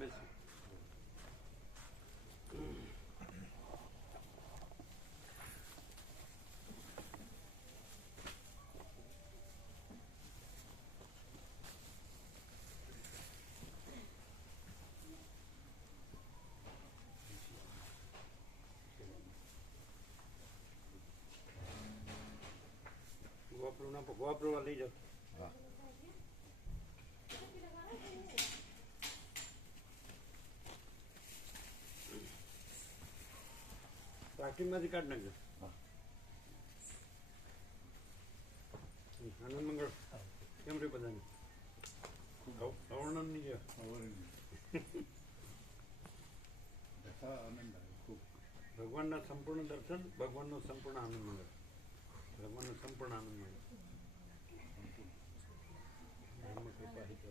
બેસો. ગોપરું લઈ જાઓ. પ્લાસ્ટિકમાંથી કાઢી નાખજો. આનંદ મંગળ કેમ રે બધાને? અવર્ણન નહીં ભગવાનના સંપૂર્ણ દર્શન, ભગવાનનો સંપૂર્ણ આનંદ મળે. ભગવાનનો સંપૂર્ણ આનંદ મળે. ધર્મ કૃપા હિત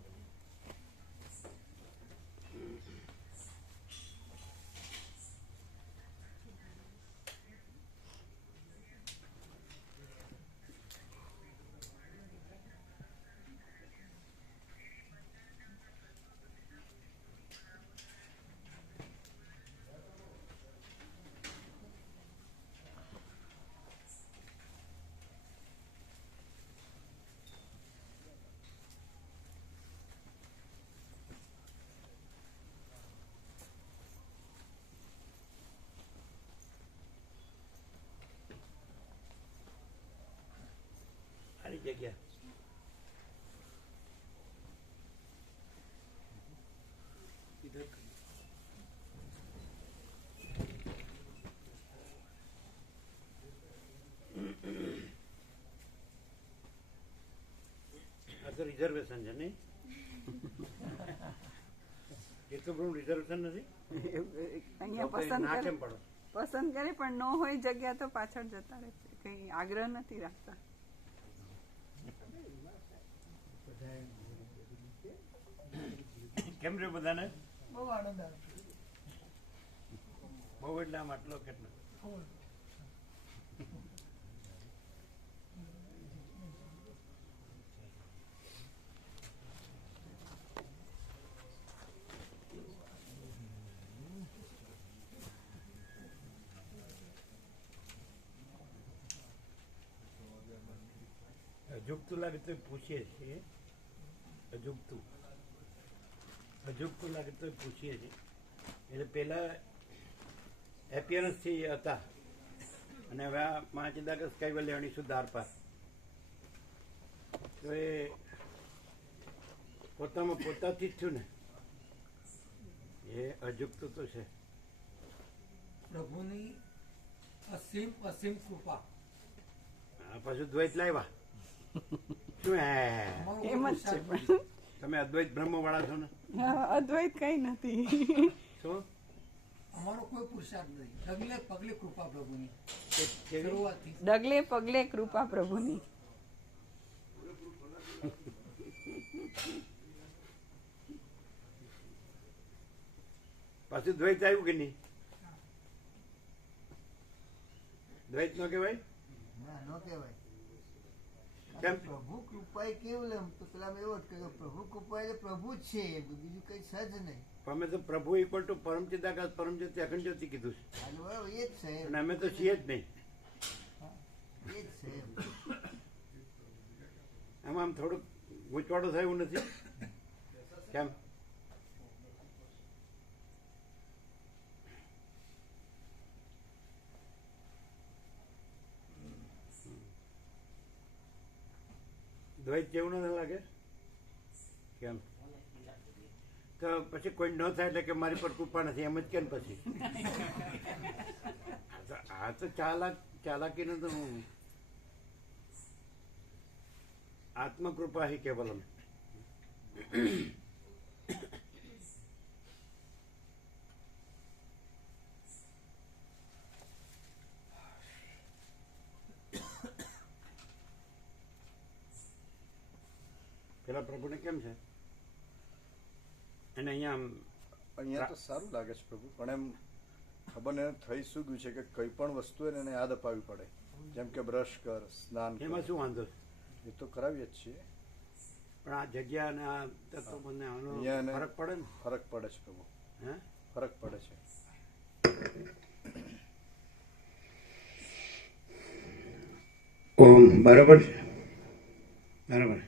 સારી જગ્યા. આ તો રિઝર્વેશન છે નહીં? એટલું બધું રિઝર્વેશન નથી. અહીંયા પસંદ કરે પણ ન હોય જગ્યા તો પાછળ જતા રહે છે. કઈ આગ્રહ નથી રાખતા. કેમ રહ્યું બધાને? બહુ આનંદ આવે. બહુ એટલે આમ આટલો કેટલો? અજુગતું લાગે તો પૂછીએ છીએ. અજુગતું લાગે તો પૂછીએ છીએ. એટલે પેલા એપિયરન્સથી હતા અને હવે આ માચિદાકસ કૈવલ્યની સુધારપાર તો એ પોતામાં પોતાથી જ થયું ને. એ અજુગતું તો છે. પ્રભુની અસીમ અસીમ કૃપા. પાછું દ્વૈત લાવ્યા. શું એમ જ છે. તમે અદ્વૈત બ્રહ્મ વાળા છો ને? અદ્વૈત કઈ નથી. શું? અમારો કોઈ પુરુષાર્થ નથી. ડગલે પગલે કૃપા પ્રભુની. ડગલે પગલે કૃપા પ્રભુની. પાછું દ્વૈત આવ્યું કે નહીં? દ્વૈત નો કહેવાય? ન કહેવાય. કેમ? પ્રભુ કૃપા કેવલમ તો પેલા એવો જ કે પ્રભુ કૃપા એટલે પ્રભુ જ છે, બીજું કઈ સજ નહીં. અમે તો પ્રભુ ઇક્વલ ટુ પરમચિદાકાશ પરમજ્યોતિ અખંડ જ્યોતિ કીધું છે. એ જ છે. અને અમે તો છીએ જ નહીં. એ જ છે. આમાં આમ થોડુંક ગૂંચવાડો થાય એવું નથી? કેમ? દ્વૈત જેવું ન લાગે? કેમ? તો પછી કોઈ ન થાય એટલે કે મારી પર કૃપા નથી એમ જ કેમ પછી? આ તો ચાલાકી નું તો આત્મકૃપા હી કેવલમ. પેલા પ્રભુને કેમ છે? અને અહીંયા તો સારું લાગે છે પ્રભુ, પણ એમ ખબર ને થઈ શું ગયું છે કે કઈ પણ વસ્તુ એને યાદ અપાવી પડે. જેમ કે બ્રશ કર, સ્નાન કર. એમાં શું વાંધો? એ તો કરાવીએ જ છીએ. પણ આ જગ્યા અને આ તત્વોને આનો અહીંયા ને ફરક પડે ને ફરક પડે છે પ્રભુ, હે ફરક પડે છે. ઓમ બરાબર છે, બરાબર.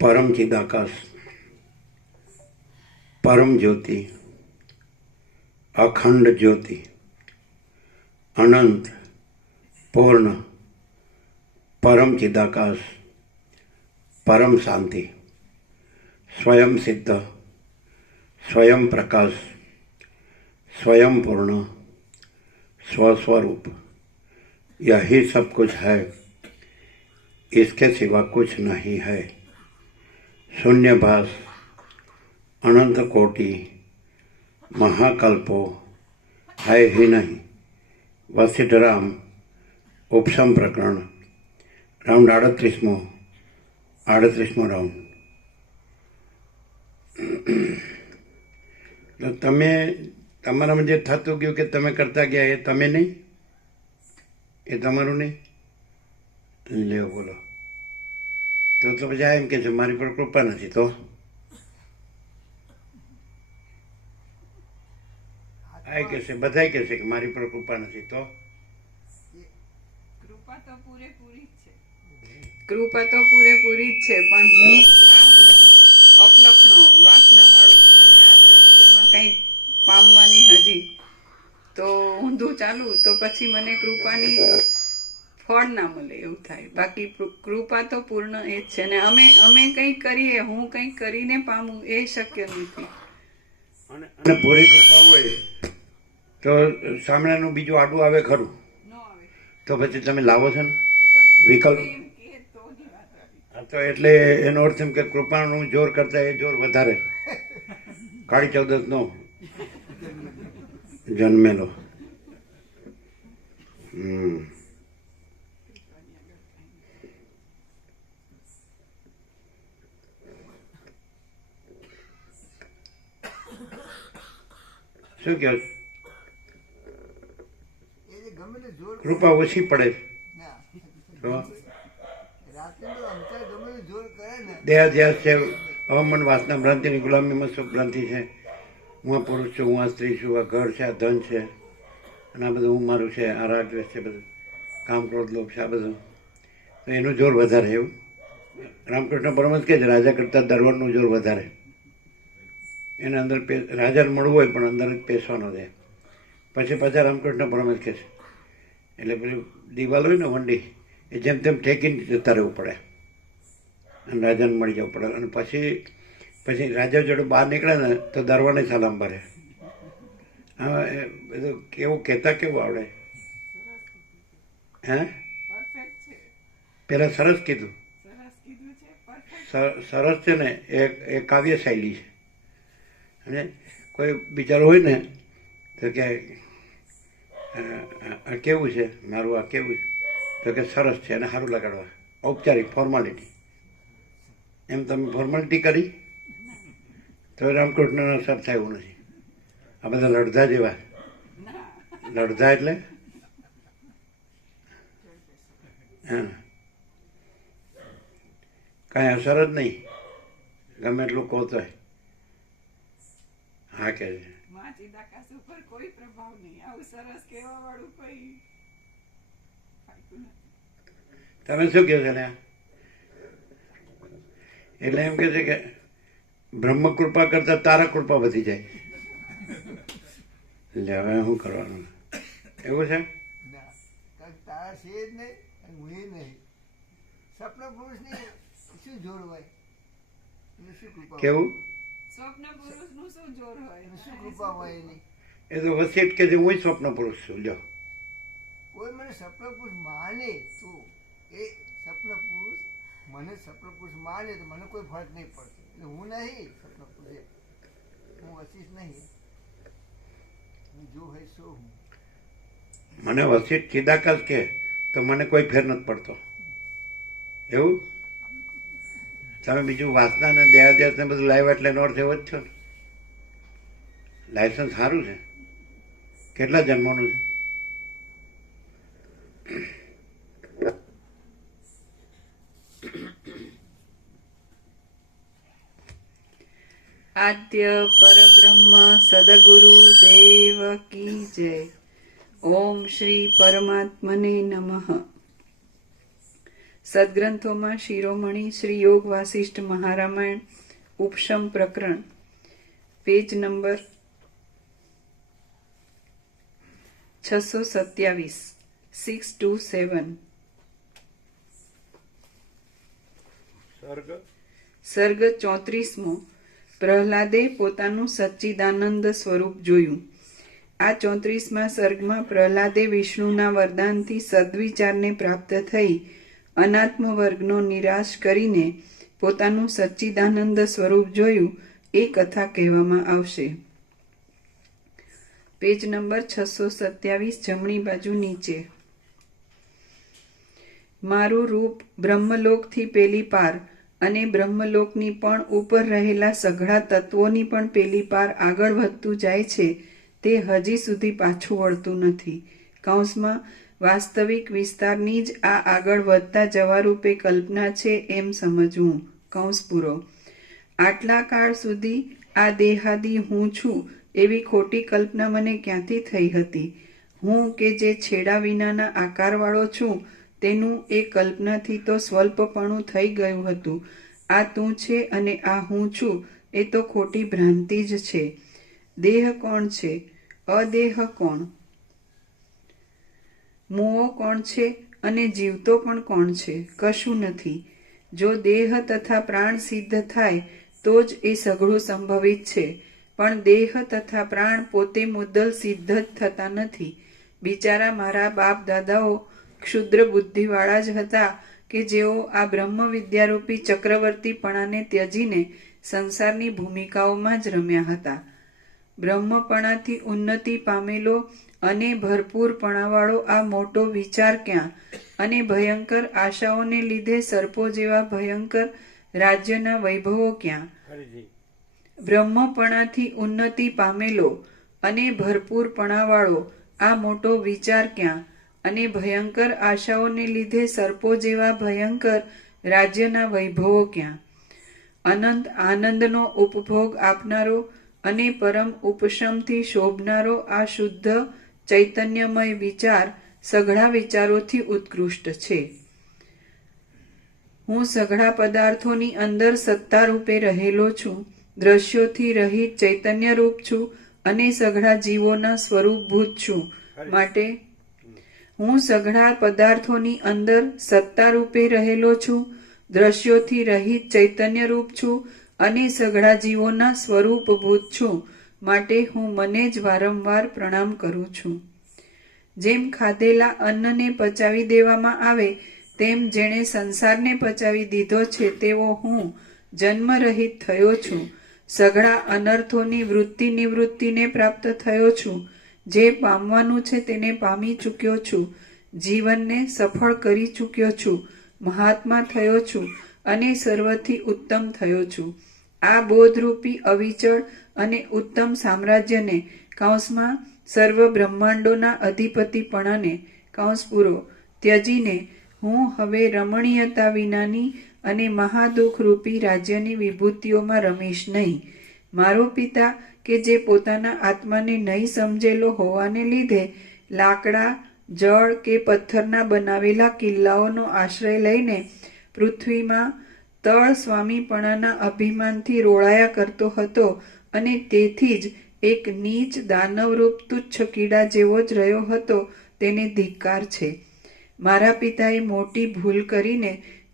પરમ ચિદાકાશ, પરમ જ્યોતિ, અખંડ જ્યોતિ, અનંત, પૂર્ણ, પરમ ચિદાકાશ, પરમ શાંતિ, स्वयं सिद्ध, स्वयं प्रकाश, स्वयं पूर्ण, स्वस्वरूप, यही सब कुछ है, इसके सिवा कुछ नहीं है. शून्यभास, अनंत कोटि, महाकल्पो है ही नहीं. वशिष्ठराम उपशम प्रकरण राउंड 38મો રાઉન્ડ. તો તમે તમારામાં જે થતું ગયું કે તમે કરતા ગયા એ તમે નહીં, એ તમારું નહીં. લ્યો બોલો. તો પછી આ એમ કે છે મારી પર કૃપા નથી, તો આ કે છે બધા કે છે કે મારી પર કૃપા નથી, તો કૃપા તો પૂરેપૂરી જ છે, કૃપા તો પૂરેપૂરી જ છે, પણ હું અપલખણો વાસનાવાળું અને આ દ્રશ્યમાં કંઈક પામવાની હજી તો ઊંધું ચાલુ તો પછી મને કૃપાની ફળ ના મળે એવું થાય. બાકી કૃપા તો પૂર્ણ એ જ છે ને અમે કંઈક કરીએ, હું કંઈક કરીને પામું એ શક્ય નથી. અને પૂરી કૃપા હોય તો સામેનું બીજું આડું આવે ખરું, ન આવે તો પછી તમે લાવો છો ને એ તો વિકલ્પ. એમ કે તોની વાત આવી. હા, તો એટલે એનો અર્થ એમ કે કૃપાનું જોર કરતા એ જોર વધારે. કાળી ચૌદસ નો જન્મેલો. શું કહો? એ જે ગમે તે જોર કૃપા ઓછી પડે ના તો રાત્રે તો અંતર ગમે તે જોર કરે ને દેહાધ્યાસ છે, અવમન વાસના ભ્રાંતિની ગુલામીમાં સુખ ભ્રાંતિ છે. હું આ પુરુષ છું, હું આ સ્ત્રી છું, આ ઘર છે, આ ધન છે, અને આ બધું હું મારું છે, આ રાગ દ્વેષ છે, બધું કામ ક્રોધ લોભ છે, આ બધું. તો એનું જોર વધારે. એવું રામકૃષ્ણ પરમહંસ કહે છે રાજા કરતાં દરબારનું જોર વધારે. એને અંદર રાજાને મળવું હોય પણ અંદર જ પેસવાનો દે. પછી પાછા રામકૃષ્ણ પરમહંસ કહે છે એટલે પેલી દિવાલ હોય ને વંડી, એ જેમ તેમ ઠેકીને જતા રહેવું પડે અને રાજાને મળી જવું પડે. અને પછી રાજા જોડે બહાર નીકળે ને તો દરવાને સલામ ભરે. હા, એ બધું કેવું કહેતા કેવું આવડે? હે પરફેક્ટ છે, પેલા સરસ કીધું. સરસ કીધું છે, પરફેક્ટ. સરસ છે ને એ કાવ્ય શૈલી છે. અને કોઈ બિચારો હોય ને તો કે આ કેવું છે મારું, આ કેવું છે, તો કે સરસ છે અને સારું લગાડવા. ઔપચારિક ફોર્માલિટી. એમ તમે ફોર્માલિટી કરી તો રામકૃષ્ણનો અસર થાય એવું નથી. આ બધા લડધા જેવા. લડધા એટલે હા, કાંઈ અસર જ નહીં, ગમે એટલું કહો તોય. હા કે છે માં ચિદાકાશ ઉપર કોઈ પ્રભાવ નહીં, આવું સરસ કહેવા વાળું કોઈ ફાયદું નથી. તમે શું કહો છો ને? એટલે એમ કે છે કે બ્રહ્મ કૃપા કરતા તારા કૃપા વધી જાય. એટલે હવે શું કરવાનું? એવું છે? ના કારણ કે તારા છે જ નહીં અને હું એ નહીં. સપના પુરુષની શું જોર હોય, એને શું કૃપા હોય? કેવું? સ્વપ્ન પુરુષનું શું જોર હોય, એને શું કૃપા હોય એની? એ તો વસિષ્ઠ કે છે હું સ્વપ્ન પુરુષ છું. લ્યો, કોઈ મને સપના પુરુષ માને તો એ સપના પુરુષ મને સપના પુરુષ માને તો મને કોઈ ફરક નહીં પડતો. એટલે હું નહીં સપના પુરુષ, હું વશિષ્ઠ નહીં, હું જો હોય સો હું. મને વસિષ્ઠ ચિદાકાશ કે તો મને કોઈ ફેર નથી પડતો. એવું તમે બીજું વાસના ને દેહાદ્યાસ ને બધું લાવ્યા એટલે એનો અર્થ એવો જ છો ને. લાયસન્સ સારું છે. કેટલા જન્મોનું છે? આદ્ય પરબ્રહ્મ સદગુરુ દેવ કી જય. ઓમ શ્રી પરમાત્મને નમઃ. સદગ્રંથોમાં શિરોમણી શ્રી યોગ વાસિષ્ઠ મહારામાયણ ઉપશમ પ્રકરણ, પેજ નંબર 627, 627. સર્ગ 34મો. પ્રહલાદે પોતાનું સચ્ચિદાનંદ સ્વરૂપ જોયું. આ 34મા સર્ગમાં પ્રહલાદે વિષ્ણુના વરદાનથી સદ્વિચારને પ્રાપ્ત થઈ અનાત્મ વર્ગનો નિરાશ કરીને પોતાનું સચ્ચિદાનંદ સ્વરૂપ જોયું એ કથા કહેવામાં આવશે. પેજ નંબર 627, જમણી બાજુ નીચે. મારું રૂપ બ્રહ્મલોકથી પેલી પાર અને બ્રહ્મલોકની પણ ઉપર રહેલા સઘળા તત્વોની પણ પેલી પાર આગળ વધતું જાય છે તે હજી સુધી પાછું વળતું નથી. કૌંસમાં વાસ્તવિક વિસ્તારની જ આ આગળ વધતા જવા રૂપે કલ્પના છે એમ સમજવું. કૌંસ પૂરો. આટલા કાળ સુધી આ દેહાદી હું છું એવી ખોટી કલ્પના મને ક્યાંથી થઈ હતી? હું કે જે છેડા વિનાના આકારવાળો છું તેનું એ કલ્પનાથી તો સ્વલ્પપણું થઈ ગયું હતું. આ તું છે અને આ હું છું એ તો ખોટી ભ્રાંતિ જ છે. દેહ કોણ છે? અદેહ કોણ? મૂવો કોણ છે અને જીવતો પણ કોણ છે? કશું નથી. જો દેહ તથા પ્રાણ સિદ્ધ થાય તો જ એ સઘળું સંભવિત છે. પણ દેહ તથા પ્રાણ પોતે મુદ્દલ સિદ્ધ જ થતા નથી. બિચારા મારા બાપ દાદાઓ ક્ષુદ્ર બુદ્ધિવાળા જ હતા કે જેઓ આ બ્રહ્મ વિદ્યારૂપી ચક્રવર્તીપણાને ત્યજીને સંસારની ભૂમિકાઓમાં જ રમ્યા હતા. બ્રહ્મપણાથી ઉન્નતિ પામેલો અને ભરપૂરપણાવાળો આ મોટો વિચાર ક્યાં? અને ભયંકર આશાઓને લીધે સર્પો જેવા ભયંકર રાજ્યના વૈભવો ક્યાં? બ્રહ્મપણાથી ઉન્નતિ પામેલો અને ભરપૂરપણાવાળો આ મોટો વિચાર ક્યાં? અને ભયંકર આશાઓને લીધે સર્પો જેવા ભયંકર રાજ્યના વૈભવો ક્યાં? અનંત આનંદનો ઉપભોગ આપનારો અને પરમ ઉપશમથી શોભનારો આ શુદ્ધ ચૈતન્યમય વિચાર સઘળા વિચારોથી ઉત્કૃષ્ટ છે. હું સઘળા પદાર્થોની અંદર સત્તા રૂપે રહેલો છું. દ્રશ્યોથી રહિત ચૈતન્ય રૂપ છું અને સઘળા જીવોના સ્વરૂપભૂત છું. માટે હું સઘળા પદાર્થોની અંદર સત્તા રૂપે રહેલો છું, દ્રશ્યોથી રહિત ચૈતન્ય રૂપ છું અને સઘળા જીવોના સ્વરૂપભૂત છું. માટે હું મને જ વારંવાર પ્રણામ કરું છું. જેમ ખાધેલા અન્નને પચાવી દેવામાં આવે તેમ જેણે સંસારને પચાવી દીધો છે તેવો હું જન્મરહિત થયો છું. સઘળા અનર્થોની વૃત્તિ નિવૃત્તિને પ્રાપ્ત થયો છું. જે પામવાનું છે તેને પામી ચૂક્યો છું. જીવનને સફળ કરી ચૂક્યો છું. મહાત્મા થયો છું અને સર્વથી ઉત્તમ થયો છું. આ બોધરૂપી અવિચળ અને ઉત્તમ સામ્રાજ્યને કૌંસમાં સર્વ બ્રહ્માંડોના અધિપતિપણાને કૌંસ પૂરો ત્યજીને હું હવે રમણીયતા વિનાની અને મહાદુઃખરૂપી રાજ્યની વિભૂતિઓમાં રમીશ નહીં. મારો પિતા કે જે પોતાના આત્માને નહીં સમજેલો હોવાને લીધે લાકડા, જળ કે પથ્થરના બનાવેલા કિલ્લાઓનો આશ્રય લઈને પૃથ્વીમાં તળ સ્વામીપણાના અભિમાનથી રોળાયા કરતો હતો અને તેથી જ એક નીચ દાનવરૂપ તુચ્છ કીડા જેવો જ રહ્યો હતો તેને ધિક્કાર છે. મારા પિતાએ મોટી ભૂલ કરીને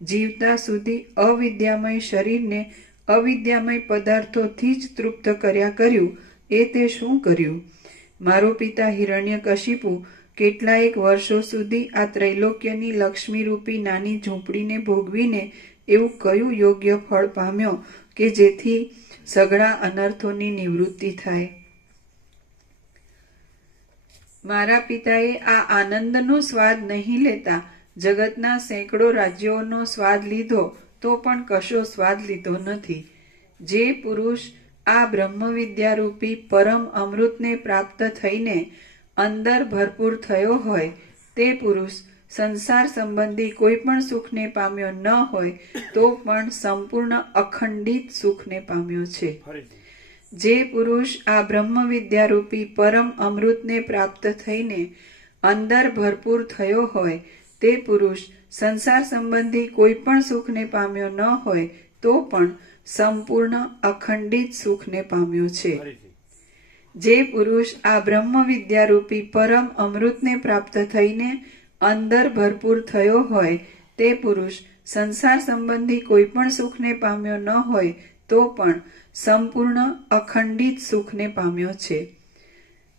જીવતા સુધી અવિદ્યામય શરીરને અવિદ્યામય પદાર્થોથી જ તૃપ્ત કર્યા કર્યું. એ તે શું કર્યું? મારો પિતા હિરણ્યકશિપુ કેટલાયક વર્ષો સુધી આ ત્રૈલોક્યની લક્ષ્મીરૂપી નાની ઝૂંપડીને ભોગવીને એવું કયું યોગ્ય ફળ પામ્યો કે જેથી સઘળા અનર્થોની નિવૃત્તિ થાય? મારા પિતાએ આ આનંદનો સ્વાદ નહીં લેતા જગતના સેંકડો રાજ્યોનો સ્વાદ લીધો તો પણ કશો સ્વાદ લીધો નથી. જે પુરુષ આ બ્રહ્મવિદ્યારૂપી પરમ અમૃતને પ્રાપ્ત થઈને અંદર ભરપૂર થયો હોય તે પુરુષ સંસાર સંબંધી કોઈ પણ સુખને પામ્યો ન હોય તો પણ સંપૂર્ણ અખંડિત સુખને પામ્યો છે. જે પુરુષ આ બ્રહ્મવિદ્યારૂપી પરમ અમૃતને પ્રાપ્ત થઈને અંદર ભરપૂર થયો હોય તે પુરુષ સંસાર સંબંધી કોઈ પણ સુખને પામ્યો ન હોય તો પણ સંપૂર્ણ અખંડિત સુખને પામ્યો છે. જે પુરુષ આ બ્રહ્મ વિદ્યારૂપી પરમ અમૃતને પ્રાપ્ત થઈને અંદર ભરપૂર થયો હોય તે પુરુષ સંસાર સંબંધી કોઈ પણ સુખને પામ્યો ન હોય તો પણ સંપૂર્ણ અખંડિત સુખને પામ્યો છે.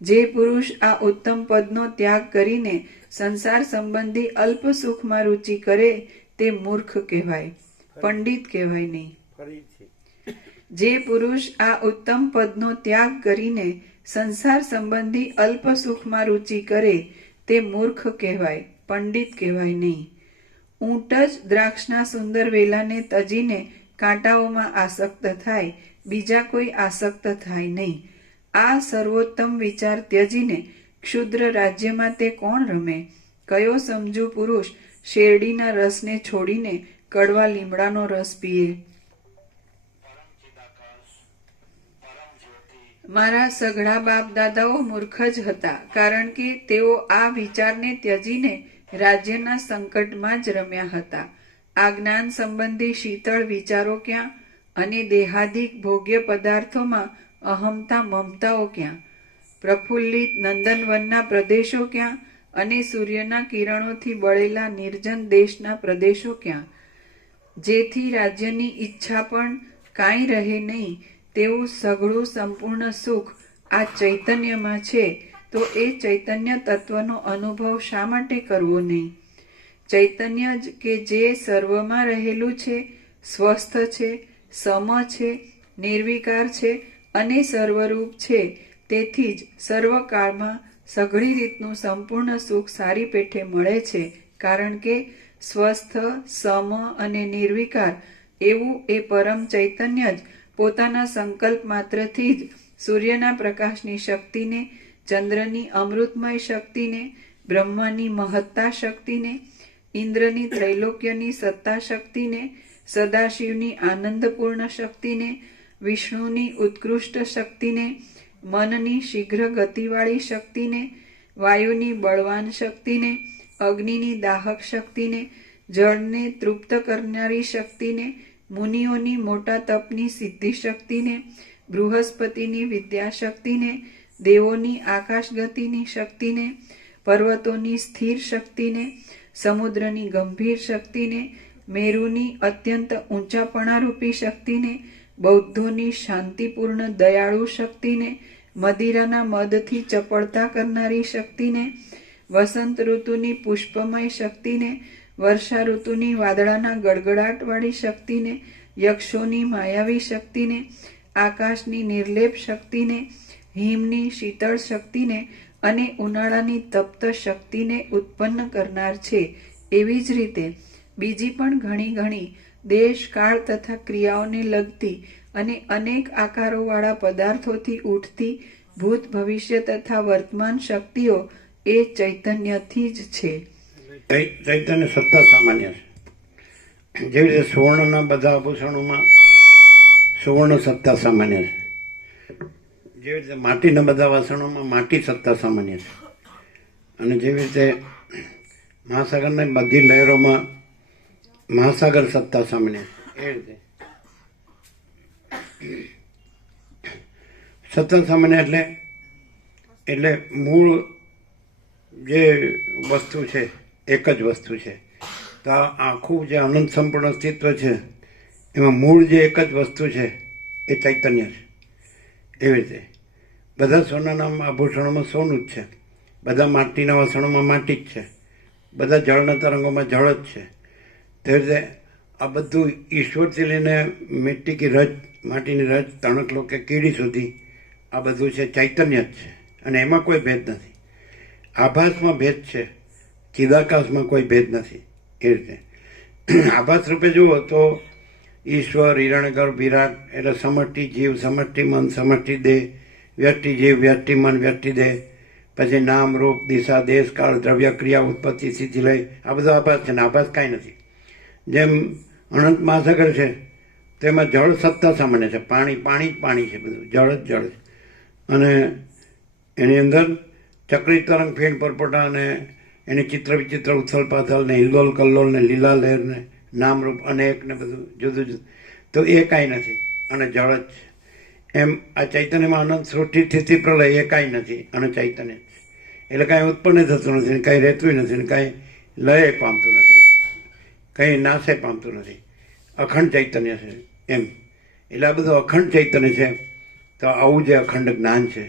જે પુરુષ આ ઉત્તમ પદનો ત્યાગ કરીને સંસાર સંબંધી અલ્પ સુખમાં રુચિ કરે તે મૂર્ખ કહેવાય, પંડિત કહેવાય નહીં. જે પુરુષ આ ઉત્તમ પદનો ત્યાગ કરીને સંસાર સંબંધી અલ્પ સુખમાં રુચિ કરે તે મૂર્ખ કહેવાય, પંડિત કહેવાય નહીં. ઊંટ જ દ્રાક્ષના સુંદર વેલાને તજીને કાંટાઓમાં આસક્ત થાય, બીજા કોઈ આસક્ત થાય નહીં. આ સર્વોત્તમ વિચાર ત્યજીને ક્ષુદ્ર રાજ્યમાં તે કોણ રમે? કયો સમજુ પુરુષ શેરડીના રસને છોડીને કડવા લીમડાનો રસ પીએ? મારા સઘળા બાપ દાદાઓ મૂર્ખ જ હતા, કારણ કે તેઓ આ વિચારને ત્યજીને રાજ્યના સંકટમાં જ રમ્યા હતા. આ જ્ઞાન સંબંધી શીતળ વિચારો ક્યાં અને દેહાદિક ભોગ્ય પદાર્થોમાં અહમતા મમતાઓ ક્યાં? પ્રફુલ્લિત નંદનવનના પ્રદેશો ક્યાં અને સૂર્યના કિરણોથી બળેલા નિર્જન દેશના પ્રદેશો ક્યાં? જેથી રાજ્યની ઈચ્છા પણ કાંઈ રહે નહીં તેવું સઘળું સંપૂર્ણ સુખ આ ચૈતન્યમાં છે, તો એ ચૈતન્ય તત્વનો અનુભવ શા માટે કરવો નહીં? ચૈતન્ય જ કે જે સર્વમાં રહેલું છે, સ્વસ્થ છે, સમ છે, નિર્વિકાર છે અને સર્વરૂપ છે, તેથી જ સર્વકાળમાં સઘળી રીતનું સંપૂર્ણ સુખ સારી પેઠે મળે છે, કારણ કે સ્વસ્થ, સમ અને નિર્વિકાર એવું એ પરમ ચૈતન્ય જ પોતાના સંકલ્પ માત્રથી જ સૂર્યના પ્રકાશની શક્તિને, ચંદ્રની અમૃતમય શક્તિને, બ્રહ્માની મહત્તા શક્તિને, ઇન્દ્રની ત્રૈલોક્યની સત્તા શક્તિને, સદાશિવની આનંદપૂર્ણ શક્તિને, વિષ્ણુની ઉત્કૃષ્ટ શક્તિને, મનની શીઘ્ર ગતિવાળી શક્તિને, વાયુની બળવાન શક્તિને, અગ્નિની દાહક શક્તિને, જળને તૃપ્ત કરનારી શક્તિને, મુનિઓની મોટા તપની સિદ્ધિ શક્તિને, બૃહસ્પતિની વિદ્યા શક્તિને, દેવોની આકાશ ગતિની શક્તિને, પર્વતોની સ્થિર શક્તિને, સમુદ્રની ગંભીર શક્તિને, મેરુની અત્યંત ઊંચાપણારૂપી શક્તિને, બૌદ્ધોની શાંતિપૂર્ણ દયાળુ શક્તિને, મદિરાના મદથી ચપળતા કરનારી શક્તિને, વસંત ઋતુની પુષ્પમય શક્તિને, વર્ષા ઋતુની વાદળાના ગડગડાટવાળી શક્તિને, યક્ષોની માયાવી શક્તિને, આકાશની નિર્લેપ શક્તિને, હિમની શીતળ શક્તિને અને ઉનાળાની તપ્ત શક્તિને ઉત્પન્ન કરનાર છે. એવી જ રીતે બીજી પણ ઘણી ઘણી દેશ, કાળ તથા ક્રિયાઓને લગતી અને અનેક આકારોવાળા પદાર્થોથી ઉઠતી ભૂત, ભવિષ્ય તથા વર્તમાન શક્તિઓ એ ચૈતન્યથી જ છે. ચૈતન્ય સત્તા સામાન્ય છે. જેવી રીતે સુવર્ણના બધા આભૂષણોમાં સુવર્ણ સત્તા સામાન્ય છે, જેવી રીતે માટીના બધા વાસણોમાં માટી સત્તા સામાન્ય છે, અને જેવી રીતે મહાસાગરની બધી લહેરોમાં મહાસાગર સત્તા સામાન્ય છે. એ રીતે સત્તા સામાન્ય એટલે મૂળ જે વસ્તુ છે એક જ વસ્તુ છે. તો આખું જે અનંત સંપૂર્ણ અસ્તિત્વ છે એમાં મૂળ જે એક જ વસ્તુ છે એ ચૈતન્ય છે. એવી રીતે બધા સોનાના આભૂષણોમાં સોનું જ છે, બધા માટીના વાસણોમાં માટી જ છે, બધા જળના તરંગોમાં જળ જ છે. તે રીતે આ બધું ઈશ્વરથી લઈને મિટ્ટી કી રજ, માટીની રજ, તણકલો કે કીડી સુધી આ બધું છે ચૈતન્ય જ છે, અને એમાં કોઈ ભેદ નથી. આભાસમાં ભેદ છે, ચિદાકાશમાં કોઈ ભેદ નથી. એ રીતે આભાસ રૂપે જુઓ તો ઈશ્વર, હિરણ્યગર્ભ, વિરાટ એટલે સમષ્ટિ જીવ, સમષ્ટિ મન, સમષ્ટિ દેહ, વ્યષ્ટિ જીવ, વ્યષ્ટિ મન, વ્યષ્ટિ દેહ, પછી નામ, રૂપ, દિશા, દેશ, કાળ, દ્રવ્ય, ક્રિયા, ઉત્પત્તિ, સ્થિતિ, લય, આ બધો આભાસ છે ને આભાસ કાંઈ નથી. જેમ અનંત મહાસાગર છે તેમાં જળ સત્તા સામાન્ય છે, પાણી પાણી જ પાણી છે, બધું જળ જ જળ છે. અને એની અંદર ચક્રી તરંગ, ફેણ, પરપોટા અને એની ચિત્ર વિચિત્ર, ઉથલ પાથલ ને હિલ્લોલ કલ્લોલ ને લીલા લહેર ને નામરૂપ અનેક ને બધું જુદું જુદું, તો એ કાંઈ નથી અને જળ જ છે. એમ આ ચૈતન્યમાં અનંત સૃષ્ટિ, સ્થિતિ, પ્રલય એ કાંઈ નથી અને ચૈતન્ય જ છે. એટલે કાંઈ ઉત્પન્ન થતું નથી ને કાંઈ રહેતું નથી ને કાંઈ લય પામતું નથી, કંઈ નાશે પામતું નથી, અખંડ ચૈતન્ય છે એમ. એટલે આ બધું અખંડ ચૈતન્ય છે. તો આવું જે અખંડ જ્ઞાન છે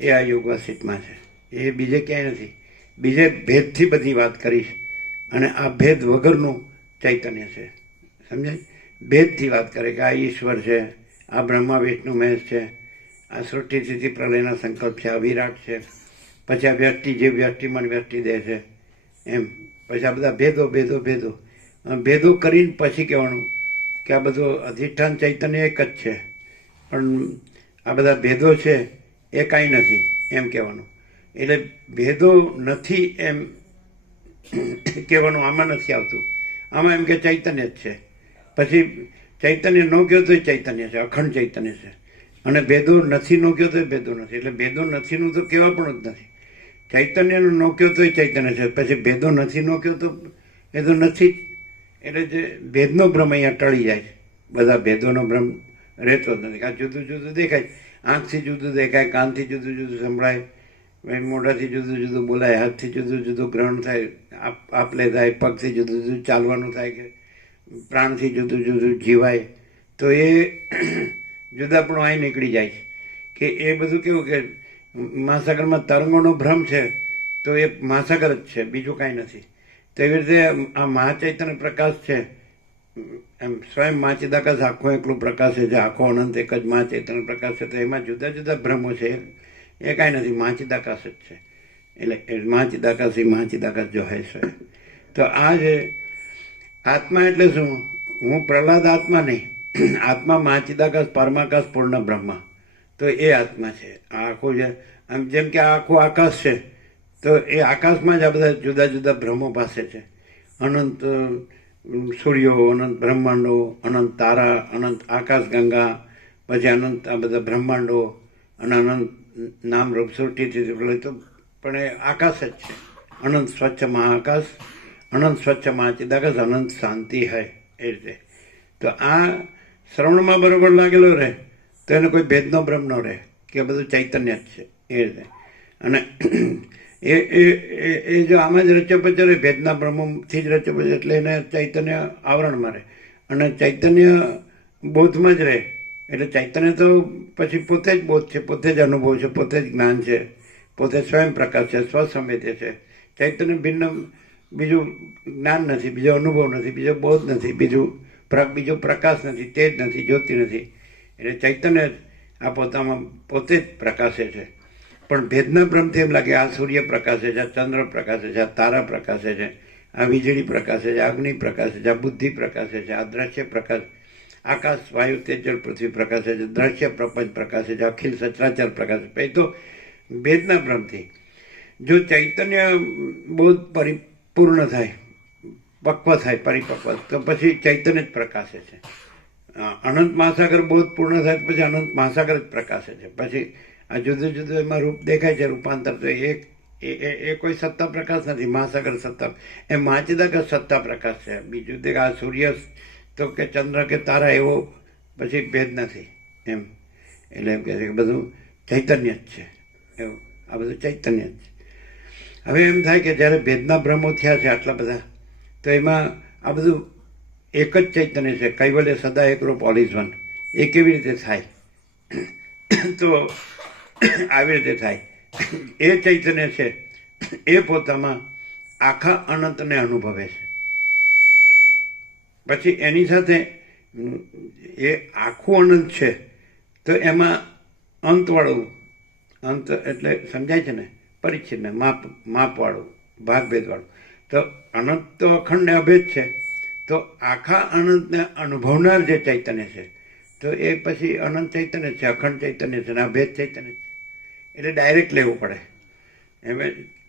એ આ યોગવાસિતમાં છે, એ બીજે ક્યાંય નથી. બીજે ભેદથી બધી વાત કરીશ અને આ ભેદ વગરનું ચૈતન્ય છે, સમજાય? ભેદથી વાત કરે કે આ ઈશ્વર છે, આ બ્રહ્મા વિષ્ણુ મહેશ છે, આ સૃષ્ટિ સ્થિતિ પ્રલયના સંકલ્પ છે, આ વિરાટ છે, પછી આ વ્યષ્ટિ જીવ, વ્યષ્ટિ મન, વ્યષ્ટિ દેહ છે એમ. પછી આ બધા ભેદો ભેદો ભેદો ભેદો કરીને પછી કહેવાનું કે આ બધું અધિષ્ઠાન ચૈતન્ય એક જ છે, પણ આ બધા ભેદો છે એ કાંઈ નથી એમ કહેવાનું. એટલે ભેદો નથી એમ કહેવાનું આમાં નથી આવતું. આમાં એમ કે ચૈતન્ય જ છે. પછી ચૈતન્ય ન કહો તો ચૈતન્ય છે, અખંડ ચૈતન્ય છે. અને ભેદો નથી ન કહો તો ભેદો નથી. એટલે ભેદો નથીનું તો કહેવા પણ જ નથી. ચૈતન્યનું ન કહો તો ચૈતન્ય છે, પછી ભેદો નથી ન કહો તો એ તો નથી. એટલે જે ભેદનો ભ્રમ અહીંયા ટળી જાય છે. બધા ભેદોનો ભ્રમ રહેતો જ નથી. આ જુદું જુદું દેખાય, આંખથી જુદું દેખાય, કાનથી જુદું જુદું સંભળાય, મોઢાથી જુદું જુદું બોલાય, હાથથી જુદું જુદું ગ્રહણ થાય, આપલે થાય, પગથી જુદું જુદું ચાલવાનું થાય, કે પ્રાણથી જુદું જુદું જીવાય. તો એ જુદાપણું અહીં નીકળી જાય છે. કે એ બધું કેવું કે મહાસાગરમાં તરંગોનો ભ્રમ છે, તો એ મહાસાગર જ છે, બીજું કાંઈ નથી. તો એવી રીતે આ મહાચૈતન્ય પ્રકાશ છે, એમ સ્વયં મહાચિદાકાશ આખો એકલું પ્રકાશ છે, આખો અનંત એક જ મહાચૈતન્ય પ્રકાશ છે. તો એમાં જુદા જુદા ભ્રમો છે, એ કાંઈ નથી, મહાચિદાકાશ જ છે. એટલે મહાચિદાકાશ એ મહાચિદાકાશ જો હે છે. તો આ જે આત્મા એટલે શું? હું પ્રહલાદ આત્મા નહીં, આત્મા મહાચિદાકાશ, પરમાકાશ, પૂર્ણ બ્રહ્મ. તો એ આત્મા છે. આ આખું જે આમ જેમ કે આ આખું આકાશ છે, તો એ આકાશમાં જ આ બધા જુદા જુદા ભ્રમો પાસે છે. અનંત સૂર્યો, અનંત બ્રહ્માંડો, અનંત તારા, અનંત આકાશ ગંગા, પછી અનંત આ બધા બ્રહ્માંડો અને અનંત નામ રૂપ સૃષ્ટિથી તો પણ એ આકાશ જ છે. અનંત સ્વચ્છ મહાઆકાશ, અનંત સ્વચ્છ મહાચિદાકાશ, અનંત શાંતિ હૈ. એ રીતે તો આ શ્રવણમાં બરોબર લાગેલો રહે તો એને કોઈ ભેદનો ભ્રમ ન રહે કે બધું ચૈતન્ય જ છે. એ રીતે અને એ જો આમાં જ રચ્યો રહે, ભેદના બ્રહ્મથી જ રચ્યો, એટલે એને ચૈતન્ય આવરણમાં રહે અને ચૈતન્ય બોધમાં જ રહે. એટલે ચૈતન્ય તો પછી પોતે જ બોધ છે, પોતે જ અનુભવ છે, પોતે જ જ્ઞાન છે, પોતે સ્વયં પ્રકાશ છે, સ્વસંવેદ્ય છે. ચૈતન્ય ભિન્ન બીજું જ્ઞાન નથી, બીજો અનુભવ નથી, બીજો બોધ નથી, બીજો પ્રકાશ નથી, તેજ નથી, જ્યોતિ નથી. એટલે ચૈતન્ય આ પોતામાં પોતે જ પ્રકાશે છે. પણ ભેદના ભ્રમથી એમ લાગે આ સૂર્ય પ્રકાશે છે, આ ચંદ્ર પ્રકાશે છે, આ તારા પ્રકાશે છે, આ વીજળી પ્રકાશે છે, અગ્નિ પ્રકાશે છે, આ બુદ્ધિ પ્રકાશે છે, આ દ્રશ્ય પ્રકાશ, આકાશ વાયુ તેજ જળ પૃથ્વી પ્રકાશે છે, દ્રશ્ય પ્રપંચ પ્રકાશે છે, અખિલ સચરાચર પ્રકાશે. પછી તો ભેદના ભ્રમથી જો ચૈતન્ય બહુ પરિપૂર્ણ થાય, પક્વ થાય, પરિપક્વ, તો પછી ચૈતન્ય જ પ્રકાશે છે. અનંત મહાસાગર બહુ પૂર્ણ થાય પછી અનંત મહાસાગર જ પ્રકાશે છે. પછી આ જુદું જુદું એમાં રૂપ દેખાય છે, રૂપાંતર. તો એ કોઈ સત્તા પ્રકાશ નથી, મહાસાગર સત્તા, એ મહાચિદાકાશ સત્તા પ્રકાશ છે. બીજું તે આ સૂર્ય તો કે ચંદ્ર કે તારા એવો પછી ભેદ નથી એમ. એટલે એમ કહે છે કે બધું ચૈતન્ય જ છે, એવું આ બધું ચૈતન્ય જ છે. હવે એમ થાય કે જ્યારે ભેદના ભ્રમો થયા છે આટલા બધા, તો એમાં આ બધું એક જ ચૈતન્ય છે, કૈવલ્ય સદા એકરૂપ, ઓલ ઇઝ વન. એ કેવી રીતે થાય? તો આવી રીતે થાય. એ ચૈતન્ય છે એ પોતામાં આખા અનંતને અનુભવે છે. પછી એની સાથે એ આખું અનંત છે, તો એમાં અંતવાળું, અંત એટલે સમજાય છે ને, પરિચ્છિન્ન, માપવાળું, ભાગભેદવાળું. તો અનંત તો અખંડ ને અભેદ છે, તો તો આખા અનંતને અનુભવનાર જે ચૈતન્ય છે તો એ પછી અનંત ચૈતન્ય છે, અખંડ ચૈતન્ય છે, અને અભેદ ચૈતન્ય છે. એટલે ડાયરેક્ટ લેવું પડે. એમ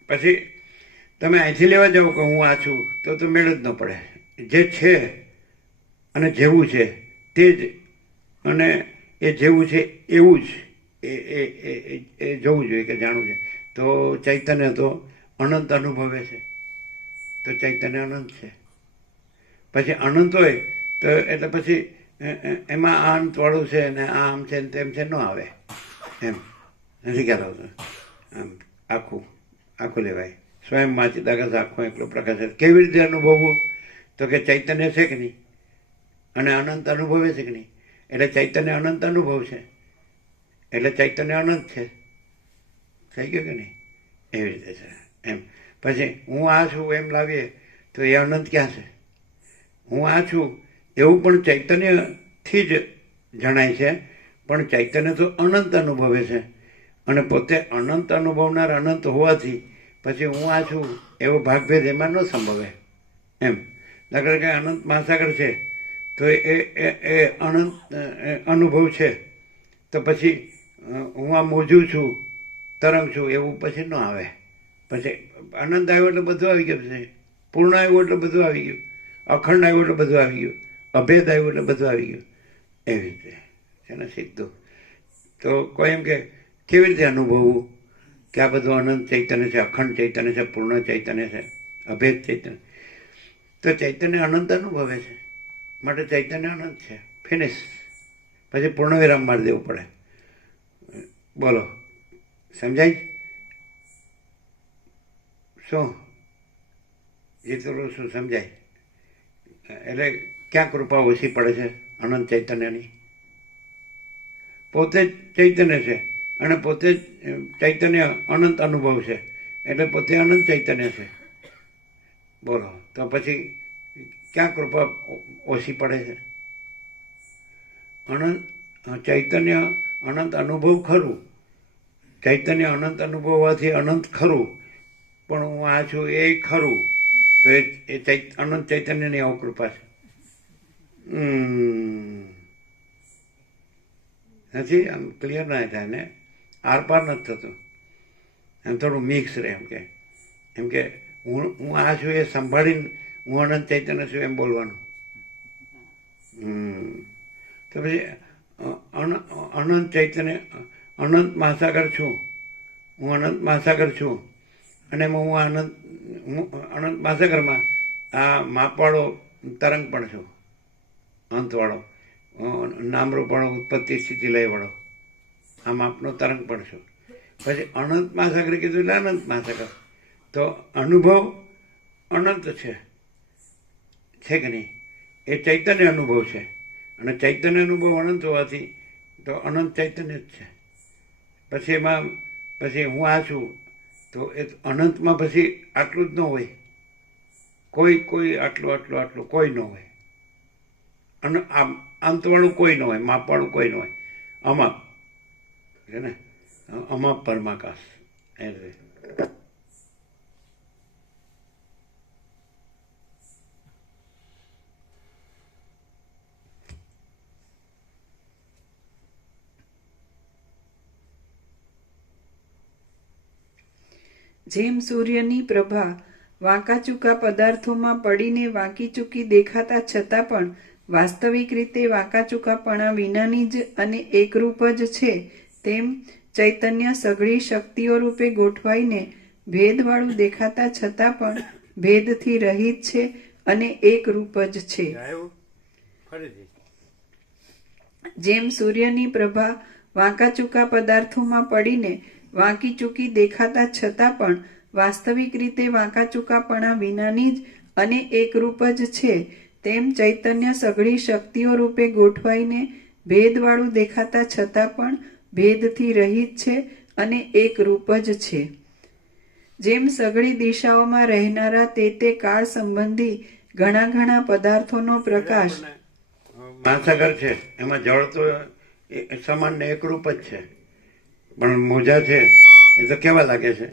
પછી તમે અહીંથી લેવા જાઓ કે હું આ છું તો મેળ જ ન પડે. જે છે અને જેવું છે તે જ, અને એ જેવું છે એવું જ એ જોવું જોઈએ કે જાણવું છે. તો ચૈતન્ય તો અનંત અનુભવે છે, તો ચૈતન્ય અનંત છે. પછી અનંત હોય તો એટલે પછી એમાં આ અંતવાળું છે ને આ આમ છે ને તેમ છે ન આવે. એમ નથી કહેતો. આમ આખું આખું લેવાય. સ્વયં ચિદાકાશ આખો એકલો પ્રકાશ. કેવી રીતે અનુભવવું? તો કે ચૈતન્ય છે કે નહીં અને અનંત અનુભવે છે કે નહીં. એટલે ચૈતન્ય અનંત અનુભવ છે, એટલે ચૈતન્ય અનંત છે. થઈ ગયું કે નહીં? એવી રીતે છે. એમ પછી હું આ છું એમ લાવીએ તો એ અનંત ક્યાં છે? હું આ છું એવું પણ ચૈતન્યથી જ જણાય છે, પણ ચૈતન્ય તો અનંત અનુભવે છે, અને પોતે અનંત અનુભવનાર અનંત હોવાથી પછી હું આ છું એવો ભાગભેદ એમાં ન સંભવે. એમ દાખલા કે અનંત મહાસાગર છે તો એ અનંત અનુભવ છે, તો પછી હું આ મોજું છું, તરંગ છું એવું પછી ન આવે. પછી અનંત આવ્યો એટલે બધું આવી ગયું છે, પૂર્ણ આવ્યું એટલે બધું આવી ગયું, અખંડ આવ્યું એટલે બધું આવી ગયું, અભેદ આવ્યું એટલે બધું આવી ગયું. એવી રીતે છે ને સીધું. તો કોઈ એમ કે કેવી રીતે અનુભવવું કે આ બધું અનંત ચૈતન્ય છે, અખંડ ચૈતન્ય છે, પૂર્ણ ચૈતન્ય છે, અભેદ ચૈતન્ય. તો ચૈતન્ય અનંત અનુભવે છે, માટે ચૈતન્ય અનંત છે. ફિનિશ. પછી પૂર્ણ વિરામ મારી દેવું પડે. બોલો, સમજાય? શું જીતરું શું સમજાય? એટલે ક્યાં કૃપા ઓછી પડે છે અનંત ચૈતન્યની? પોતે જ ચૈતન્ય છે અને પોતે જ ચૈતન્ય અનંત અનુભવ છે, એટલે પોતે અનંત ચૈતન્ય છે. બોલો, તો પછી ક્યાં કૃપા ઓછી પડે છે? અનંત ચૈતન્ય અનંત અનુભવ ખરું, ચૈતન્ય અનંત અનુભવ હોવાથી અનંત ખરું, પણ હું આ છું એ ખરું, તો એ અનંત ચૈતન્યની અવકૃપા છે. નથી આમ ક્લિયર ના થાય ને, આરપાર નથી થતું. એમ થોડું મિક્સ રહે. એમ કે હું આ છું એ સંભાળીને હું અનંત ચૈતન્ય છું એમ બોલવાનું. તો પછી અનંત ચૈતન્ય, અનંત મહાસાગર છું, હું અનંત મહાસાગર છું, અને હું અનંત મહાસાગરમાં આ માપવાળો તરંગ પણ છું, અંતવાળો, નામરૂપવાળો, ઉત્પત્તિ સ્થિતિ લયવાળો આ માપનો તરંગ પણ છું. પછી અનંત મહાસાગર કીધું એટલે અનંત મહાસાગર. તો અનુભવ અનંત છે કે નહીં? એ ચૈતન્ય અનુભવ છે, અને ચૈતન્ય અનુભવ અનંત હોવાથી તો અનંત ચૈતન્ય જ છે. પછી એમાં પછી હું આ છું તો એ અનંતમાં પછી આટલું જ ન હોય, કોઈ આટલું કોઈ ન હોય, અને અંતવાળું કોઈ ન હોય, માપવાળું કોઈ ન હોય. અમાપ છે ને, અમાપ પરમાકાશ. એટલે જેમ સૂર્યની પ્રભા વાંકાચૂકા પદાર્થોમાં પડીને વાંકીચૂકી દેખાતા છતાં પણ વાસ્તવિક રીતે વાંકાચૂકાપણા વિનાની જ અને એકરૂપ જ છે, તેમ ચૈતન્ય સઘળી શક્તિઓ રૂપે ગોઠવાઈને ભેદવાળું દેખાતા છતાં પણ ભેદથી રહિત છે અને એકરૂપ જ છે. જેમ સૂર્યની પ્રભા વાંકાચૂકા પદાર્થોમાં પડીને વાંકી ચૂકી દેખાતા છતાં પણ વાસ્તવિક રીતે વાંકાચૂકાપણા વિનાની જ અને એકરૂપ જ છે, તેમ ચૈતન્ય સઘળી શક્તિઓ રૂપે ગોઠવાઈને ભેદવાળું દેખાતા છતાં પણ ભેદથી રહિત છે અને એકરૂપ જ છે. જેમ સઘળી દિશાઓમાં રહેનારા તે કાળ સંબંધી ઘણા પદાર્થોનો પ્રકાશ મહાસાગર છે, એમાં જળ તો સમાન ને એકરૂપ જ છે, પણ મોજા છે એ તો કેવા લાગે છે?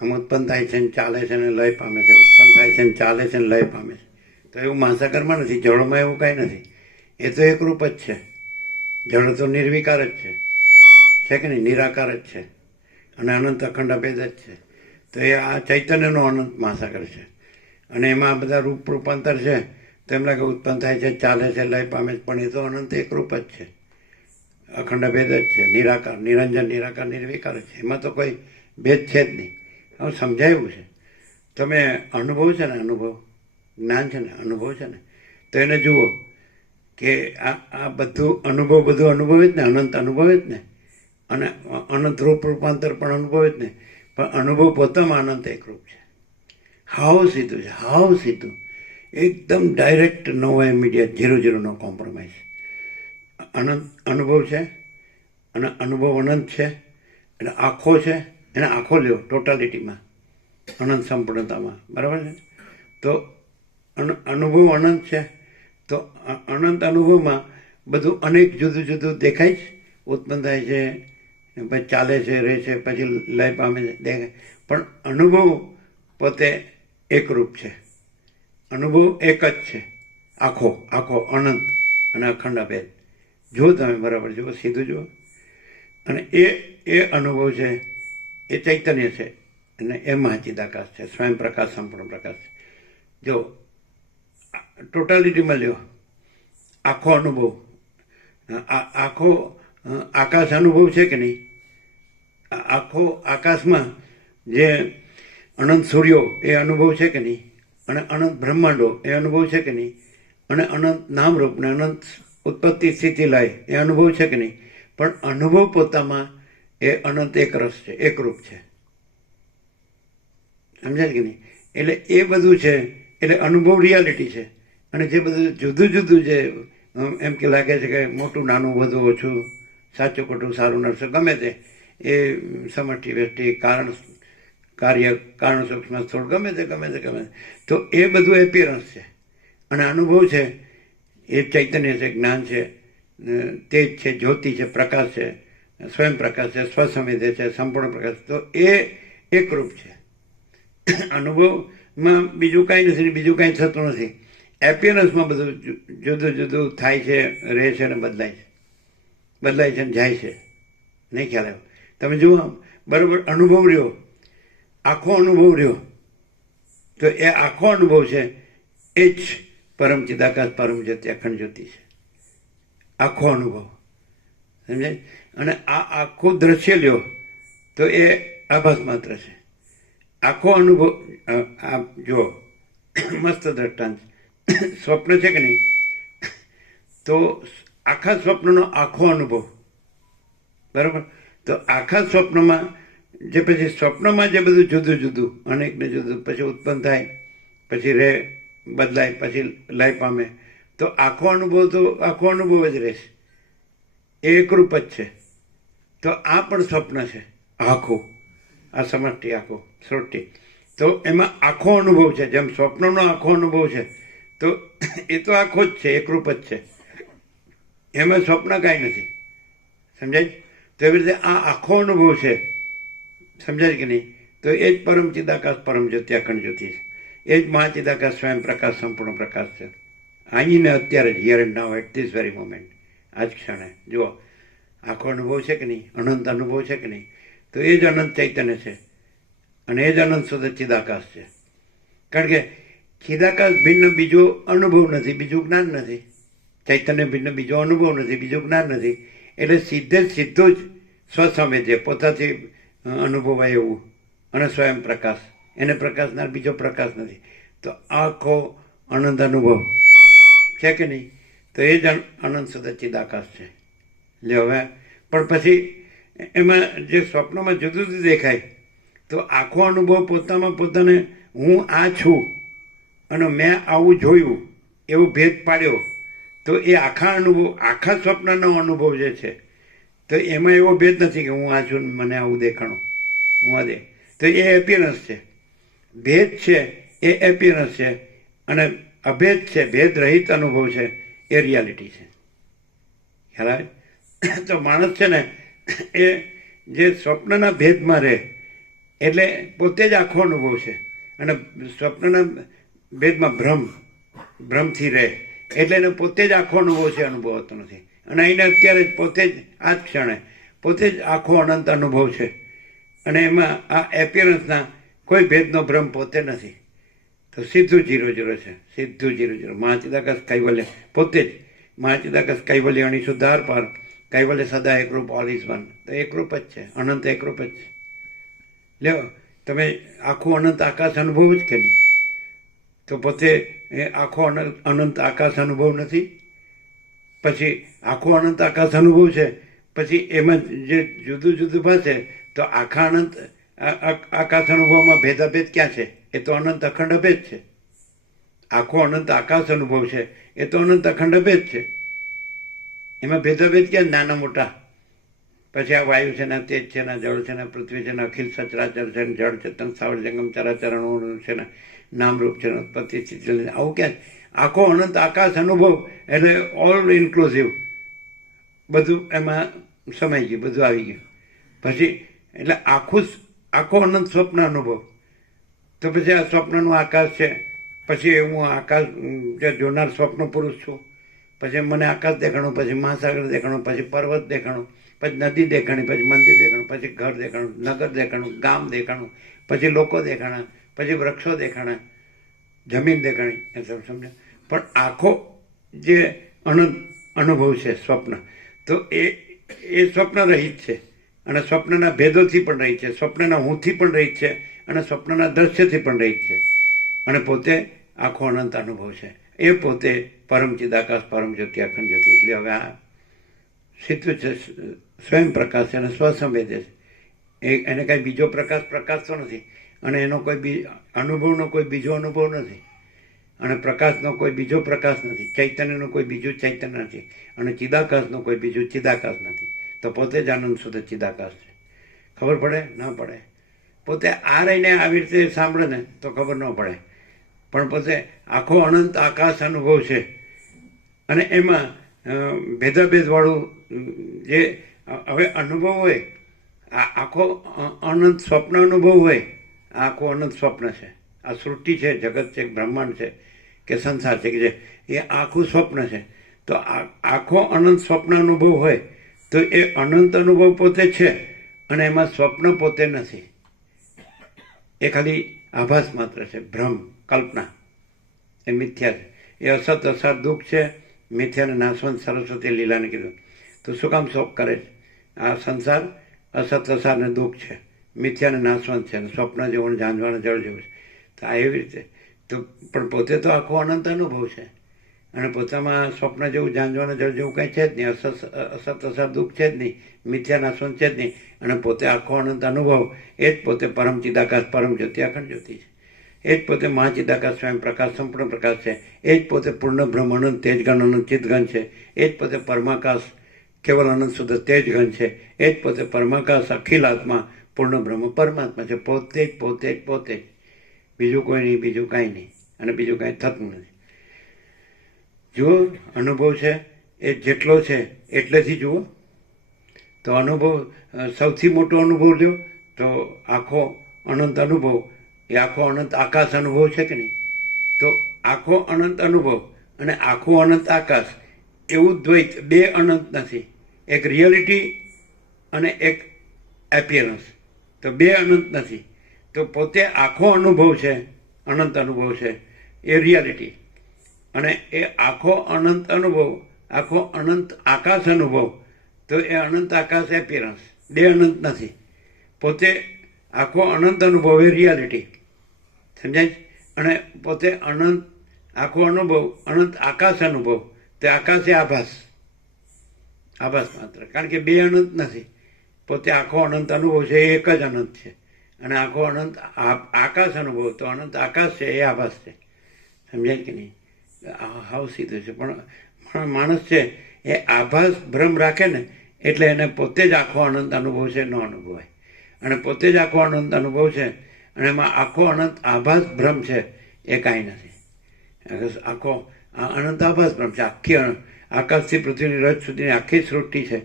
આમ ઉત્પન્ન થાય છે ને ચાલે છે ને લય પામે છે, ઉત્પન્ન થાય છે ને ચાલે છે ને લય પામે છે. તો તો એવું મહાસાગરમાં નથી, જળમાં એવું કાંઈ નથી. એ તો એકરૂપ જ છે. જળ તો નિર્વિકાર જ છે કે નહીં, નિરાકાર જ છે, અને અનંત અખંડ અભેદ જ છે. તો એ આ ચૈતન્યનો અનંત મહાસાગર છે. અને એમાં બધા રૂપ રૂપાંતર છે, તો એમ લાગે ઉત્પન્ન થાય છે, ચાલે છે, લય પામે છે, પણ એ તો અનંત એકરૂપ જ છે, અખંડ ભેદ જ છે, નિરાકાર, નિરંજન, નિરાકાર, નિર્વિકાર જ છે. એમાં તો કોઈ ભેદ છે જ નહીં. હવે સમજાયું છે. તમે અનુભવ છે ને, અનુભવ, જ્ઞાન છે ને, અનુભવ છે ને, તો એને જુઓ કે આ બધું અનુભવે જ ને, અનંત અનુભવે જ ને, અને અનંત રૂપ રૂપાંતર પણ અનુભવે જ ને, પણ અનુભવ પોતામાં અનંત એકરૂપ છે. હાવ સીધું છે, હાવ સીધું, એકદમ ડાયરેક્ટ, નો ઇમિડિયેટ, 0 નો કોમ્પ્રોમાઇઝ. અનંત અનુભવ છે, અને અનુભવ અનંત છે, એટલે આખો છે, એને આખો લ્યો ટોટાલિટીમાં, અનંત સંપૂર્ણતામાં, બરાબર છે. તો અનુભવ અનંત છે, તો અનંત અનુભવમાં બધું અનેક જુદું જુદું દેખાય છે, ઉત્પન્ન થાય છે, પછી ચાલે છે, રહે છે, પછી લય પામે છે, દેખાય. પણ અનુભવ પોતે એકરૂપ છે, અનુભવ એક જ છે, આખો અનંત અને અખંડ અભેદ. જુઓ તમે, બરાબર જુઓ, સીધું જુઓ. અને એ અનુભવ છે, એ ચૈતન્ય છે, અને એ મહાચિદાકાશ છે, સ્વયં પ્રકાશ, સંપૂર્ણ પ્રકાશ છે. જો ટોટાલિટીમાં લ્યો, આખો અનુભવ, આખો આકાશ અનુભવ છે કે નહીં, આખો આકાશમાં જે અનંત સૂર્યો એ અનુભવ છે કે નહીં, અને અનંત બ્રહ્માંડો એ અનુભવ છે કે નહીં, અને અનંત નામરૂપ ને અનંત ઉત્પત્તિ સ્થિતિ લય એ અનુભવ છે કે નહીં. પણ અનુભવ પોતામાં એ અનંત એક રસ છે, એકરૂપ છે. સમજાય કે નહીં? એટલે એ બધું છે, એટલે અનુભવ રિયાલિટી છે. અને જે બધું જુદું જુદું છે, એમ કે લાગે છે કે મોટું નાનું વધુ ઓછું, સાચું ખોટું, સારું નરસું, ગમે તે, એ સમષ્ટિ વ્યષ્ટિ, કાર્ય કારણ સૂક્ષ્મ સ્થૂળ, ગમે તે, તો એ બધું એપિયરન્સ છે. અને અનુભવ છે એ ચૈતન્ય છે, જ્ઞાન છે, તેજ છે, જ્યોતિ છે, પ્રકાશ છે, સ્વયં પ્રકાશ છે, સ્વસંવેદ્ય છે, સંપૂર્ણ પ્રકાશ. તો એ એકરૂપ છે. અનુભવમાં બીજું કાંઈ નથી, બીજું કાંઈ થતું નથી. એપિયરન્સમાં બધું જુદું જુદું થાય છે, રહે છે, અને બદલાય છે, અને જાય છે. નહીં ખ્યાલ આવ્યો? તમે જુઓ, બરાબર, અનુભવ રહ્યો, આખો અનુભવ રહ્યો, તો એ આખો અનુભવ છે એ જ પરમ ચિદાકાશ, પરમ જ્યોતિ, અખંડ જ્યોતિ છે. આખો અનુભવ, સમજાય? અને આ આખું દ્રશ્ય લ્યો તો એ આભાસ માત્ર છે. આખો અનુભવ, આ જો મસ્ત દ્રષ્ટાંત, સ્વપ્ન છે કે નહીં, તો આખા સ્વપ્નનો આખો અનુભવ, બરાબર. તો આખા સ્વપ્નમાં જે પછી સ્વપ્નમાં જે બધું જુદું જુદું, અનેકને જુદું, પછી ઉત્પન્ન થાય, પછી રહે, બદલાય, પછી લય પામે, તો આખો અનુભવ જ રહેશે, એ એકરૂપ જ છે. તો આ પણ સ્વપ્ન છે આખું, આ સમષ્ટિ, આખું સૃષ્ટિ. તો એમાં આખો અનુભવ છે, જેમ સ્વપ્નનો આખો અનુભવ છે, તો એ તો આખો જ છે, એકરૂપ જ છે. એમાં સ્વપ્ન કાંઈ નથી. સમજાય? તો એવી રીતે આ આખો અનુભવ છે, સમજાય કે નહીં? તો એ જ પરમ ચિદાકાશ, પરમ જ્યોતિ, અખંડ જ્યોતિ છે. એ જ મહાચિદાકાશ, સ્વયં પ્રકાશ, સંપૂર્ણ પ્રકાશ છે. અહીંને અત્યારે જ, here and now, at this very moment, આ જ ક્ષણે. જુઓ, આખો અનુભવ છે કે નહીં, અનંત અનુભવ છે કે નહીં, તો એ જ અનંત ચૈતન્ય છે, અને એ જ અનંત શુદ્ધ ચિદાકાશ છે. કારણ કે ચિદાકાશ ભિન્ન બીજો અનુભવ નથી, બીજું જ્ઞાન નથી. ચૈતન્ય ભિન્ન બીજો અનુભવ નથી, બીજું જ્ઞાન નથી. એટલે સીધું જ સ્વસંવેદ્ય, પોતાથી અનુભવાય એવું, અને સ્વયં પ્રકાશ, એને પ્રકાશનાર બીજો પ્રકાશ નથી. તો આખો આનંદ અનુભવ છે કે નહીં, તો એ જ અનંત શુદ્ધ ચિદાકાશ છે. લ્યો હવે, પણ પછી એમાં જે સ્વપ્નમાં જુદું જુદું દેખાય, તો આખો અનુભવ પોતાને હું આ છું અને મેં આવું જોયું એવો ભેદ પાડ્યો, તો એ આખા સ્વપ્નનો અનુભવ જે છે, તો એમાં એવો ભેદ નથી કે હું આ છું, મને આવું દેખાણું, હું આ તો એ એપિયરન્સ છે. ભેદ છે એ એપિયરન્સ છે, અને અભેદ છે, ભેદ રહિત અનુભવ છે, એ રિયાલિટી છે. ખ્યાલ આવે? તો માણસ છે ને, એ જે સ્વપ્નના ભેદમાં રહે, એટલે પોતે જ આખો અનુભવ છે, અને સ્વપ્નના ભેદમાં ભ્રમ, ભ્રમથી રહે, એટલે એને પોતે જ આખો અનુભવ છે, અનુભવ હોતો નથી. અને એને અત્યારે જ પોતે જ આ જ ક્ષણે પોતે જ આખો અનંત અનુભવ છે. અને એમાં આ એપિયરન્સના કોઈ ભેદનો ભ્રમ પોતે નથી. તો સીધું 0-0 છે, સીધું 0-0. મહાચિદાકાશ કૈવલ્ય પોતે જ મહાચિદાકાશ કૈવલ્ય અણી સુધાર પાર કૈવલ્ય સદા એકરૂપ, ઓલ ઇઝ વન. તો એકરૂપ જ છે, અનંત એકરૂપ જ છે. લ્યો તમે આખું અનંત આકાશ અનુભવ જ કે નહીં? તો પોતે એ આખો અનંત આકાશ અનુભવ નથી? પછી આખો અનંત આકાશ અનુભવ છે, પછી એમાં જે જુદું જુદું ભાષે, તો આખા અનંત આકાશ અનુભવમાં ભેદાભેદ ક્યાં છે? એ તો અનંત અખંડ અભેદ છે. આખો અનંત આકાશ અનુભવ છે, એ તો અનંત અખંડ અભેદ છે. એમાં ભેદાભેદ ક્યાં? નાના મોટા. પછી આ વાયુ છે ને, તેજ છે ને, જળ છે ને, પૃથ્વી છે ને, અખિલ સચરાચર છે ને, જળ ચેતન સ્થાવર જંગમ ચરાચરણ છે ને, નામરૂપ છે ને, ઉત્પત્તિ સ્થિતિ, આવું ક્યાં? આખો અનંત આકાશ અનુભવ એટલે ઓલ ઇન્ક્લુઝિવ, બધું એમાં સમાઈ ગયું, બધું આવી ગયું. પછી એટલે આખો અનંત સ્વપ્ન અનુભવ. તો પછી આ સ્વપ્નનું આકાશ છે, પછી હું આકાશ જે જોનાર સ્વપ્ન પુરુષ છું. પછી મને આકાશ દેખાણું, પછી મહાસાગર દેખાણું, પછી પર્વત દેખાણું, પછી નદી દેખાણી, પછી મંદિર દેખાણું, પછી ઘર દેખાણું, નગર દેખાણું, ગામ દેખાણું, પછી લોકો દેખાણા, પછી વૃક્ષો દેખાણા, જમીન દેખાણી. એ સબ સમજ્યા? પણ આખો જે અનંત અનુભવ છે સ્વપ્ન, તો એ સ્વપ્ન રહિત છે. અને સ્વપ્નના ભેદોથી પણ રહિત છે, સ્વપ્નના હુંથી પણ રહિત છે, અને સ્વપ્નના દ્રશ્યથી પણ રહિત છે. અને પોતે આખો અનંત અનુભવ છે. એ પોતે પરમ ચિદાકાશ, પરમ જ્યોતિ, અખંડ જ્યોતિ. એટલે હવે આ સીધું છે, સ્વયં પ્રકાશ છે અને સ્વસંવેદે છે. એને કાંઈ બીજો પ્રકાશતો નથી. અને એનો કોઈ અનુભવનો કોઈ બીજો અનુભવ નથી. અને પ્રકાશનો કોઈ બીજો પ્રકાશ નથી. ચૈતન્યનું કોઈ બીજું ચૈતન્ય નથી. અને ચિદાકાશનો કોઈ બીજું ચિદાકાશ નથી. તો પોતે જ આનંદ શુદ્ધ ચિદાકાશ છે. ખબર પડે? ના પડે. પોતે આ રહીને આવી રીતે સાંભળે ને તો ખબર ન પડે. પણ પોતે આખો અનંત આકાશ અનુભવ છે. અને એમાં ભેદાભેદવાળું જે હવે અનુભવ હોય, આખો અનંત સ્વપ્ન અનુભવ હોય, આખો અનંત સ્વપ્ન છે. આ સૃષ્ટિ છે, જગત છે, બ્રહ્માંડ છે કે સંસાર છે કે જે એ આખું સ્વપ્ન છે. તો આખો અનંત સ્વપ્ન અનુભવ હોય તો એ અનંત અનુભવ પોતે છે. અને એમાં સ્વપ્ન પોતે નથી. એ ખાલી આભાસ માત્ર છે, ભ્રમ, કલ્પના. એ મિથ્યા છે. એ અસત અસાર દુઃખ છે. મિથ્યાને નાશવંત સરસ્વતી લીલાને કીધું. તો શું કામ શોક કરે છે? આ સંસાર અસત અસાર ને દુઃખ છે, મિથ્યાને નાશવંત છે, અને સ્વપ્ન જેવું જાંજવાના જળ જેવું છે. તો આ એવી રીતે તો પણ પોતે તો આખો અનંત અનુભવ છે. અને પોતામાં સ્વપ્ન જેવું જાંજવાના જળ જેવું કંઈ છે જ નહીં. અસત અસાર દુઃખ છે જ નહીં, મિથ્યા નાશવંત છે જ નહીં. અને પોતે આખો અનંત અનુભવ, એ જ પોતે પરમ ચિદાકાશ, પરમ જ્યોતિ, અખંડ જ્યોતિ છે. એ જ પોતે મહાચિદાકાશ, સ્વયં પ્રકાશ, સંપૂર્ણ પ્રકાશ છે. એ જ પોતે પૂર્ણ બ્રહ્મ, અનંત તેજગણ, અનંત ચિદગણ છે. એ જ પોતે પરમાકાશ, કેવલ અનંત શુદ્ધ તેજગણ છે. એ જ પોતે પરમાકાશ, અખિલ આત્મા, પૂર્ણ બ્રહ્મ, પરમાત્મા છે. પોતે જ પોતે જ પોતે જ, બીજું કોઈ નહીં, બીજું કાંઈ નહીં. અને બીજું કાંઈ થતું નથી. જુઓ, અનુભવ છે એ જેટલો છે એટલેથી જુઓ. તો અનુભવ, સૌથી મોટો અનુભવ લ્યો તો આખો અનંત અનુભવ, એ આખો અનંત આકાશ અનુભવ છે કે નહીં? તો આખો અનંત અનુભવ અને આખો અનંત આકાશ, એવું દ્વૈત, બે અનંત નથી. એક રિયાલિટી અને એક એપિયરન્સ. તો બે અનંત નથી. તો પોતે આખો અનુભવ છે, અનંત અનુભવ છે, એ રિયાલિટી. અને એ આખો અનંત અનુભવ, આખો અનંત આકાશ અનુભવ, તો એ અનંત આકાશ એપિયરન્સ. બે અનંત નથી. પોતે આખો અનંત અનુભવ એ રિયાલિટી. સમજાય? અને પોતે અનંત આખો અનુભવ, અનંત આકાશ અનુભવ, તે આકાશ એ આભાસ, આભાસ માત્ર. કારણ કે બે અનંત નથી. પોતે આખો અનંત અનુભવ છે, એ એક જ અનંત છે. અને આખો અનંત આકાશ અનુભવ, તો અનંત આકાશ છે, એ આભાસ છે. સમજાય કે નહીં? હાવ સીધું છે. પણ માણસ છે એ આભાસ ભ્રમ રાખે ને, એટલે એને પોતે જ આખો અનંત અનુભવ છે ન અનુભવાય. અને પોતે જ આખો અનંત અનુભવ છે, અને એમાં આખો અનંત આભાસ ભ્રમ છે, એ કાંઈ નથી. આખો અનંત આભાસ ભ્રમ છે. આખી આકાશથી પૃથ્વીની રજ સુધીની આખી સૃષ્ટિ છે.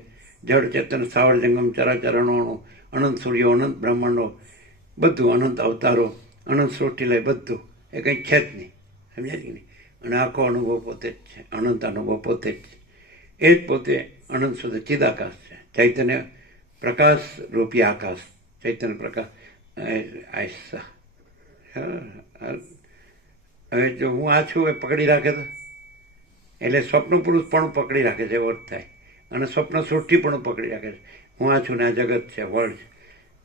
જળ ચેતન સ્થાવર જંગમ ચરાચરણો, અનંત સૂર્યો, અનંત બ્રહ્માંડો, બધું, અનંત અવતારો, અનંત સૃષ્ટિ લય, બધું એ કંઈ છે જ નહીં. સમજાય કે નહીં? અને આખો અનુભવ પોતે જ છે, અનંત અનુભવ પોતે જ છે. એ જ પોતે અનંત શુદ્ધ ચિદાકાશ છે, ચૈતન્ય પ્રકાશ રૂપી આકાશ, ચૈતન્ય પ્રકાશ. આયસા હવે જો હું આ છું એ પકડી રાખે તો એટલે સ્વપ્ન પુરુષ પણ પકડી રાખે છે, વર્ત થાય. અને સ્વપ્ન સૃષ્ટિ પણ પકડી રાખે છે. હું આ છું ને આ જગત છે, વર્લ્ડ છે,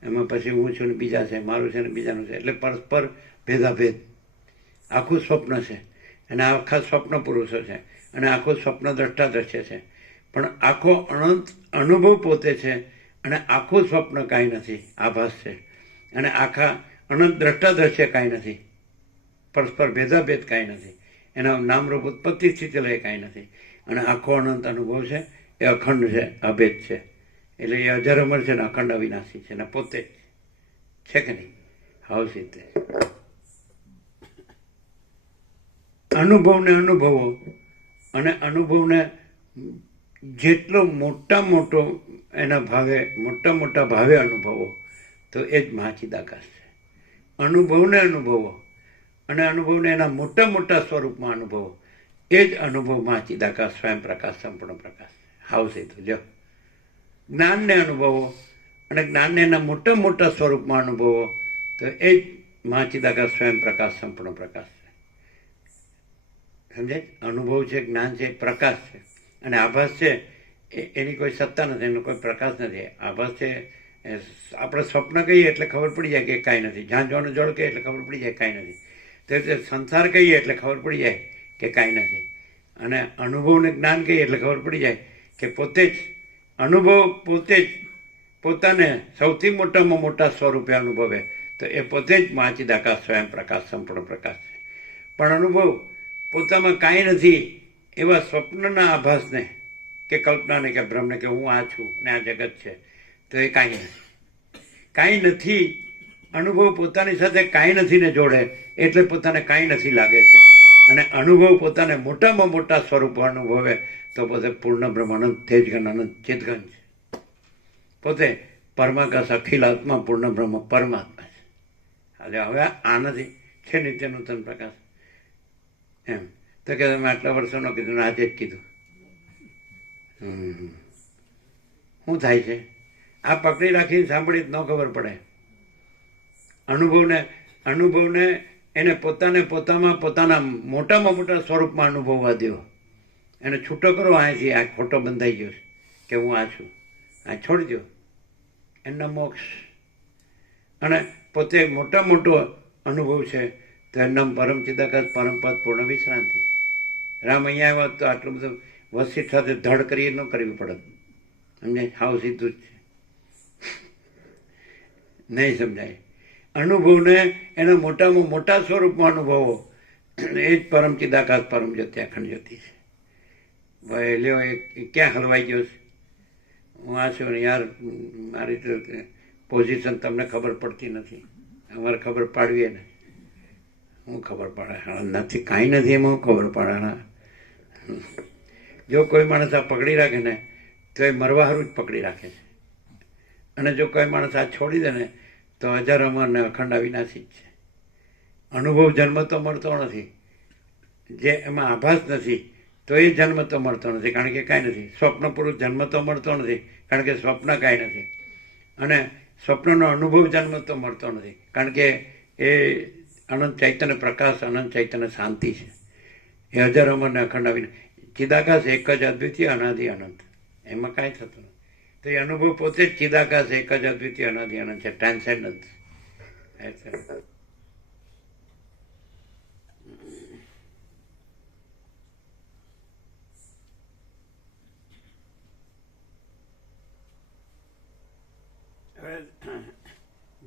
એમાં પછી હું છું ને બીજા છે, મારું છે ને બીજાનું છે, એટલે પરસ્પર ભેદાભેદ. આખું સ્વપ્ન છે અને આખા સ્વપ્ન પુરુષો છે અને આખું સ્વપ્ન દ્રષ્ટા દ્રશ્ય છે, પણ આખો અનંત અનુભવ પોતે છે અને આખું સ્વપ્ન કાંઈ નથી, આભાસ છે. અને આખા અનંત દ્રષ્ટા દ્રશ્ય કાંઈ નથી, પરસ્પર ભેદાભેદ કાંઈ નથી, એના નામરૂપ ઉત્પત્તિ સ્થિતિ લય કાંઈ નથી. અને આખો અનંત અનુભવ છે એ અખંડ છે, અભેદ છે. એટલે એ અજર અમર છે ને અખંડ અવિનાશી છે ને પોતે છે કે નહીં? હાવ સીધે અનુભવને અનુભવો અને અનુભવને જેટલો મોટો એના ભાવે મોટા ભાવે અનુભવો તો એ જ મહાચિદાકાશ છે. અનુભવને અનુભવો અને અનુભવને એના મોટા સ્વરૂપમાં અનુભવો, એ જ અનુભવ મહાચિદાકાશ, સ્વયં પ્રકાશ, સંપૂર્ણ પ્રકાશ છે. હાવ સીધું જો જ્ઞાનને અનુભવો અને જ્ઞાનને એના મોટા સ્વરૂપમાં અનુભવો તો એ જ મહાચિદાકાશ, સ્વયં પ્રકાશ, સંપૂર્ણ પ્રકાશ છે. સમજાય? અનુભવ છે, જ્ઞાન છે, પ્રકાશ છે. અને આભાસ છે એની કોઈ સત્તા નથી, એનો કોઈ પ્રકાશ નથી. આભાસ છે આપણે સ્વપ્ન કહીએ એટલે ખબર પડી જાય કે કાંઈ નથી, ઝાંઝવાનું જળ કહીએ એટલે ખબર પડી જાય કાંઈ નથી, તો સંસાર કહીએ એટલે ખબર પડી જાય કે કાંઈ નથી. અને અનુભવને જ્ઞાન કહીએ એટલે ખબર પડી જાય કે પોતે જ અનુભવ, પોતે જ પોતાને સૌથી મોટા સ્વરૂપે અનુભવે તો એ પોતે જ મહાચિદાકાશ, સ્વયં પ્રકાશ, સંપૂર્ણ પ્રકાશ છે. પણ અનુભવ પોતામાં કાંઈ નથી એવા સ્વપ્નના આભાસને કે કલ્પનાને કે ભ્રમને કે હું આ છું ને આ જગત છે, તો એ કાંઈ નથી. અનુભવ પોતાની સાથે કાંઈ નથી ને જોડે એટલે પોતાને કાંઈ નથી લાગે છે. અને અનુભવ પોતાને મોટામાં મોટા સ્વરૂપો અનુભવે તો પોતે પૂર્ણ બ્રહ્મ, અનંત તેજગન, અનંત ચેતગન છે. પોતે પરમાકાશ, અખિલ આત્મા, પૂર્ણ બ્રહ્મ, પરમાત્મા છે. હવે આ નથી છે નિત્ય નૂતન પ્રકાશ એમ. તો કે તમે આટલા વર્ષોનો કીધું ને આજે જ કીધું. શું થાય છે? આ પકડી રાખીને સાંભળી ન ખબર પડે. અનુભવને એને પોતામાં પોતાના મોટામાં મોટા સ્વરૂપમાં અનુભવવા દો. એને છૂટો કરો અહીંથી, આ ખોટો બંધાઈ ગયો છે કે હું આ છું, આ છોડી દો, એમના મોક્ષ. અને પોતે મોટો અનુભવ છે તો એમના પરમ ચિદાકાશ, પરમપદ, પૂર્ણ વિશ્રાંતિ. રામ અહીંયા આવ્યા તો આટલું બધું વસ્તી સાથે ધડ કરીએ ન કરવી પડે. સમજાય? હાવ સીધું જ છે. નહીં સમજાય? અનુભવને એના મોટામાં મોટા સ્વરૂપમાં અનુભવો એ જ પરમ ચિદાકાશ, પરમ જ્યોતિ, અખંડ જ્યોતિ છે. ભાઈ લ્યો એ ક્યાં હલવાઈ ગયો છે? હું આ છું ને યાર, મારી તો પોઝિશન તમને ખબર પડતી નથી, અમારે ખબર પાડવી ને હું ખબર પડે નથી, કાંઈ નથી એમાં હું ખબર પડે. જો કોઈ માણસ આ પકડી રાખે ને તો એ મરવા હારું જ પકડી રાખે છે. અને જો કોઈ માણસ આ છોડી દે ને તો અજર અમર ને અખંડ અવિનાશી જ છે. અનુભવ જન્મ તો મળતો નથી, જે એમાં આભાસ નથી તો એ જન્મ તો મળતો નથી, કારણ કે કાંઈ નથી. સ્વપ્ન પુરુષ જન્મ તો મળતો નથી, કારણ કે સ્વપ્ન કાંઈ નથી. અને સ્વપ્નનો અનુભવ જન્મ તો મળતો નથી, કારણ કે એ અનંત ચૈતન્ય પ્રકાશ, અનંત ચૈતન્ય શાંતિ છે. એ અજર અમર ને અખંડ અવિનાશ ચિદાકાશ, એક જ અદ્વિતીય, અનાદિ અનંત. એમાં કાંઈ થતું નથી. તો એ અનુભવ પોતે જ ચિદાકાશ, એક જ અદ્વિતીય, અનાદિ અનંત છે, ટ્રાન્સેન્ડન્સ.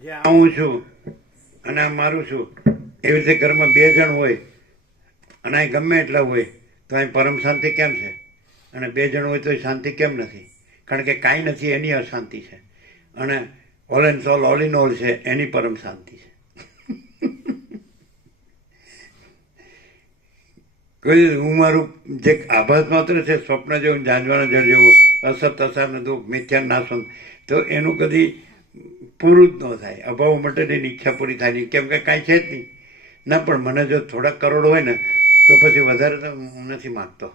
જે હું છું અને આ મારું છું એવી રીતે ઘરમાં બે જણ હોય અને અહીં ગમે એટલા હોય તો અહીં પરમ શાંતિ કેમ છે? અને બે જણ હોય તો શાંતિ કેમ નથી? કારણ કે કાંઈ નથી એની અશાંતિ છે, અને all and all, all in all છે એની પરમ શાંતિ છે. કોઈ હું મારું જે આભાસ માત્ર છે, સ્વપ્ન જેવું, ઝાંઝવાના જળ જેવું, અસત અસારને દુઃખ, મિથ્યા નાશવંત, તો એનું કદી પૂરું જ ન થાય. અભાવ માટે એની ઈચ્છા પૂરી થાય નહીં, કેમ કે કાંઈ છે જ નહીં. ના, પણ મને જો થોડાક કરોડ હોય ને તો પછી વધારે તો હું નથી માગતો.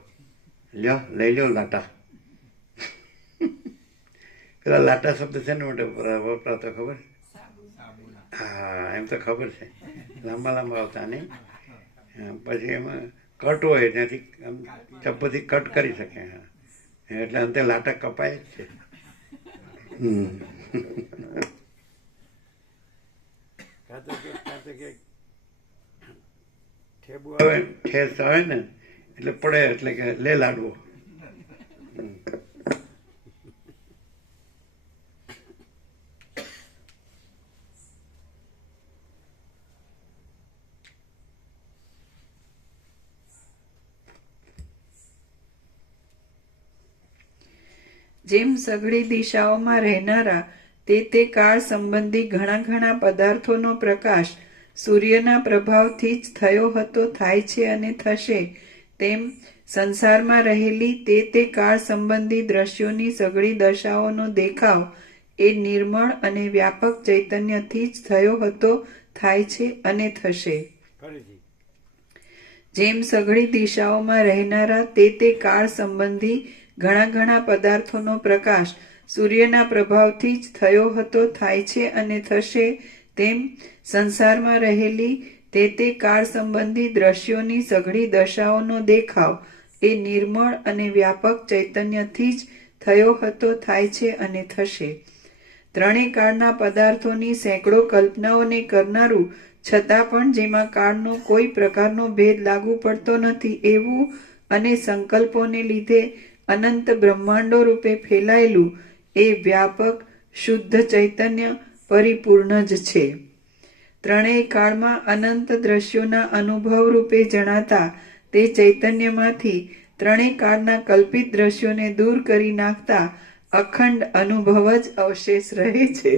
લ્યો લઈ લ્યો લાટા. પેલા લાટા શબ્દ છે ને માટે વપરાતો ખબર? હા, એમ તો ખબર છે. લાંબા લાંબા આવતા નહીં. પછી એમાં કટ હોય ત્યાંથી આમ ચપ્પુથી કટ કરી શકે. હા, એટલે અંતે લાટા કપાય જ છે. ઠેબુ આવે ઠેસ આવે ને એટલે પડે એટલે કે લે લાડવો. જેમ સઘળી દિશાઓમાં રહેનારા તે કાળ સંબંધી ઘણા ઘણા પદાર્થોનો પ્રકાશ સૂર્યના પ્રભાવથી જ થયો હતો, થાય છે અને થશે, તેમ સંસારમાં રહેલી તે કાળ સંબંધી દ્રશ્યોની સઘળી દશાઓનો દેખાવ એ નિર્મળ અને વ્યાપક ચૈતન્યથી જ થયો હતો, થાય છે અને થશે. જેમ સઘળી દિશાઓમાં રહેનારા તે કાળ સંબંધી ઘણા ઘણા પદાર્થોનો પ્રકાશ સૂર્યના પ્રભાવથી જ થયો હતો, થાય છે અને થશે, તેમ સંસારમાં રહેલી તે કાળ સંબંધી દ્રશ્યોની સઘળી દશાઓનો દેખાવ એ નિર્મળ અને વ્યાપક ચૈતન્યથી જ થયો હતો, થાય છે અને થશે. ત્રણેય કાળના પદાર્થોની સેંકડો કલ્પનાઓને કરનારું, છતાં પણ જેમાં કાળનો કોઈ પ્રકારનો ભેદ લાગુ પડતો નથી એવું અને સંકલ્પોને લીધે અનંત બ્રહ્માંડો રૂપે ફેલાયેલું એ વ્યાપક શુદ્ધ ચૈતન્ય પરિપૂર્ણ જ છે. ત્રણેય કાળમાં અનંત દ્રશ્યોના અનુભવ રૂપે જણાતા તે ચૈતન્યમાંથી ત્રણેય કાળના કલ્પિત દ્રશ્યોને દૂર કરી નાખતા અખંડ અનુભવ જ અવશેષ રહે છે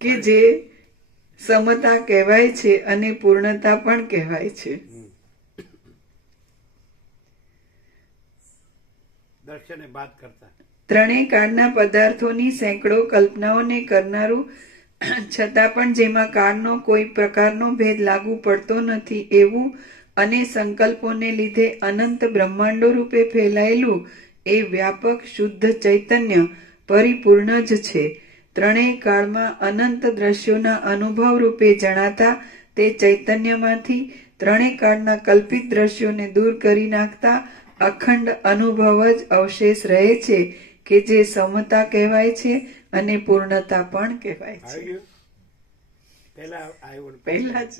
કે જે સમતા કહેવાય છે અને પૂર્ણતા પણ કહેવાય છે. દર્શને બાદ કરતા ત્રણેય કાળના પદાર્થોની સેંકડો કલ્પનાઓને કરનારું, છતાં પણ જેમાં કાળનો કોઈ પ્રકારનો ભેદ લાગુ પડતો નથી એવું અને સંકલ્પોને લીધે અનંત બ્રહ્માંડો રૂપે ફેલાયેલું એ વ્યાપક શુદ્ધ ચૈતન્ય પરિપૂર્ણ જ છે. ત્રણેય કાળમાં અનંત દ્રશ્યોના અનુભવ રૂપે જણાતા તે ચૈતન્યમાંથી ત્રણેય કાળના કલ્પિત દ્રશ્યોને દૂર કરી નાખતા અખંડ અનુભવ જ અવશેષ રહે છે કે જે સમતા કહેવાય છે અને પૂર્ણતા પણ કહેવાય છે. પહેલા જ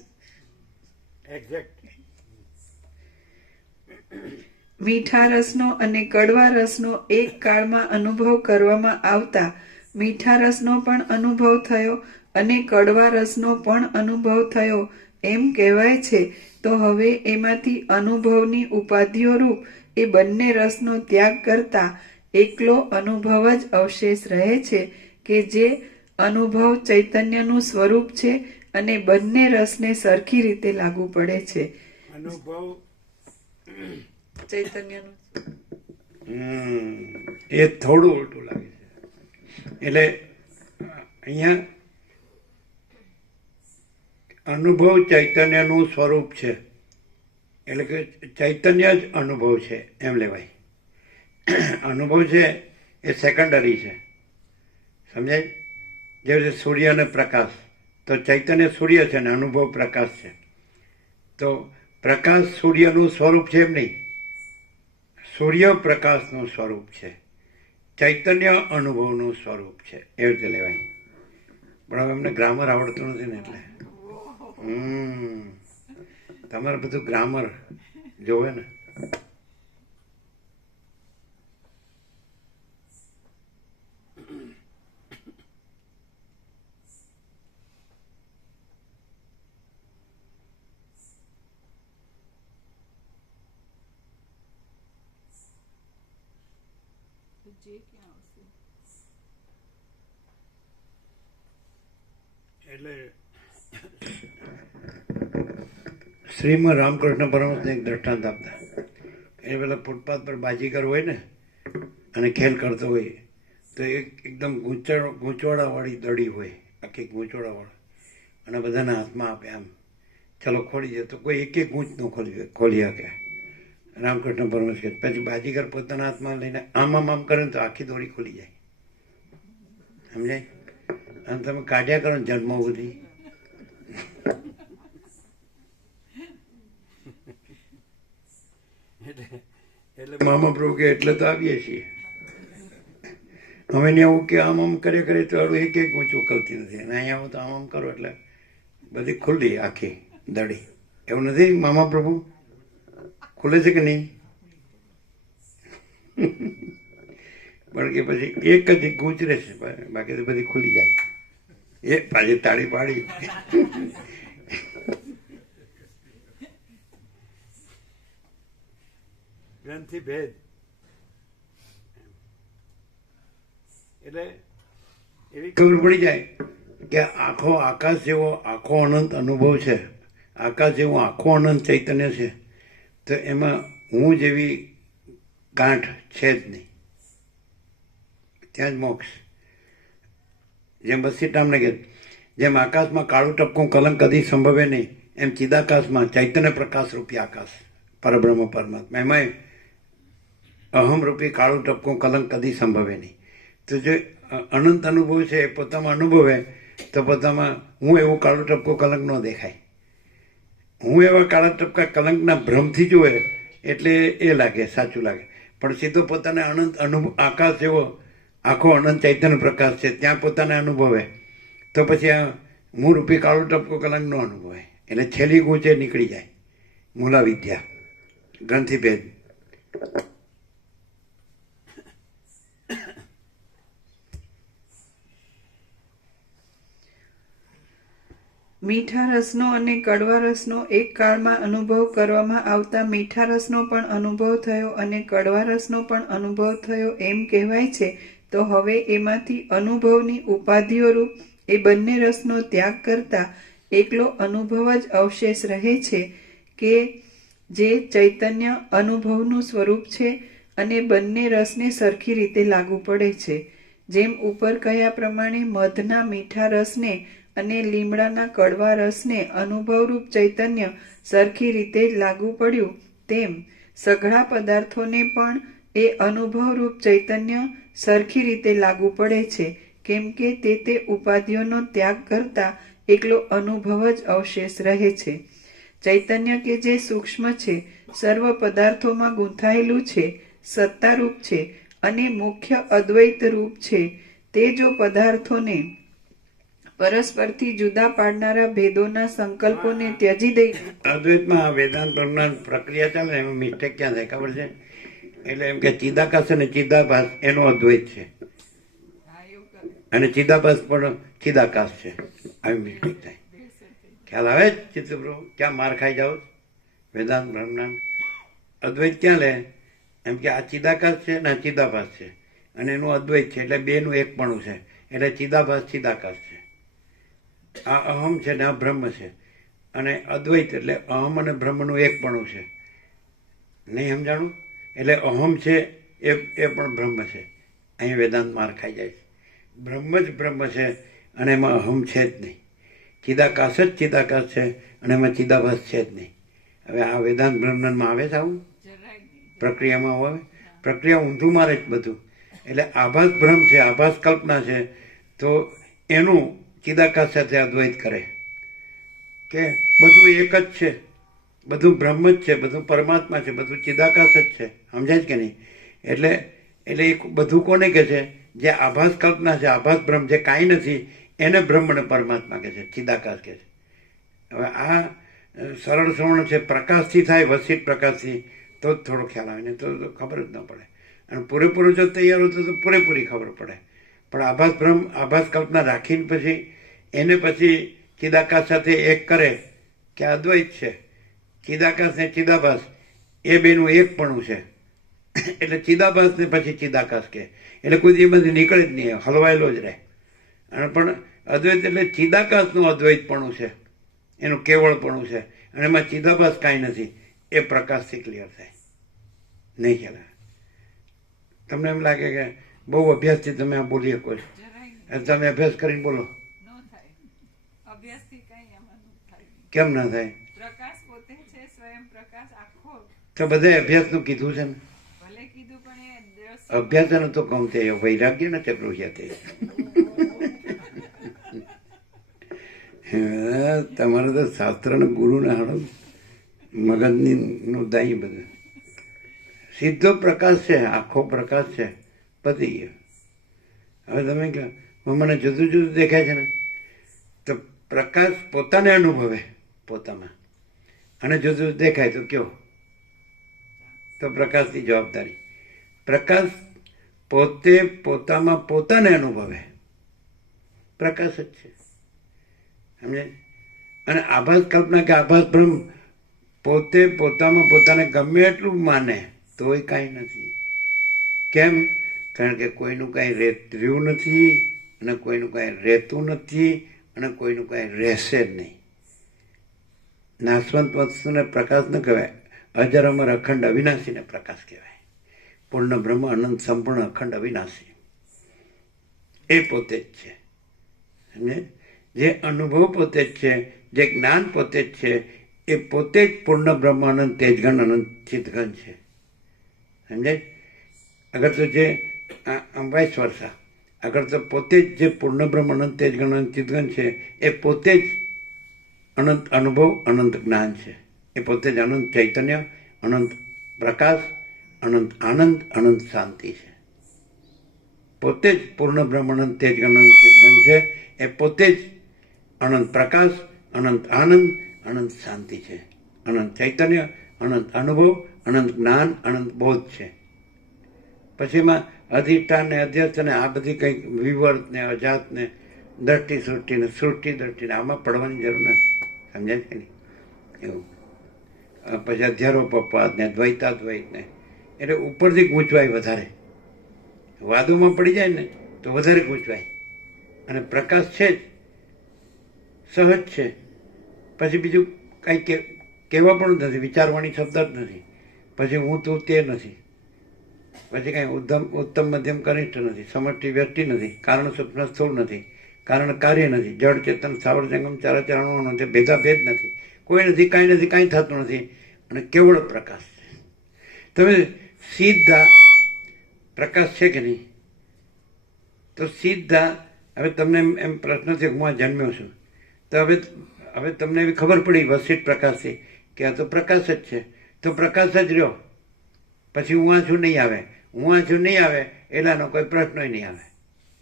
મીઠા રસનો અને કડવા રસનો એક કાળમાં અનુભવ કરવામાં આવતા મીઠા રસનો પણ અનુભવ થયો અને કડવા રસનો પણ અનુભવ થયો એમ કહેવાય છે. તો હવે એમાંથી અનુભવની ઉપાધિઓ રૂપ એ બંને રસનો ત્યાગ કરતા એકલો અનુભવ જ અવશેષ રહે છે કે જે અનુભવ ચૈતન્યનું સ્વરૂપ છે અને બંને રસને સરખી રીતે લાગુ પડે છે. અનુભવ ચૈતન્યનું એ થોડું ઉલટું લાગે છે. એટલે અહીંયા અનુભવ ચૈતન્યનું સ્વરૂપ છે એટલે કે ચૈતન્ય જ અનુભવ છે એમ લેવાય. અનુભવ છે એ સેકન્ડરી છે, સમજાય? જેવી રીતે સૂર્ય અને પ્રકાશ, તો ચૈતન્ય સૂર્ય છે ને અનુભવ પ્રકાશ છે. તો પ્રકાશ સૂર્યનું સ્વરૂપ છે એમ નહીં, સૂર્ય પ્રકાશનું સ્વરૂપ છે, ચૈતન્ય અનુભવનું સ્વરૂપ છે, એવી રીતે લેવાય. પણ હવે અમને ગ્રામર આવડતું નથી ને એટલે તમારે બધું ગ્રામર જોવે ને. એટલે શ્રીમદ રામકૃષ્ણ પરમહંસને એક દ્રષ્ટાંત આપતા. એ પેલા ફૂટપાથ પર બાજીગર હોય ને અને ખેલ કરતો હોય તો એકદમ ગૂંચવાડાવાળી દડી હોય, આખી ગૂંચવાડાવાળી, અને બધાના હાથમાં આપે આમ ચલો ખોલી દે, તો કોઈ એક એક ગૂંચ ન ખોલી શકે. રામકૃષ્ણ પરમહંસ કહે પછી બાજીગર પોતાના હાથમાં લઈને આમ આમ આમ કરે ને તો આખી દોરી ખુલી જાય. સમજાય? અને તમે કાઢ્યા કરો ને જન્મ બધી એટલે મામા પ્રભુ કે એટલે તો આવીએ છીએ અમે ને એવું કે આમ આમ કરે કરે તો આડું એક એક ગૂંચ ઉકલતી નથી, અને અહીંયા આવું તો આમ આમ કરો એટલે બધી ખુલ્લી આખી દડી. એવું નથી મામા પ્રભુ? ખુલે છે કે નહીં? પણ કે પછી એક જ ગૂંચ રહેશે, બાકી તો બધી ખુલી જાય. એ પાછી તાળી પાડી. ગ્રંથિ ભેદ એટલે એવી ખબર પડી જાય કે આખો આકાશ જેવો આખો અનંત અનુભવ છે, આકાશ જેવું આખો અનંત ચૈતન્ય છે, તો એમાં હું જેવી ગાંઠ છે જ નહીં. ત્યાં જ મોક્ષ. જેમ બસીટામને કહે જેમ આકાશમાં કાળું ટપકું કલંક કદી સંભવે નહીં, એમ ચિદાકાશમાં ચૈતન્ય પ્રકાશ રૂપી આકાશ પરબ્રહ્મ પરમાત્મા, એમાં અહમ રૂપી કાળું ટપકું કલંક કદી સંભવે નહીં. તો જે અનંત અનુભવ છે એ પોતામાં અનુભવે તો પોતામાં હું એવું કાળું ટપકું કલંક ન દેખાય. હું એવા કાળા ટપકા કલંકના ભ્રમથી જોવે એટલે એ લાગે, સાચું લાગે. પણ સીધો પોતાને અનંત આકાશ જેવો આખો અનંત ચૈતન્ય પ્રકાશ છે ત્યાં પોતાને અનુભવે તો પછી આ હું રૂપી કાળું ટપકું કલંક ન અનુભવે. એટલે છેલ્લી ગૂંચે નીકળી જાય મૂલા વિદ્યા ગ્રંથિભેદ. મીઠા રસનો અને કડવા રસનો એક કાળમાં અનુભવ કરવામાં આવતા મીઠા રસનો પણ અનુભવ થયો અને કડવા રસનો પણ અનુભવ થયો એમ કહેવાય છે. તો હવે એમાંથી અનુભવની ઉપાધિઓ રૂપ એ બંને રસનો ત્યાગ કરતા એકલો અનુભવ જ અવશેષ રહે છે કે જે ચૈતન્ય અનુભવનું સ્વરૂપ છે અને બંને રસને સરખી રીતે લાગુ પડે છે. જેમ ઉપર કહ્યા પ્રમાણે મધના મીઠા રસને અને લીમડાના કડવા રસને અનુભવરૂપ ચૈતન્ય સરખી રીતે લાગુ પડ્યું, તેમ સઘળા પદાર્થોને પણ એ અનુભવરૂપ ચૈતન્ય સરખી રીતે લાગુ પડે છે, કેમ કે તે ઉપાધિઓનો ત્યાગ કરતા એકલો અનુભવ જ અવશેષ રહે છે. ચૈતન્ય કે જે સૂક્ષ્મ છે, સર્વ પદાર્થોમાં ગૂંથાયેલું છે, સત્તારૂપ છે અને મુખ્ય અદ્વૈત રૂપ છે, તે જો પદાર્થોને પરસ્પરથી જુદા પાડનારા ભેદોના સંકલ્પોને ત્યજી દઈ અદ્વૈતમાં વેદાંત પ્રજ્ઞાન પ્રક્રિયા ચાલે એમાં મિસ્ટેક ક્યાં થાય ખબર છે? એટલે એમ કે ચિદાકાશ અને ચિદાભાસ એનો અદ્વૈત છે અને ચિદાભાસ પણ ચિદાકાશ છે, આવી મિસ્ટેક થાય. ખ્યાલ આવે જ ચિત્તપ્રભુ? ક્યાં માર ખાઈ જાઓ? વેદાંત બ્રહ્મણાન અદ્વૈત ક્યાં લે? એમ કે આ ચિદાકાશ છે ને આ ચિદાભાસ છે અને એનું અદ્વૈત છે, એટલે બેનું એકપણું છે, એટલે ચિદાભાસ ચિદાકાશ છે. આ અહમ છે ને આ બ્રહ્મ છે, અને અદ્વૈત એટલે અહમ અને બ્રહ્મનું એકપણું છે. નહીં સમજાણું? એટલે અહમ છે એ પણ બ્રહ્મ છે. અહીં વેદાંત માર ખાઈ જાય છે. બ્રહ્મ જ બ્રહ્મ છે અને એમાં અહમ છે જ નહીં. ચિદાકાશ જ ચિદાકાશ છે અને એમાં ચિદાભાસ છે જ નહીં. હવે આ વેદાંત બ્રહ્મમાં આવે છે આવું? પ્રક્રિયામાં આવે? પ્રક્રિયા ઊંધું મારે જ બધું. એટલે આભાસ ભ્રમ છે, આભાસ કલ્પના છે, તો એનું ચિદાકાશ સાથે અદ્વૈત કરે કે બધું એક જ છે, બધું બ્રહ્મ જ છે, બધું પરમાત્મા છે, બધું ચિદાકાશ જ છે. સમજાય જ કે નહીં? એટલે એ બધું કોને કહે છે? જે આભાસ કલ્પના છે, આભાસ બ્રહ્મ જે કાંઈ નથી એને બ્રહ્મ ને પરમાત્મા કહે છે, ચિદાકાશ કહે છે. હવે આ સરળ શ્રવણ છે, પ્રકાશથી થાય, વસિત પ્રકાશથી, તો જ થોડો ખ્યાલ આવે ને તો ખબર જ ન પડે. અને પૂરેપૂરું જો તૈયાર હોતું તો પૂરેપૂરી ખબર પડે. પણ આભાસ બ્રહ્મ આભાસ કલ્પના રાખીને પછી એને પછી ચિદાકાશ સાથે એક કરે કે અદ્વૈત છે, ચિદાકાશ ને ચિદાભાસ એ બેનું એકપણું છે, એટલે ચિદાભાસ ને પછી ચિદાકાશ કે, એટલે કોઈ એમાંથી નીકળે જ નહીં, હલવાયેલો જ રહે. અને પણ અદ્વૈત એટલે ચિદાકાશનું અદ્વૈતપણું છે, એનું કેવળપણું છે, અને એમાં ચિદાભાસ કાંઈ નથી. એ પ્રકાશથી ક્લિયર થાય. નહીં ખ્યાલ આવે? તમને એમ લાગે કે બહુ અભ્યાસથી તમે આ બોલી શકો છો? તમે અભ્યાસ કરીને બોલો. કેમ ના થાય? સ્વયં પ્રકાશ આખો તો બધે અભ્યાસનું કીધું છે ને. ભલે કીધું પણ એ દ્રશ્ય અભ્યાસનું તો કહું તે વૈરાગ્ય ને ચક્રુહ્યા તે તમારે તો શાસ્ત્રના ગુરુને હાડો મગજની નું દાઈ બધું સીધો પ્રકાશ છે, આખો પ્રકાશ છે, પતી ગયો. હવે તમે કહો મને જુદું જુદું દેખાય છે ને, તો પ્રકાશ પોતાને અનુભવે પોતામાં અને જુદું જુદું દેખાય તો કયો, તો પ્રકાશની જવાબદારી. પ્રકાશ પોતે પોતામાં પોતાને અનુભવે પ્રકાશ જ છે, સમજે. અને આભાસ કલ્પના કે આભાસ ભ્રમ પોતે પોતામાં પોતાને ગમે એટલું માને તોય કાંઈ નથી. કેમ? કારણ કે કોઈનું કાંઈ રહ્યું નથી અને કોઈનું કાંઈ રહેતું નથી અને કોઈનું કાંઈ રહેશે જ નહીં. નાશવંત વસ્તુને પ્રકાશ ન કહેવાય, અજર અમર અખંડ અવિનાશીને પ્રકાશ કહેવાય. પૂર્ણ બ્રહ્મ અનંત સંપૂર્ણ અખંડ અવિનાશી એ પોતે જ છે, સમજે. જે અનુભવ પોતે જ છે, જે જ્ઞાન પોતે જ છે, એ પોતે જ પૂર્ણ બ્રહ્મ અનંત તેજગણ અનંત ચિતગણ છે, સમજાય. અગર તો જે વાઇસ વર્ષા, અગર તો પોતે જ જે પૂર્ણ બ્રહ્મ અનંત તેજગણ અનંત ચિતગણ છે એ પોતે જ અનંત અનુભવ અનંત જ્ઞાન છે. એ પોતે જ અનંત ચૈતન્ય, અનંત પ્રકાશ, અનંત આનંદ, અનંત શાંતિ છે. પોતે જ પૂર્ણ બ્રહ્મ અનંત તેજગણ અનંત ચિતગણ છે. એ પોતે જ અનંત પ્રકાશ, અનંત આનંદ, અનંત શાંતિ છે. અનંત ચૈતન્ય, અનંત અનુભવ, અનંત જ્ઞાન, અનંત બોધ છે. પછી એમાં અધિષ્ઠાન ને અધ્યસ્થ ને આ બધી કંઈક વિવર્ત ને અજાત ને દ્રષ્ટિ સૃષ્ટિ ને સૃષ્ટિ દ્રષ્ટિ ને આમાં પડવાની જરૂર નથી, સમજાય છે ને એવું. પછી અધ્યારોપવાદ ને દ્વૈતાદ્વૈત ને એટલે ઉપરથી ગૂંચવાય વધારે, વાદોમાં પડી જાય ને તો વધારે ગૂંચવાય. અને પ્રકાશ છે જ, સહજ છે. પછી બીજું કાંઈ કહેવા પણ નથી, વિચારવાની શબ્દ જ નથી. પછી હું તું તે નથી, પછી કાંઈ ઉત્તમ મધ્યમ કનિષ્ઠ નથી, સમષ્ટિ વ્યક્તિ નથી, કારણ સૂક્ષ્મ સ્થૂળ નથી, કારણ કાર્ય નથી, જળ ચેતન સ્થાવર જંગમ ચારાચરણો નથી, ભેદાભેદ નથી, કોઈ નથી, કાંઈ નથી, કાંઈ થતું નથી. અને કેવળ પ્રકાશ છે. તમે સીધા પ્રકાશ છે કે નહીં? તો સીધા હવે તમને એમ પ્રશ્ન છે કે હું આ જન્મ્યો છું, તો હવે તમને એવી ખબર પડી વસિત પ્રકાશથી કે આ તો પ્રકાશ જ છે, તો પ્રકાશ જ રહ્યો. પછી હું આ છું નહીં આવે, હું આ છું નહીં આવે એટલે એનો કોઈ પ્રશ્ન નહીં આવે,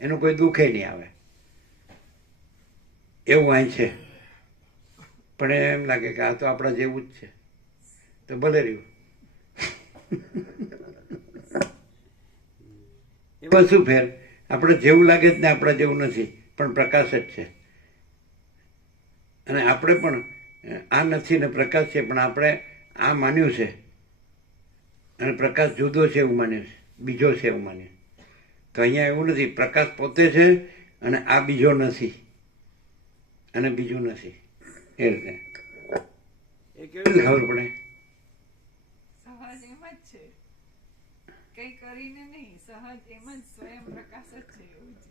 એનું કોઈ દુઃખે નહીં આવે. એવું અહીં છે. પણ એમ લાગે કે આ તો આપણા જેવું જ છે, તો ભલે રહ્યું. એમાં શું ફેર? આપણે જેવું લાગે જ ને આપણા જેવું નથી, પણ પ્રકાશ જ છે. અને આપણે પણ આ નથી ને પ્રકાશ છે, પણ આપણે આ માન્યું છે અને પ્રકાશ જુદો છે એવું માન્યું છે, બીજો છે એવું માન્યું. તો અહીંયા એવું નથી, પ્રકાશ પોતે છે અને આ બીજો નથી અને બીજું નથી. એ રીતે એ કેવી રીતે ખબર પડે? સહજ એમ જ છે, કઈ કરીને નહીં, સહજ એમ જ સ્વયં પ્રકાશ જ છે એવું છે.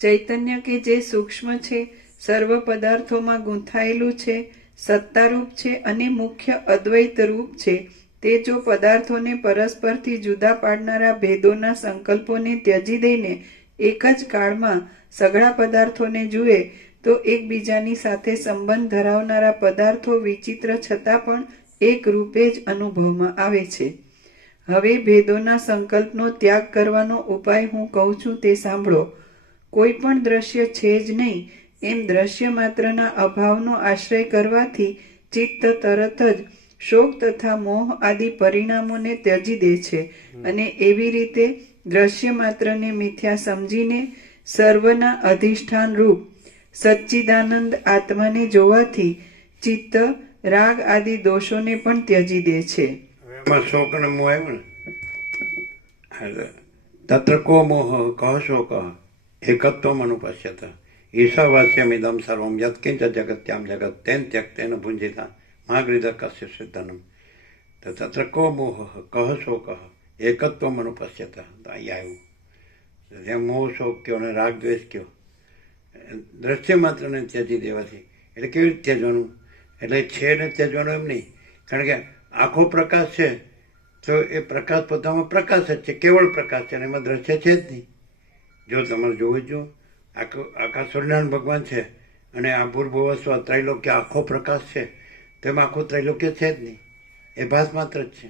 ચૈતન્ય કે જે સૂક્ષ્મ છે, સર્વ પદાર્થોમાં ગૂંથાયેલું છે, સત્તારૂપ છે અને મુખ્ય અદ્વૈત રૂપ છે, તે જો પદાર્થોને પરસ્પરથી જુદા પાડનારા ભેદોના સંકલ્પોને ત્યજી દઈને એક જ કાળમાં સઘળા પદાર્થોને જુએ તો એકબીજાની સાથે સંબંધ ધરાવનારા પદાર્થો વિચિત્ર છતાં પણ એક રૂપે જ અનુભવમાં આવે છે. હવે ભેદોના સંકલ્પનો ત્યાગ કરવાનો ઉપાય હું કહું છું તે સાંભળો. કોઈ પણ દ્રશ્ય છે જ નહીં એમ દ્રશ્ય માત્રના અભાવનો આશ્રય કરવાથી ચિત્ત તરત જ શોક તથા મોહ આદિ પરિણામોને ત્યજી દે છે અને એવી રીતે દ્રશ્ય માત્રને મિથ્યા સમજીને સર્વના અધિષ્ઠાન રૂપ સચ્ચિદાનંદ આત્માને જોવાથી ચિત્ત રાગ આદિ દોષોને પણ ત્યજી દે છે. એમાં શોક અને મોહ આવ્યો ને, તત્ર કો મોહ કહ શોક એકત્વમ અનુપશ્યત ઈશાવાસ્યમિદમ સર્વમ યત્કિંચ જગત્યામ જગત તેન ત્યક્તેન ભુંજિતા મહાગૃધ કશ્ય સિદ્ધનમ. તો તત્ર કો મોહ કહ શોક એકત્વ મનુપશ્યતા. તો અહીંયા આવ્યું જ્યાં મોહ શોક કયો અને રાગ દ્વેષ કયો દ્રશ્ય માત્રને ત્યજી દેવાથી. એટલે કેવી રીતે ત્યજવાનું? એટલે છે ને ત્યજવાનું એમ નહીં, કારણ કે આખો પ્રકાશ છે તો એ પ્રકાશ પોતામાં પ્રકાશ જ છે, કેવળ પ્રકાશ છે, અને એમાં દ્રશ્ય છે જ નહીં. જો તમારે જોવું જ જો આખા સૂર્યનારાયણ ભગવાન છે અને આ ભૂર્ભુવસ્વ ત્રૈલોક્ય આખો પ્રકાશ છે, તો એમાં આખું ત્રૈલોક્ય છે જ નહીં, એ ભાસ માત્ર જ છે.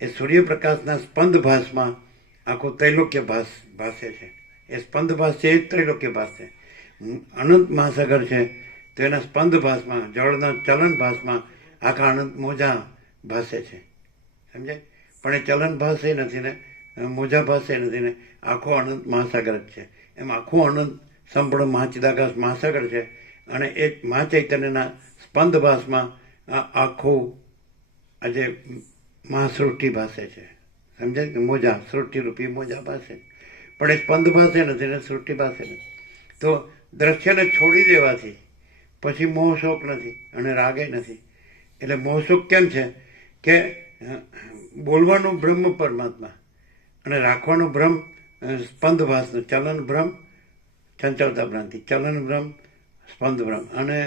એ સૂર્યપ્રકાશના સ્પંદ ભાસમાં આખું ત્રૈલોક્ય ભાસે છે. એ સ્પંદ ભાસ છે એ જ ત્રૈલોક્ય ભાસ છે. અનંત મહાસાગર છે તો એના સ્પંદ ભાસમાં, જળના ચલન ભાસમાં આખા અનંત મોજા ભાસે છે, સમજાય? પણ એ ચલન ભાસે નથી ને મોજા ભાસે નથી ને, આખો અનંત મહાસાગર જ છે. એમ આખું અનંત સંપૂર્ણ મહાચિદાકાશ મહાસાગર છે, અને એ મહાચૈતન્યના સ્પંદ ભાસમાં આખું આજે મહાસૃષ્ટિ ભાસે છે, સમજાય કે મોજા સૃષ્ટિરૂપી મોજા ભાસે, પણ એ સ્પંદ ભાસે નથી ને સૃષ્ટિ ભાસે નથી. તો દ્રશ્યને છોડી દેવાથી પછી મોહ શોક નથી અને રાગે નથી. એટલે મોહ શોક કેમ છે કે બોલવાનું બ્રહ્મ પરમાત્મા અને રાખવાનું ભ્રમ સ્પંદ ભાસનું, ચલન ભ્રમ ચંચળતા ભ્રાંતિ, ચલન ભ્રમ સ્પંદ ભ્રમ અને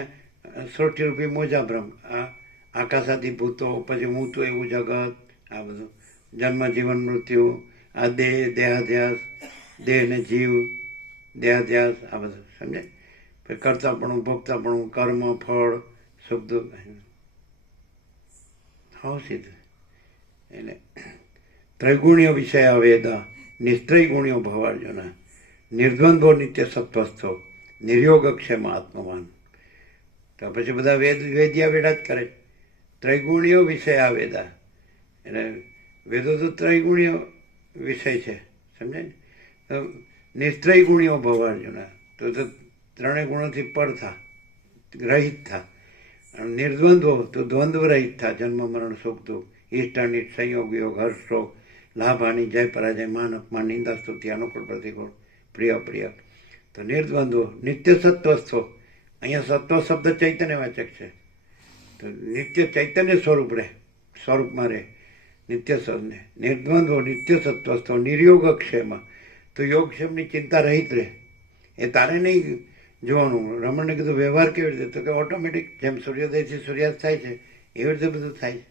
સૃષ્ટિરૂપી મોજા ભ્રમ. આ આકાશાદી ભૂતો, પછી હું તો એવું જગત, આ બધું જન્મ જીવન મૃત્યુ, આ દેહાધ્યાસ, દેહ ને જીવ, દેહાધ્યાસ, આ બધું સમજાય. પછી કરતાપણું, ભોગતાપણું, કર્મ, ફળ, સુખ દુઃખ, હા સીધું. એટલે ત્રૈગુણ્ય વિષય વેદા નિસ્ત્રૈગુણ્યો ભવાર્જુના નિર્દ્વંદ્વો નિત્ય સત્વસ્થો નિર્યોગક્ષેમ આત્મવાન. તો પછી બધા વેદિયા વેડા જ કરે. ત્રૈગુણ્ય વિષય વેદા એટલે વેદો તો ત્રૈગુણ્ય વિષય છે, સમજાય ને? તો નિસ્ત્રૈગુણ્યો ભવાર્જુના, તો ત્રણેય ગુણોથી પર થા, રહિત થા. અને નિર્દ્વંદ્વો તો દ્વંદ્વ રહિત થા, જન્મ મરણ સુખ દુઃખ, ઈષ્ટ અનિષ્ટ, સંયોગ વિયોગ, હર્ષ શોક, લાભ હાનિ, જય પરાજય, માન અપમાન, નિંદા સ્તુતિ, અનુકૂળ પ્રતિકૂળ, પ્રિય અપ્રિય. તો નિર્દ્વંદ્વો નિત્ય સત્વસ્થો. અહીંયા સત્વ શબ્દ ચૈતન્યવાચક છે, તો નિત્ય ચૈતન્ય સ્વરૂપ રહે, સ્વરૂપમાં રહે નિત્ય સદને. નિર્દ્વંદ્વો નિત્ય સત્વસ્થો નિર્યોગક્ષેમાં, તો યોગક્ષેમની ચિંતા રહિત રહે. એ તારે નહીં જોવાનું. રમણને કીધું વ્યવહાર કેવી રીતે? તો કે ઓટોમેટિક જેમ સૂર્યોદયથી સૂર્યાસ્ત થાય છે એવી રીતે બધું થાય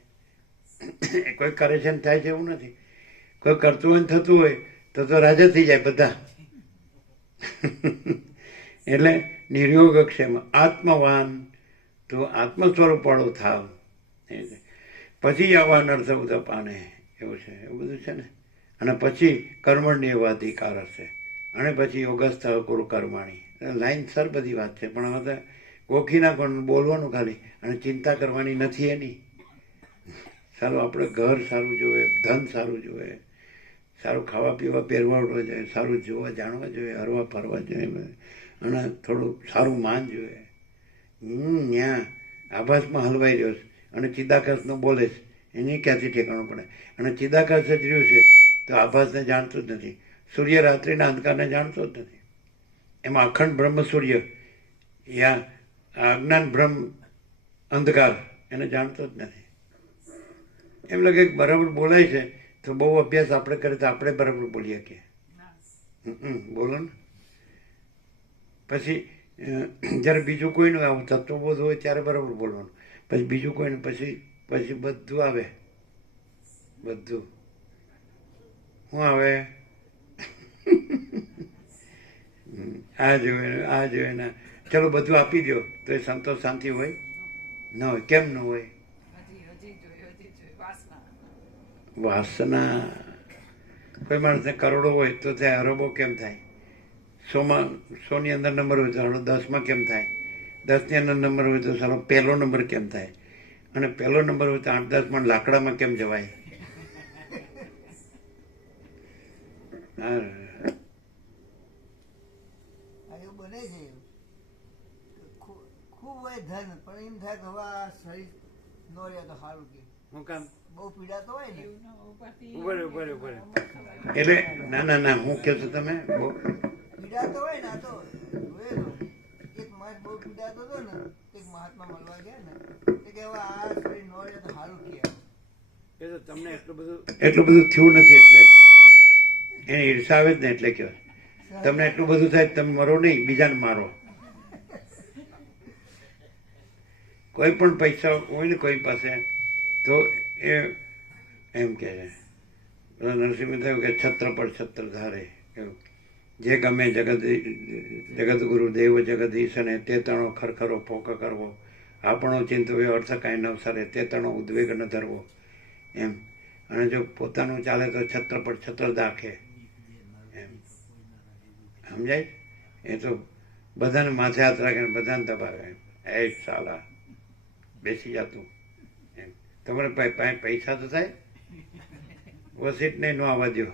છે. કોઈ કરે છે ને થાય છે એવું નથી. કોઈ કરતું હોય ને થતું હોય તો રાજા થઈ જાય બધા. એટલે નિર્યોગક્ષેમ આત્મવાન, તો આત્મ સ્વરૂપ વાળો થાવ, પછી આવવા અર્થ બધા પાને, એવું છે, એવું બધું છે ને. અને પછી કર્મણ્યવાધિકાર હશે, અને પછી યોગસ્થ ગુરુ કર્માણી. લાઈન સર બધી વાત છે, પણ હવે ગોખી નાખવાનું, બોલવાનું ખાલી, અને ચિંતા કરવાની નથી એની. સારું આપણે ઘર સારું જોઈએ, ધન સારું જોઈએ, સારું ખાવા પીવા પહેરવાડવા જોઈએ, સારું જોવા જાણવા જોઈએ, હરવા ફરવા જોઈએ, અને થોડું સારું માન જોઈએ. ત્યાં આભાસમાં હલવાઈ રહ્યો છે અને ચિદાકાશનું બોલે છે, એની ક્યાંથી ઠેકાણું પડે? અને ચિદાકાશ જ રહ્યું છે તો આભાસને જાણતું જ નથી. સૂર્ય રાત્રિના અંધકારને જાણતો જ નથી. એમાં અખંડ બ્રહ્મ સૂર્ય યા અજ્ઞાન બ્રહ્મ અંધકાર એને જાણતો જ નથી. એમ લાગે બરાબર બોલાય છે તો બહુ અભ્યાસ આપણે કરીએ તો આપણે બરાબર બોલી શકીએ. બોલો ને. પછી જ્યારે બીજું કોઈનું આવું તત્વબોધ હોય ત્યારે બરાબર બોલવાનું, પછી બીજું કોઈને પછી બધું આવે. બધું શું આવે? આ જોઈએ ને, ચલો બધું આપી દો તો એ સંતોષ શાંતિ હોય ન હોય? કેમ ન હોય? વાસના. કોઈ માણસને કરોડો હોય તો ત્યાં અરબો કેમ થાય? 100ની અંદર નંબર હોય તો સારો 10માં કેમ થાય? 10ની અંદર નંબર હોય તો સારો પહેલો નંબર કેમ થાય? અને પહેલો નંબર હોય તો 8-10માં લાકડામાં કેમ જવાય? એવું બને છે. ખૂબ હોય ધન, પણ એમ થાય કે હવે આ શરીર ન રહે તો સારું કે. હું કામ બહુ પીડાતો હોય ને. ઉપર એટલે ના હું કહો છો તમે? બહુ પીડાતો હોય ને, આ તો જોયેલો. એક માણસ બહુ પીડાતો હતો ને, એક મહાત્મા મળવા ગયા ને, કે હવે આ શરીર ન રહે તો સારું કે. તમને એટલું બધું થયું નથી એટલે એને ઈર્ષા આવે જ ને એટલે કહેવાય. તમને એટલું બધું થાય તમે મરો નહીં, બીજાને મારો. કોઈ પણ પૈસા હોય ને કોઈ પાસે તો એ એમ કહે છે, નરસિંહ થયું કે છત્ર પર છત્ર ધારે, એવું જે ગમે જગતગુરુ દેવ જગદીશ અને તે તણો ખરખરો ફોક કરવો, આપણો ચિંતવ્યો અર્થ કાંઈ નવસારે તે તણો ઉદ્વેગ ન ધરવો, એમ. અને જો પોતાનું ચાલે તો છત્ર પર છત્ર દાખે, એમ સમજાય. એ તો બધાને માથે હાથ રાખે બધાને દબાવે, એ સાલા બેસી જતું એમ. તમારે પૈસા તો થાય, વસીટને ન આવવા દો.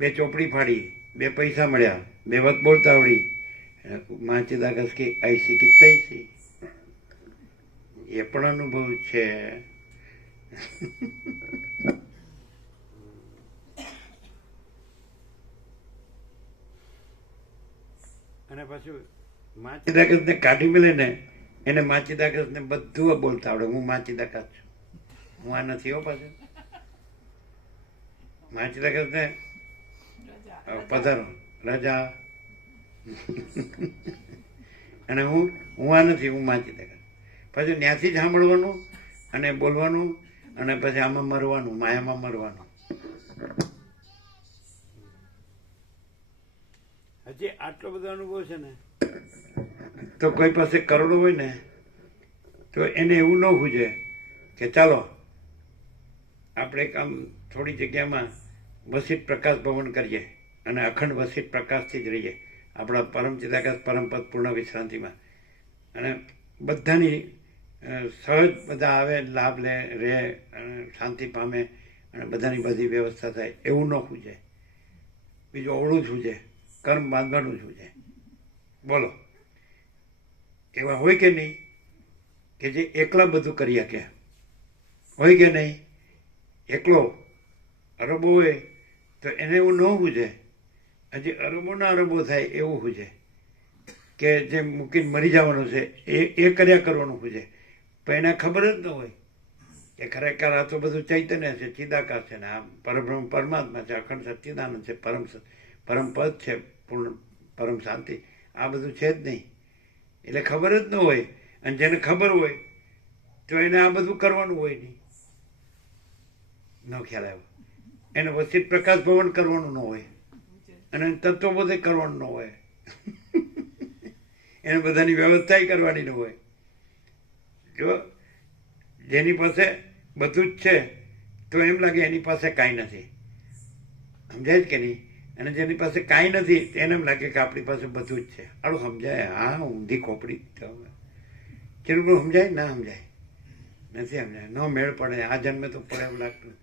2 ચોપડી ફાડી, 2 પૈસા મળ્યા, 2 વત બોલતા આવડી, માચી દાગસ કે આઈસી કે તૈસી, એ પણ અનુભવ છે. અને પાછું માચી દાગસ ને કાઢી મળે ને એને માચી દાગસ ને બધું બોલતા આવડે, હું માચી દાગસ છું, હું આ નથી હો. પાછું માચી દાગસ ને પધારો રાજા, અને હું આ નથી, હું માચી દાગસ. પછી ત્યાંથી જ સાંભળવાનું અને બોલવાનું અને પછી આમાં મરવાનું, માયામાં મરવાનું. હજી આટલો બધો અનુભવ છે ને તો કોઈ પાસે કરોડો હોય ને તો એને એવું ન પૂછે કે ચાલો આપણે આમ થોડી જગ્યામાં વસિત પ્રકાશ ભવન કરીએ અને અખંડ વસિત પ્રકાશથી જ રહીએ આપણા પરમ ચિદાકાશ પરમપદ પૂર્ણ વિશ્રાંતિમાં, અને બધાની સહજ બધા આવે, લાભ લે, રહે, શાંતિ પામે અને બધાની બધી વ્યવસ્થા થાય, એવું ન પૂછે. બીજું અવળું શું છે, કર્મ બાંધવાનું શું છે, બોલો. એવા હોય કે નહીં કે જે એકલા બધું કરી શકે, હોય કે નહીં? એકલો અરબો હોય તો એને એવું ન પૂછે, હજી અરબોના અરબો થાય એવું પૂછે કે જે મૂકીને મરી જવાનું છે એ કર્યા કરવાનું પૂછે. પણ એને ખબર જ ન હોય કે ખરેખર આ તો બધું ચૈતન્ય છે, ચિદાકાશ છે ને આ પરબ્રહ્મ પરમાત્મા છે, અખંડ સચ્ચિદાનંદ છે, પરમ પદ છે, પૂર્ણ પરમ શાંતિ, આ બધું છે જ નહીં. એટલે ખબર જ ન હોય. અને જેને ખબર હોય તો એને આ બધું કરવાનું હોય નહીં, ન ખ્યાલ આવ્યો. એને વસિત પ્રકાશ ભવન કરવાનું ન હોય અને તત્વબોધે કરવાનું ન હોય. એને બધાની વ્યવસ્થા કરવાની ન હોય. જો જેની પાસે બધું જ છે તો એમ લાગે એની પાસે કાંઈ નથી, સમજાય જ કે નહીં? અને જેની પાસે કાંઈ નથી એને એમ લાગે કે આપણી પાસે બધું જ છે. આવું સમજાય? હા, ઊંધી ખોપડી ચિરકું સમજાય? ના સમજાય, નથી સમજાય, ન મેળ પડે. આ જન્મે તો પડે એવું લાગતું.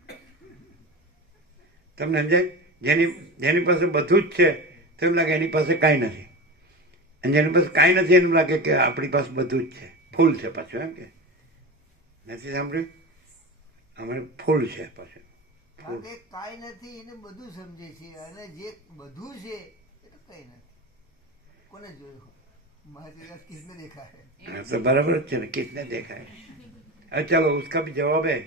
તમને સમજાય? જેની પાસે બધું જ છે તો એમ લાગે એની પાસે કાંઈ નથી, અને જેની પાસે કાંઈ નથી એમ લાગે કે આપણી પાસે બધું જ છે, ફૂલ છે પાછું. એમ કે નથી સાંભળ્યું? અમારે ફૂલ છે પાછું. કાંઈ નથી એને બધું સમજે છે, અને જે બધું છે એ તો કઈ નથી. કોને જોયું? महाराज किसने देखा है? तो बराबर है ना, किसने देखा है? अब चलो उसका भी जवाब है.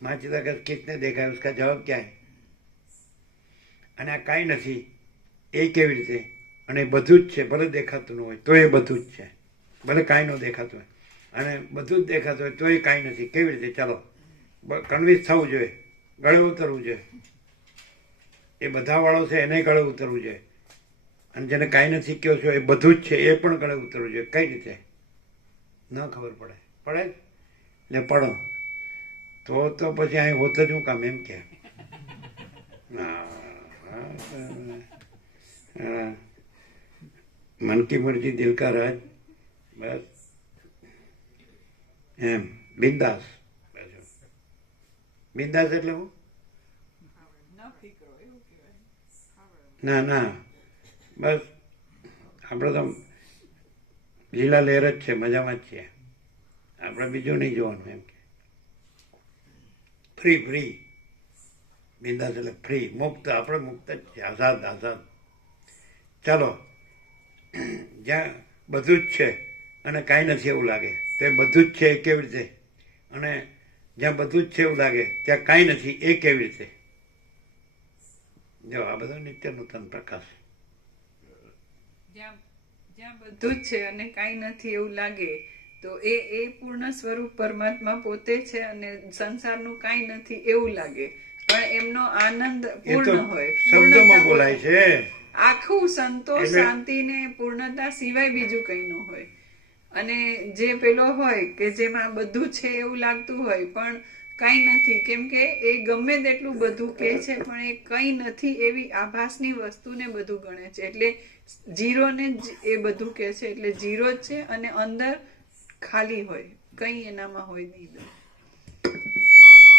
माँ चिदाकाश किसने देखा है, उसका जवाब क्या है? અને આ કાંઈ નથી એ કેવી રીતે? અને બધું જ છે, ભલે દેખાતું ન હોય તો એ બધું જ છે, ભલે કાંઈ ન દેખાતું હોય અને બધું જ દેખાતું હોય તો એ કાંઈ નથી. કેવી રીતે? ચાલો કન્વિન્સ થવું જોઈએ, ગળે ઉતરવું જોઈએ. એ બધા વાળો છે એને ગળે ઉતરવું જોઈએ, અને જેને કાંઈ નથી કહો છો એ બધું જ છે એ પણ ગળે ઉતરવું જોઈએ. કઈ રીતે? ન ખબર પડે? પડે ને પડો તો પછી અહીં હોત જ હું કામ, એમ કે મન કી મરજી દિલ કા રાજ, બસ એમ બિંદાસ. બિંદાસ એટલે હું ના બસ આપણે તો લીલા લહેર જ છે, મજામાં જ છીએ આપણે, બીજું નહીં જોવાનું. એમ કે ફ્રી બિંદાસ એટલે ફ્રી, મુક્ત. આપણે મુક્ત જ છે, આઝાદ. ચાલો જ્યાં બધું જ છે અને કાંઈ નથી એવું લાગે તો એ બધું જ છે એ કેવી રીતે? અને જ્યાં બધું જ છે એવું લાગે ત્યાં કાંઈ નથી, એ કેવી રીતે? જો આ બધો નિત્ય નૂતન પ્રકાશ. જ્યાં જ્યાં બધું જ છે અને કાંઈ નથી એવું લાગે તો એ પૂર્ણ સ્વરૂપ પરમાત્મા પોતે છે અને સંસારનું કાંઈ નથી એવું લાગે, પણ એમનો આનંદ એ તો પૂર્ણ હોય, શબ્દોમાં પૂર્ણતા બોલાય પોતે. છે. આખું સંતોષ, એટલે- શાંતિ ને પૂર્ણતા સિવાય બીજું કંઈ ન હોય. અને જે પેલો હોય કે જેમાં બધું છે એવું લાગતું હોય પણ કાંઈ નથી, કેમ કે એ ગમે તેટલું બધું કહે છે પણ એ કંઈ નથી એવી આભાસની વસ્તુને બધું ગણે છે. એટલે જીરોને જ એ બધું કહે છે, એટલે જીરો જ છે અને અંદર ખાલી હોય, કંઈ એનામાં હોય નહીં.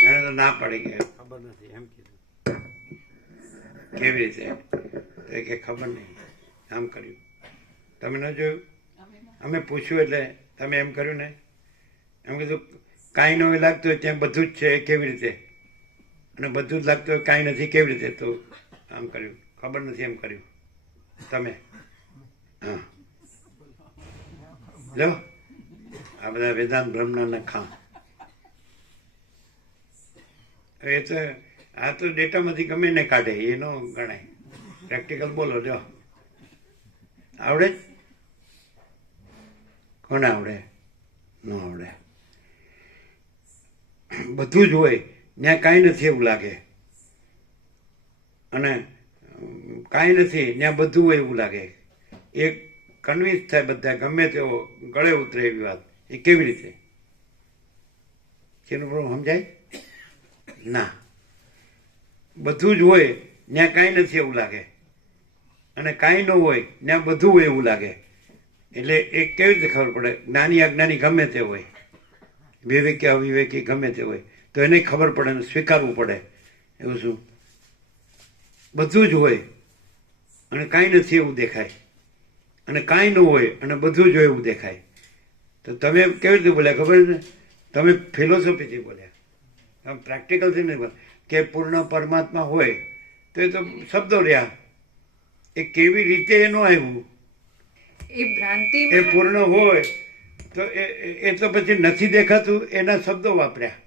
એને તો ના પડી કે ખબર નથી એમ કીધું. કેવી રીતે? તો એ કે ખબર નહીં, આમ કર્યું. તમે ન જોયું? અમે પૂછ્યું એટલે તમે એમ કર્યું ને, એમ કીધું કાંઈ ન લાગતું હોય ત્યાં બધું જ છે, એ કેવી રીતે? અને બધું જ લાગતું હોય કાંઈ નથી કેવી રીતે? તો આમ કર્યું, ખબર નથી એમ કર્યું તમે. હા, જો આ બધા વેદાંત બ્રહ્મના નખા. એ તો આ તો ડેટામાંથી ગમે ને કાઢે, એ ન ગણાય. પ્રેક્ટિકલ બોલો. જો આવડે જ? કોને આવડે? ન આવડે. બધું જ હોય ત્યાં કાંઈ નથી એવું લાગે, અને કાંઈ નથી ત્યાં બધું હોય એવું લાગે. એ કન્વિન્સ થાય બધા, ગમે તેવો ગળે ઉતરે એવી વાત. એ કેવી રીતે? જેનું પ્રોબ્લેમ સમજાય? ના, બધું જ હોય ત્યાં કાંઈ નથી એવું લાગે, અને કાંઈ ન હોય ત્યાં બધું હોય એવું લાગે. એટલે એ કેવી રીતે ખબર પડે? જ્ઞાની અજ્ઞાની ગમે તે હોય, વિવેકી અવિવેકી ગમે તે હોય, તો એને ખબર પડે ને સ્વીકારવું પડે. એવું શું? બધું જ હોય અને કાંઈ નથી એવું દેખાય, અને કાંઈ ન હોય અને બધું જ હોય એવું દેખાય. તો તમે કેવી રીતે બોલ્યા ખબર છે? તમે ફિલોસોફીથી બોલ્યા, તમે પ્રેક્ટિકલથી નહીં બોલ્યા. કે પૂર્ણ પરમાત્મા હોય તો એ તો શબ્દો રહ્યા, એ કેવી રીતે એનું આવ્યું? એ ભ્રાંતિ એ પૂર્ણ હોય તો એ તો પછી નથી દેખાતું, એના શબ્દો વાપર્યા.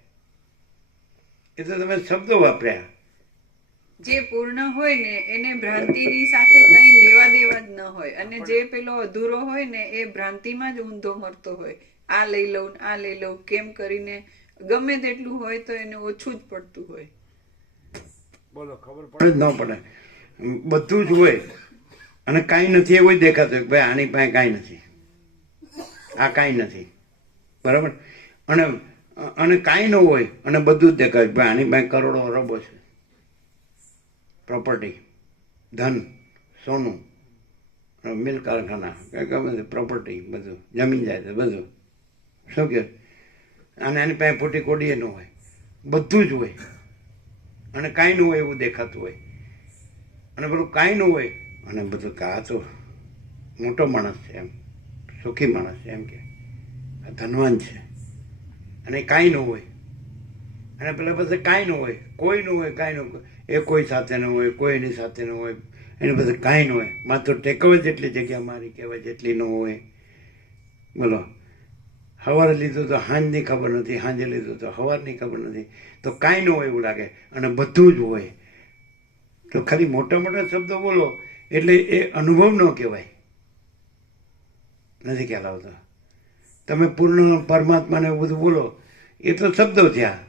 એ તો તમે શબ્દો વાપર્યા. જે પૂર્ણ હોય ને એને ભ્રાંતિની સાથે કંઈ લેવા દેવા જ ન હોય, અને જે પેલો અધૂરો હોય ને એ ભ્રાંતિમાં જ ઊંધો મરતો હોય. આ લઈ લઉં, આ લઈ લઉં કેમ કરીને ગમે તેટલું હોય તો એને ઓછું જ પડતું હોય. બોલો, ખબર પડે જ ન પડે. બધું જ હોય અને કાંઈ નથી એવું જ દેખાતું કે ભાઈ આની પાસે કાંઈ નથી, આ કાંઈ નથી, બરાબર. અને કાંઈ ન હોય અને બધું જ દેખાય ભાઈ આની પાસે કરોડો અરબો છે, પ્રોપર્ટી, ધન, સોનું, મિલ કારખાના, ગમે તે પ્રોપર્ટી, બધું જમીન જાય છે બધું. શું કે? અને એની પાસે ફૂટી કોડીએ ન હોય, બધું જ હોય અને કાંઈ ન હોય એવું દેખાતું હોય. અને પેલું કાંઈ ન હોય અને બધું કે આ તો મોટો માણસ છે, એમ સુખી માણસ છે, એમ કે આ ધનવાન છે. અને કાંઈ ન હોય, અને પેલા પાસે કાંઈ ન હોય, કોઈ ન હોય, કાંઈ ન હોય. એ કોઈ સાથે ન હોય, કોઈ એની સાથે ન હોય, એની પાસે કાંઈ ન હોય. માત્ર ટેકવે જેટલી જગ્યા મારી કહેવાય જેટલી ન હોય. બોલો, સવારે લીધું તો સાંજની ખબર નથી, સાંજે લીધું તો સવારની ખબર નથી. તો કાંઈ ન હોય એવું લાગે અને બધું જ હોય. તો ખાલી મોટા મોટા શબ્દો બોલો એટલે એ અનુભવ ન કહેવાય. નથી ખ્યાલ આવતો. તમે પૂર્ણ પરમાત્માને એવું બધું બોલો એ તો શબ્દો થયા.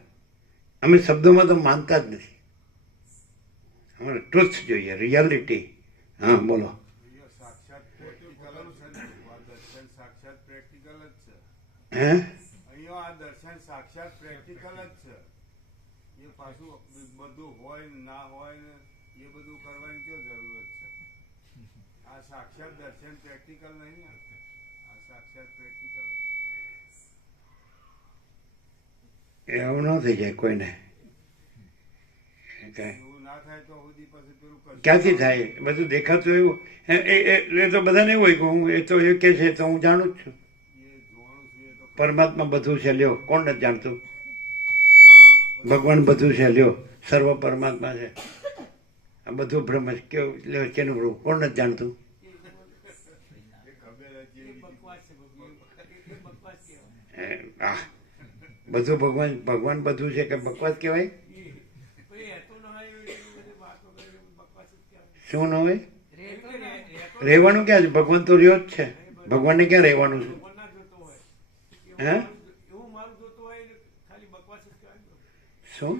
અમે શબ્દોમાં તો માનતા જ નથી. અમારે ટ્રુથ જોઈએ, રિયાલિટી. હા, બોલો. સાક્ષાત પ્રેક્ટિકલ જ છે. હે? અહીંયા આ દર્શન સાક્ષાત પ્રેક્ટિકલ જ છે. એ પાછું બધું હોય ને ના હોય ને એ બધું કરવાની ક્યાં જરૂરત છે? આ સાક્ષાત દર્શન પ્રેક્ટિકલ નહીં ને, આ સાક્ષાત પ્રેક્ટિકલ. એ આવું ન થઈ જાય કોઈને. એવું ના થાય તો સુધી પછી પેલું કશું ક્યાંથી થાય? બધું દેખાતું એવું એ તો બધાને એવું હોય કે હું એ તો એ કે છે તો હું જાણું જ છું. એ જોવાનું છે એ તો પરમાત્મા બધું છે, લ્યો. કોણ નથી જાણતું? ભગવાન બધું છે, લ્યો. સર્વ પરમાત્મા છે. આ બધું બ્રહ્મ છે. કેવું લ્યો, કેનું બ્રહ્મ? કોણ નથી જાણતું? ખબર જ છે. આ બધું ભગવાન ભગવાન બધું છે કે બકવાસ કહેવાય? શું ન હોય? રહેવાનું ક્યાં છે? ભગવાન તો રહ્યો જ છે. ભગવાનને ક્યાં રહેવાનું છે? હે શું?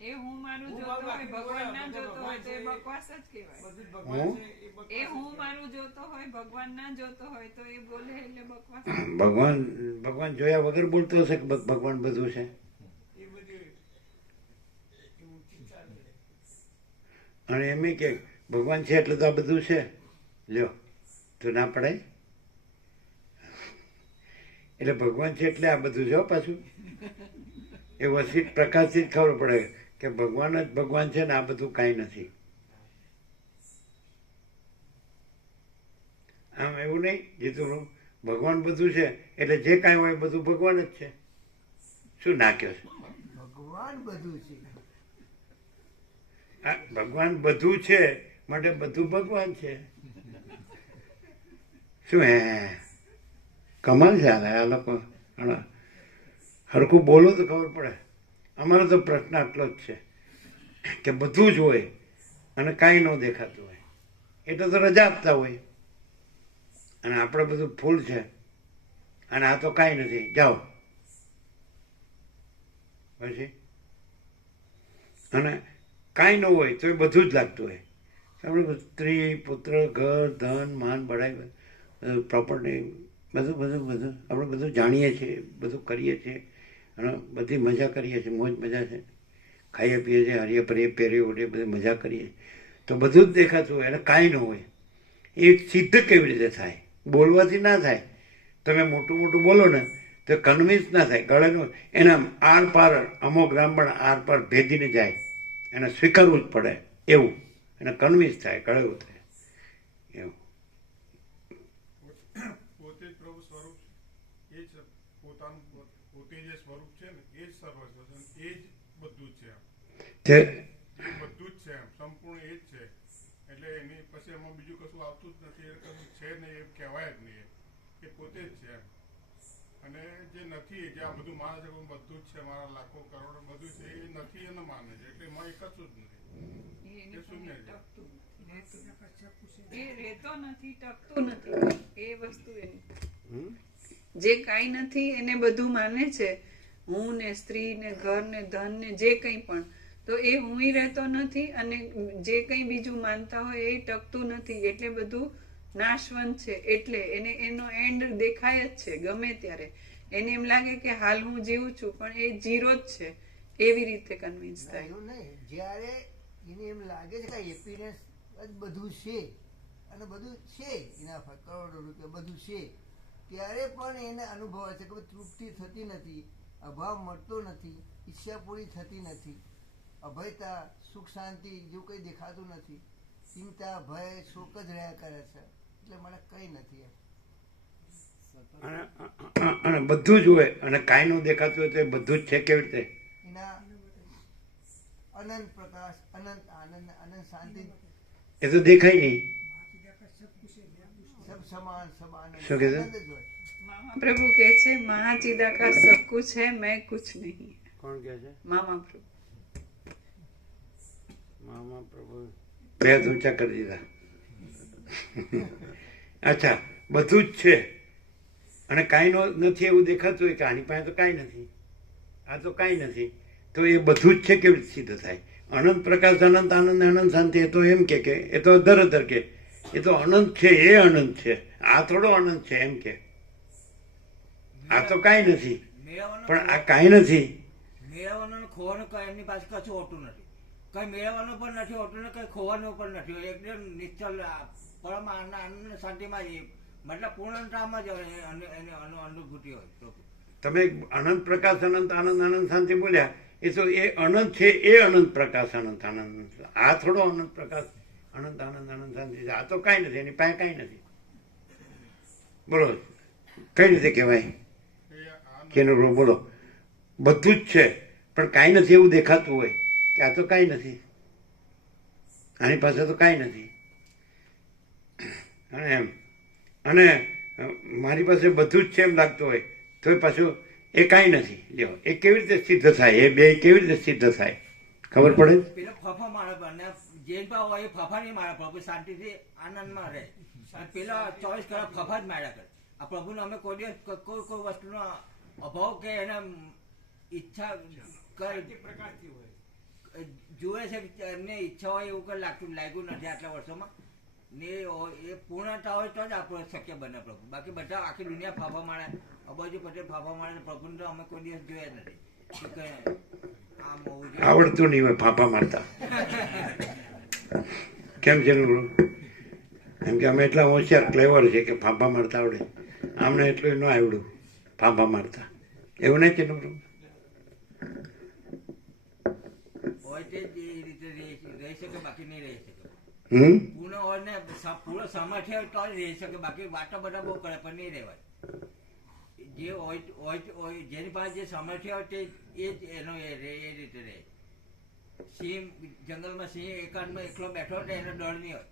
એ હું મારું જોતો હોય ભગવાન ના જોતો હોય તો એ બકવાસ જ કહેવાય. હું એ હું મારું જોતો હોય ભગવાન ના જોતો હોય તો એ બોલે એટલે બકવાસ. ભગવાન ભગવાન જોયા વગર બોલતો હશે કે ભગવાન બધું છે? અને એમ કે ભગવાન છે એટલે તો આ બધું છે. લ્યો તો ના પડાય. એટલે ભગવાન છે એટલે આ બધું છે હો પાછું. એ વસીત પ્રકાશથી જ ખબર પડે કે ભગવાન જ ભગવાન છે ને આ બધું કાંઈ નથી. આમ એવું નહીં જીતું, ભગવાન બધું છે એટલે જે કાંઈ હોય બધું ભગવાન જ છે. શું ના કહો છો? ભગવાન બધું છે. આ ભગવાન બધું છે માટે બધું ભગવાન છે. શું હે કમાલ છે આ લોકો. હરખું બોલો તો ખબર પડે. અમારો તો પ્રશ્ન આટલો જ છે કે બધું જ હોય અને કાંઈ ન દેખાતું હોય એટલે તો રજા આપતા હોય. અને આપણે બધું ફૂલ છે અને આ તો કાંઈ નથી, જાઓ પછી. અને કાંઈ ન હોય તો એ બધું જ લાગતું હોય. આપણે સ્ત્રી પુત્ર ઘર ધન માન બઢાઈ પ્રોપર્ટી બધું બધું બધું આપણે બધું જાણીએ છીએ, બધું કરીએ છીએ અને બધી મજા કરીએ છીએ. મોજ મજા છે, ખાઈએ પીએ છીએ, હરીએ ફરીએ, પહેરીએ ઓઢીએ, બધી મજા કરીએ. તો બધું જ દેખાતું હોય અને કાંઈ ન હોય. એ સિદ્ધ કેવી રીતે થાય? બોલવાથી ના થાય. તમે મોટું મોટું બોલો ને તો કન્વિન્સ ના થાય. ગળેનું એના આર પાર અમુક બ્રાહ્મણ આર પાર ભેદીને જાય, એને સ્વીકારવું જ પડે એવું. એને કન્વિન્સ થાય, ગળે ઉતરે એવું. પોતે જ પ્રભુ સ્વરૂપ એ જ પોતાનું પોતે જે સ્વરૂપ છે ને એ જ સર્વસ્વ છે, એ જ બધું જ છે. તે એ બધું જ છે, સંપૂર્ણ એ જ છે. એટલે એની પછી એમાં બીજું કશું આવતું જ નથી. એ કશું છે નહીં, એ કહેવાય જ નહીં. એ પોતે જ છે. અને જે નથી, જે આ બધું માને છે બધું જ છે, મારા લાખો કરોડો બધું છે, એ નથી એને માને છે. એટલે એમાં એ કશું જ નથી. એ શૂન્ય છે. એ રહેતો નથી, ટકતું નથી. એ વસ્તુ એની જે કાંઈ નથી એને બધું માને છે. હું ને સ્ત્રી ને ઘર ને ધન ને જે કંઈ પણ, તો એ હું રહેતો નથી અને જે કંઈ બીજું માનતા હોય એ ટકતું નથી. એટલે બધું નાશવંત છે. એટલે એને એનો એન્ડ દેખાય જ છે ગમે ત્યારે. એને એમ લાગે કે હાલ હું જીવું છું પણ એ જીરો જ છે. એવી રીતે કન્વિન્સ થાય. એવું નહીં, જ્યારે એને એમ લાગે છે કે હેપીનેસ જ બધું છે અને બધું છે એના કરોડો રૂપિયા બધું છે, ત્યારે પણ એને અનુભવ છે કે તૃપ્તિ થતી નથી, અભાવ મળતો નથી, ઈચ્છા પૂરી થતી નથી, અભયતા સુખ શાંતિ જેવું કંઈ દેખાતું નથી, ચિંતા ભય શોક જ રહ્યા કરે છે. એટલે મને કંઈ નથી એમ. અને બધું જ હોય અને કાંઈ નું દેખાતું હોય તો એ બધું જ છે કેવી રીતે? એના અનંત પ્રકાશ, અનંત આનંદ, અનંત શાંતિ, એ તો દેખાય નહીં. સબ સમાન સબ આનંદ, શું કીધું? આનંદ જ હોય. પ્રભુ કહે છે મહાચિદાકાર સબ કુછ है मैं कुछ नहीं. કોણ કહે છે? મામા પ્રભુ. મામા પ્રભુ બે ઊંચા કરી દીધા. અચ્છા, બધું જ છે અને કાંઈ નથી એવું દેખાતું હોય કે આની પાસે તો કાંઈ નથી, આ તો કાંઈ નથી, તો એ બધું જ છે કેવી રીતે સિદ્ધ થાય? અનંત પ્રકાશ, અનંત આનંદ, અનંત શાંતિ. એ તો એમ કે એ તો અધર કે એ તો અનંત છે, એ અનંત છે, આ થોડો અનંત છે એમ કે. આ તો કાંઈ નથી પણ આ કાંઈ નથી. મેળવવાનું ખોવાનું કઈ એમની પાસે કશું હોતું નથી. કઈ મેળવવાનું પણ નથી હોતું ને કઈ ખોવાનું પણ નથી. એકદમ નિશ્ચલ પરમ આનંદ શાંતિમાં જ, મતલબ પૂર્ણતામાં જ એની અનુભૂતિ હોય. તો તમે અનંત પ્રકાશ, અનંત આનંદ, અનંત શાંતિ બોલ્યા, એ તો એ અનંત છે, એ અનંત પ્રકાશ, અનંત આનંદ. આ થોડો અનંત પ્રકાશ, અનંત આનંદ, અનંત શાંતિ છે. આ તો કાંઈ નથી, એની પાસે કાંઈ નથી. બોલો કઈ રીતે કહેવાય? કેનું બોલો? બધું જ છે પણ કાંઈ નથી એવું દેખાતું હોય કે આ તો કાંઈ નથી, આની પાસે તો કાંઈ નથી. અને એમ અને મારી પાસે બધું જ છે એમ લાગતું હોય તો પાછું એ કાંઈ નથી. લ્યો એ કેવી રીતે સિદ્ધ થાય? એ બે કેવી રીતે સિદ્ધ થાય ખબર પડે? પેલો ફફા મારે અને જેન ભાવ હોય એ ફફા નહીં મારે, પ્રભુ શાંતિથી આનંદમાં રહે. અને પેલા 24 કલાક ફફા જ માર્યા કરે. આ પ્રભુને અમે કોઈ દિવસ કોઈ વસ્તુનો અભાવ કે એને ઈચ્છા પ્રકારથી હોય જુએ છે કે એમને ઈચ્છા હોય એવું કઈ લાગ્યું નથી આટલા વર્ષોમાં. ને એ પૂર્ણતા હોય તો જ આપણું શક્ય બને પ્રભુ. બાકી બધા આખી દુનિયા ફાફા મારે, અબાજી પટેલ ફાફા મારે, પ્રભુને તો અમે કોઈ દિવસ જોયા જ નથી કે આમ હોવું જોઈએ. આવડતું નહીં હોય ફાંફા મારતા. કેમ છે એનું? એમ કે અમે એટલા હોશિયાર ક્લેવર છે કે ફાંફા મારતા આવડે. આમને એટલું ન આવડ્યું ફાંફા મારતા. એવું નહીં છે ને? હોય તે જ એ રીતે રહી શકે, બાકી નહીં રહી શકે. હમ પૂર્ણ હોય ને પૂર્ણ સામર્થ્ય હોય તો જ રહી શકે. બાકી વાતો બધા બહુ કરે પણ નહીં રહેવાય. જે હોય જેની પાસે જે સામર્થ્ય હોય તે એ જ એનો એ રીતે રહે. સિંહ જંગલમાં સિંહ એકાંતમાં એકલો બેઠો હોય એનો ડર નહીં હોય,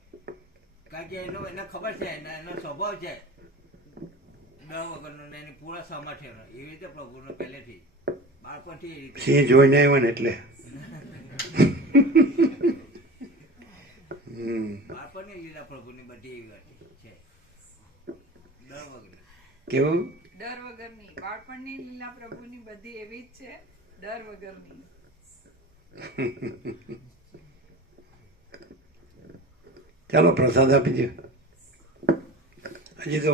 કારણ કે એને ખબર છે, એનો સ્વભાવ છે ડર વગરનો ને એની પૂરા સામર્થ્યનો. એવી રીતે પ્રભુનો પહેલેથી બાળપણથી એ રીતે સિંહ જોઈને આવ્યો ને એટલે. બાળપણની લીલા પ્રભુની બધી એવી વાત છે, ડર વગર. કેવું? ડર વગરની બાળપણની લીલા પ્રભુની બધી એવી જ છે, ડર વગરની. ચાલો પ્રસાદ આપી દો. હજી તો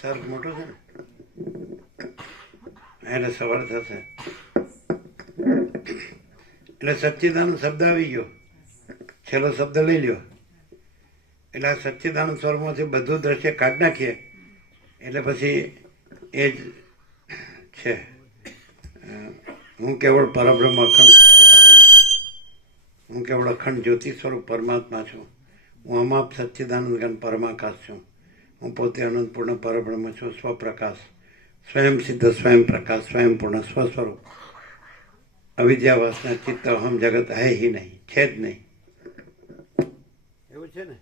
સર્ગ મોટો છે ને, એટલે સવાર થશે. એટલે સચ્ચિદાનંદ શબ્દ આવી ગયો, છેલ્લો શબ્દ લઈ લ્યો. એટલે આ સચ્ચિદાનંદ સ્વરૂપમાંથી બધું દ્રશ્ય કાઢી નાખીએ એટલે પછી એ જ છે. હું કેવળ પરબ્રહ્મ અખંડ સચ્ચિદાનંદ છું. હું કેવળ અખંડ જ્યોતિ સ્વરૂપ પરમાત્મા છું. હું અમાપ સચ્ચિદાનંદ ઘન પરમાકાશ છું. હું પોતે અનંતપૂર્ણ પરબ્રહ્મ છું, સ્વપ્રકાશ, સ્વયં સિદ્ધ, સ્વયં પ્રકાશ, સ્વયં પૂર્ણ સ્વસ્વરૂપ. અવિદ્યા વાસના ચિત્ત અહમ જગત હે ही નહીં, છે જ નહીં. એવું છે ને?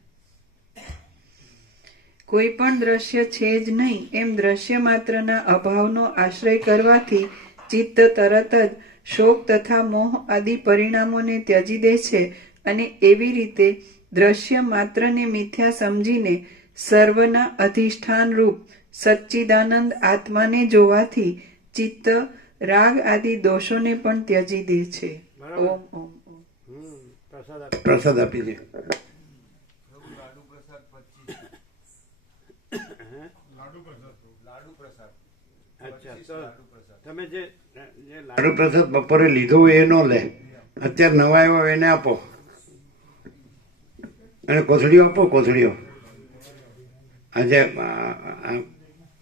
કોઈ પણ દ્રશ્ય છે જ નહીં એમ દ્રશ્ય માત્રના અભાવનો આશ્રય કરવાથી ચિત્ત તરત જ શોક તથા મોહ આદિ પરિણામોને ત્યજી દે છે અને એવી રીતે દ્રશ્ય માત્રને મિથ્યા સમજીને સર્વના અધિષ્ઠાન રૂપ સચ્ચિદાનંદ આત્માને જોવાથી ચિત્ત રાગ આદિ દોષોને પણ ત્યજી દે છે. ઓમ ઓમ ઓમ. પ્રસાદ આપી દે. લાડુ પ્રસાદ 25 લાડુ પ્રસાદ. અચ્છા, 25 તો લાડુ પ્રસાદ. તમે જે લાડુ પ્રસાદ બપોરે લીધો હોય એ ન લે, અત્યારે નવા આવ્યો હોય એને આપો. અને કોથળીઓ આપો, કોથળીઓ. આજે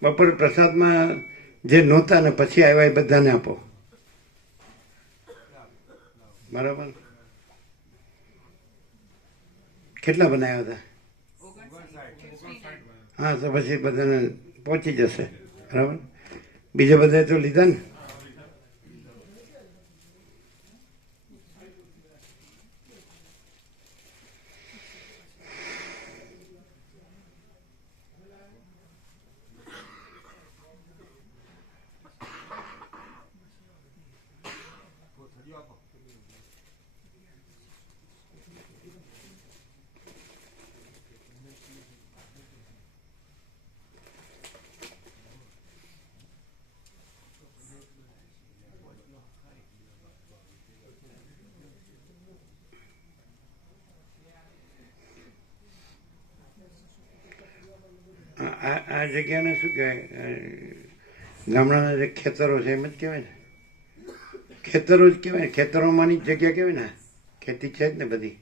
બપોરે પ્રસાદમાં જે નહોતા ને પછી આવ્યા એ બધાને આપો. બરાબર? કેટલા બનાવ્યા હતા? હા, તો પછી બધાને પહોંચી જશે. બરાબર? બીજા બધા તો લીધા ને? આ જગ્યાને શું કહેવાય? ગામડાના જે ખેતરો છે એમ જ કહેવાય ને? ખેતરો જ કહેવાય. ખેતરોમાંની જ જગ્યા કહેવાય ને. ખેતી છે જ ને બધી.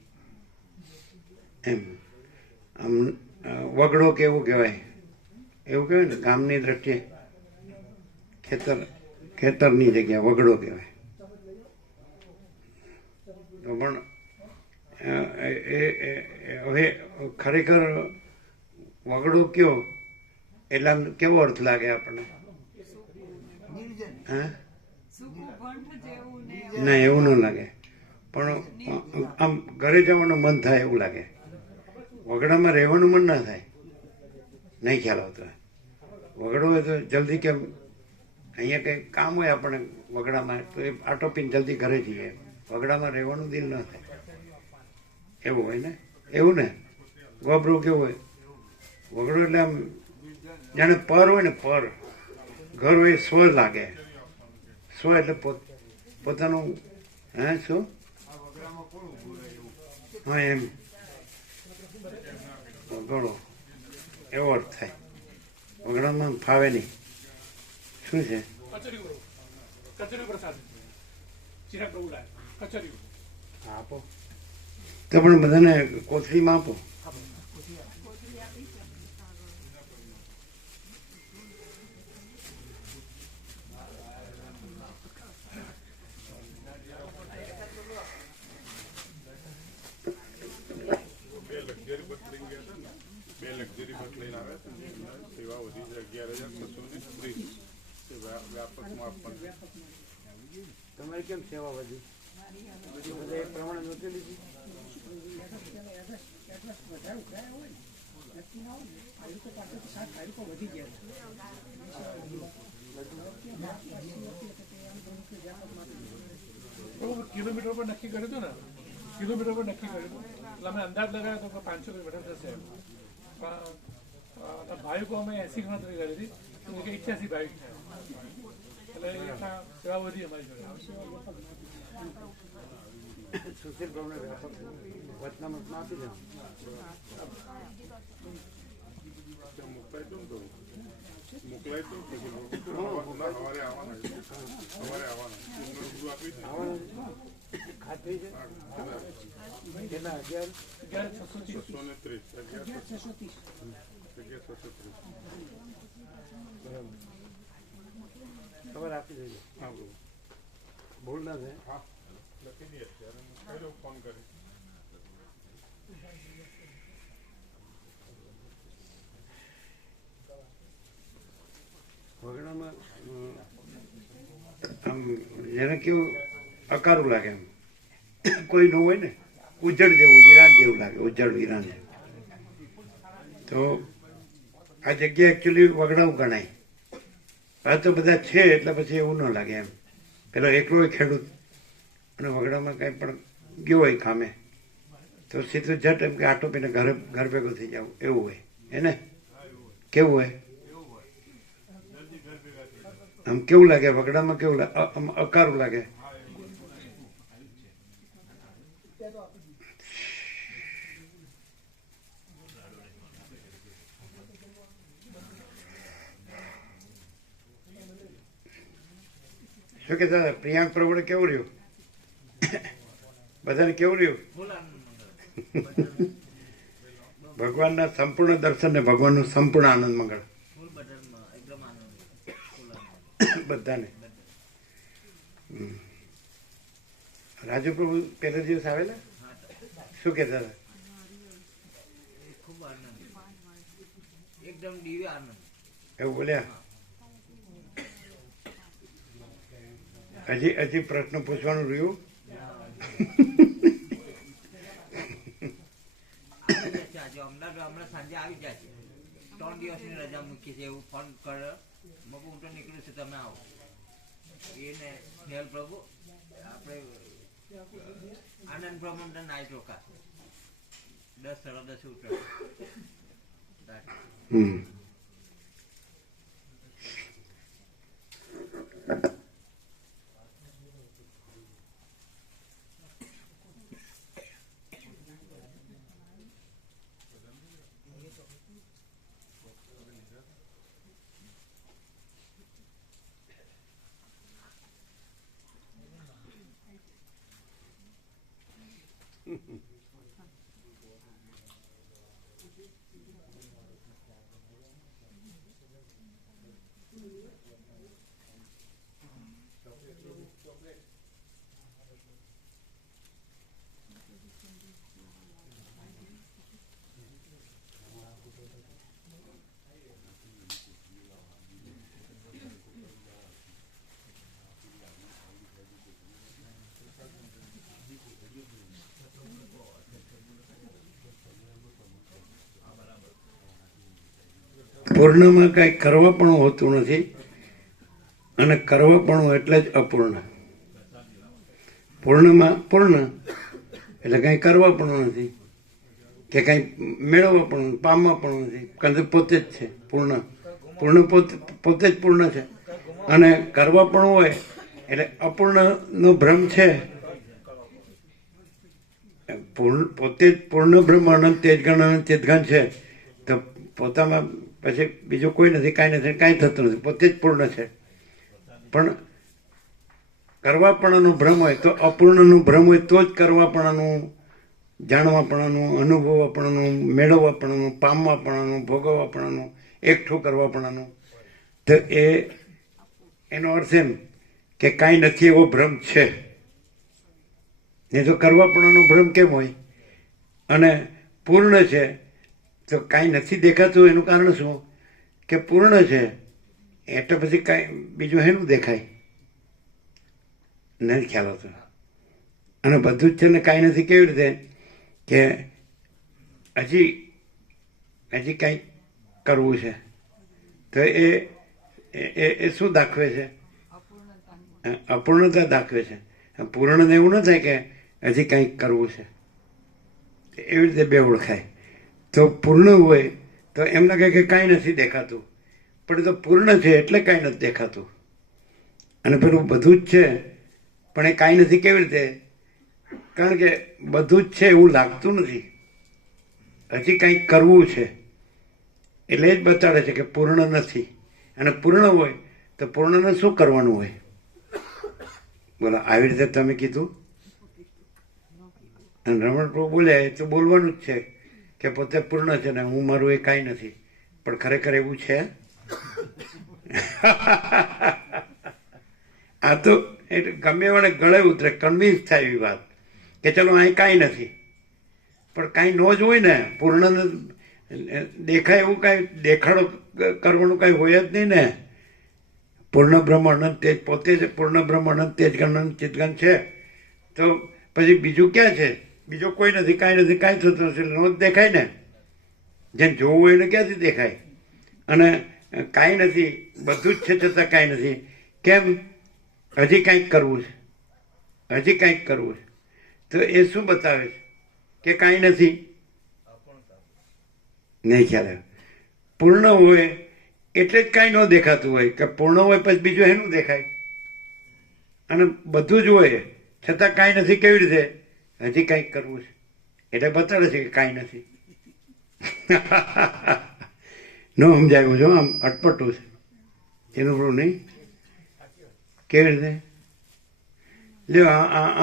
એમ આમ વગડો કેવું કહેવાય? એવું કહેવાય ને ગામની દ્રષ્ટિએ. ખેતરની જગ્યા વગડો કહેવાય. તો પણ હવે ખરેખર વગડો કયો એટલે આમ કેવો અર્થ લાગે આપણને? હા, ના એવું ન લાગે, પણ આમ ઘરે જવાનું મન થાય એવું લાગે. વગડામાં રહેવાનું મન ના થાય. નહીં ખ્યાલ આવતો. વગડો હોય તો જલ્દી કેમ અહીંયા કંઈ કામ હોય આપણે વગડામાં તો એ આટો પીને જલ્દી ઘરે જઈએ. વગડામાં રહેવાનું દિલ ન થાય એવું હોય ને. એવું ને ગોબરું કેવું હોય વગડું એટલે આમ જાણે પર હોય ને પર ઘર હોય સ્વ લાગે. સ્વ એટલે પોતાનું હે શું હા એમ વગડો એવો અર્થ થાય. વગડામાં ફાવે નહીં. શું છે કચેરી પ્રસાદ ચિરાગ પ્રભુ લાય કચેરી આપો તો પણ બધાને કોથળીમાં આપો. બે લક્ઝરી બસ લઈને આવ્યા હતા ને એમના સેવા વધી છે 11,630 તે વ્યાપકમાં આપવાની. તમારી કેમ સેવા વધી બધા એક પ્રમાણે નહોતી લીધી. કિલોમીટર પર નક્કી કર્યું હતું ને કિલોમીટર પર નક્કી કર્યું હતું એટલે અમે અંદાજ લગાવ્યો હતો કે 500 કિલોમીટર થશે. ભાવિકો અમે 80 ગણતરી કરી હતી તો 81 ભાવિક થયા એટલે સેવા વધી અમારી જોડે. સુશીલ ભાવને વ્યાપક વચનામતમાં આપી દો. મોકલાય તો મોકલાય તો પછી સવારે આવવાના આપી ખાતરી છે કેટલા 11,630 ખબર આપી દેજો. હા ભૂલ ના થાય. હા લખી દઈએ અત્યારે ફોન કરી. વગડામાં આમ જેને કેવું અકારું લાગે એમ કોઈ ન હોય ને ઉજ્જડ જેવું વિરાન જેવું લાગે. ઉજ્જડ વિરાન તો આ જગ્યા એકચ્યુઅલી વગડાવું ગણાય. આ તો બધા છે એટલે પછી એવું ન લાગે એમ. પેલો એકલો હોય ખેડૂત અને વગડામાં કંઈ પણ ગયો હોય કામે તો સીધું જટ એમ કે આટો પીને ઘર ભેગો થઈ જાવ એવું હોય એને. કેવું હોય આમ કેવું લાગે વગડામાં કેવું લાગે આમ અકારું લાગે. શું કે દાદા પ્રિયાંક પ્રભુને કેવું રહ્યું બધાને કેવું રહ્યું. ભગવાનના સંપૂર્ણ દર્શન ને ભગવાનનું સંપૂર્ણ આનંદ મંગળ બધાને. રાજુ પ્રભુ પહેલા દિવસ આવેલા શું કહેતા હતા. ખૂબ આનંદ એકદમ દિવ્ય આનંદ. એવું બોલ્યા. હજી પ્રશ્ન પૂછવાનું રહ્યું. અમદાવાદ હમણાં સાંજે આવી જાય છે 3 દિવસની રજા મૂકી છે એવું ફોન કરે મગું હું તો નીકળ્યું છે તમે આવો. એને સ્નેહલ પ્રભુ આપણે આનંદ પ્રભુ નાઈટ રોકા 10 સાડા 10 ઉતરે. પૂર્ણમાં કાંઈ કરવા પણ હોતું નથી અને કરવાપણું એટલે જ અપૂર્ણ. પૂર્ણમાં પૂર્ણ એટલે કંઈ કરવાપણું નથી કે કંઈ મેળવવાપણું પામવાપણું નથી, કારણ કે પોતે જ છે પૂર્ણ. પૂર્ણ પોતે જ પૂર્ણ છે. અને કરવાપણું હોય એટલે અપૂર્ણનો ભ્રમ છે. પોતે જ પૂર્ણ બ્રહ્મ અનંત તેજગણ અનંત ચેતગણ છે, તો પોતામાં પછી બીજું કોઈ નથી, કાંઈ નથી, કાંઈ થતું નથી, પોતે જ પૂર્ણ છે. પણ કરવાપણાનો ભ્રમ હોય તો અપૂર્ણનું ભ્રમ હોય તો જ કરવાપણાનું, જાણવાપણાનું, અનુભવવાપણાનું, મેળવવાપણાનું, પામવાપણાનું, ભોગવવાપણાનું, એકઠું કરવાપણાનું. તો એનો અર્થ એમ કે કાંઈ નથી એવો ભ્રમ છે. નહીં તો કરવાપણાનો ભ્રમ કેમ હોય? અને પૂર્ણ છે તો કાંઈ નથી દેખાતું એનું કારણ શું? કે પૂર્ણ છે એટલે પછી કાંઈ બીજું એનું દેખાય નથી, ખ્યાલ આવતો. અને બધું જ છે ને કાંઈ નથી કેવી રીતે? કે હજી કાંઈક કરવું છે તો એ શું દાખવે છે? અપૂર્ણતા દાખવે છે. પૂર્ણને એવું ન થાય કે હજી કંઈક કરવું છે, એવી રીતે બે ઓળખાય. તો પૂર્ણ હોય તો એમ લાગે કે કાંઈ નથી દેખાતું, પણ તો પૂર્ણ છે એટલે કાંઈ નથી દેખાતું. અને પેલું બધું જ છે પણ એ કાંઈ નથી કેવી રીતે? કારણ કે બધું જ છે એવું લાગતું નથી, હજી કંઈક કરવું છે એટલે જ બતાડે છે કે પૂર્ણ નથી. અને પૂર્ણ હોય તો પૂર્ણને શું કરવાનું હોય? બોલો, આવી રીતે તમે કીધું. અને રમણ પ્રભુ બોલ્યા એ તો બોલવાનું જ છે કે પોતે પૂર્ણ છે ને હું મારું એ કાંઈ નથી. પણ ખરેખર એવું છે? આ તો ગમે એવાને ગળે ઉતરે, કન્વિન્સ થાય એવી વાત કે ચલો અહીં કાંઈ નથી. પણ કાંઈ ન જ હોય ને, પૂર્ણ દેખાય એવું કાંઈ દેખાડો કરવાનું કાંઈ હોય જ નહીં ને. પૂર્ણ બ્રહ્મ અનંત તેજ પોતે જ પૂર્ણ બ્રહ્મ અનંત તેજ અનંત ચિતગણ છે, તો પછી બીજું ક્યાં છે? બીજું કોઈ નથી, કાંઈ નથી, કાંઈ થતું નથી, નો જ દેખાય ને. જેમ જોવું હોય એને ક્યાંથી દેખાય? અને કાંઈ નથી, બધું જ છે છતાં કાંઈ નથી. કેમ? હજી કાંઈક કરવું છે, હજી કાંઈક કરવું છે. તો એ શું બતાવે છે? કે કાંઈ નથી. નહીં ખ્યાલ આવે. પૂર્ણ હોય એટલે જ કાંઈ ન દેખાતું હોય, કે પૂર્ણ હોય પછી બીજું એનું દેખાય. અને બધું જ હોય છતાં કાંઈ નથી કેવી રીતે? હજી કાંઈક કરવું છે એટલે બતાડે છે કે કાંઈ નથી. ન સમજાયું છો? આમ અટપટું છે એનું પૂરું નહીં. કેવી રીતે? લ્યો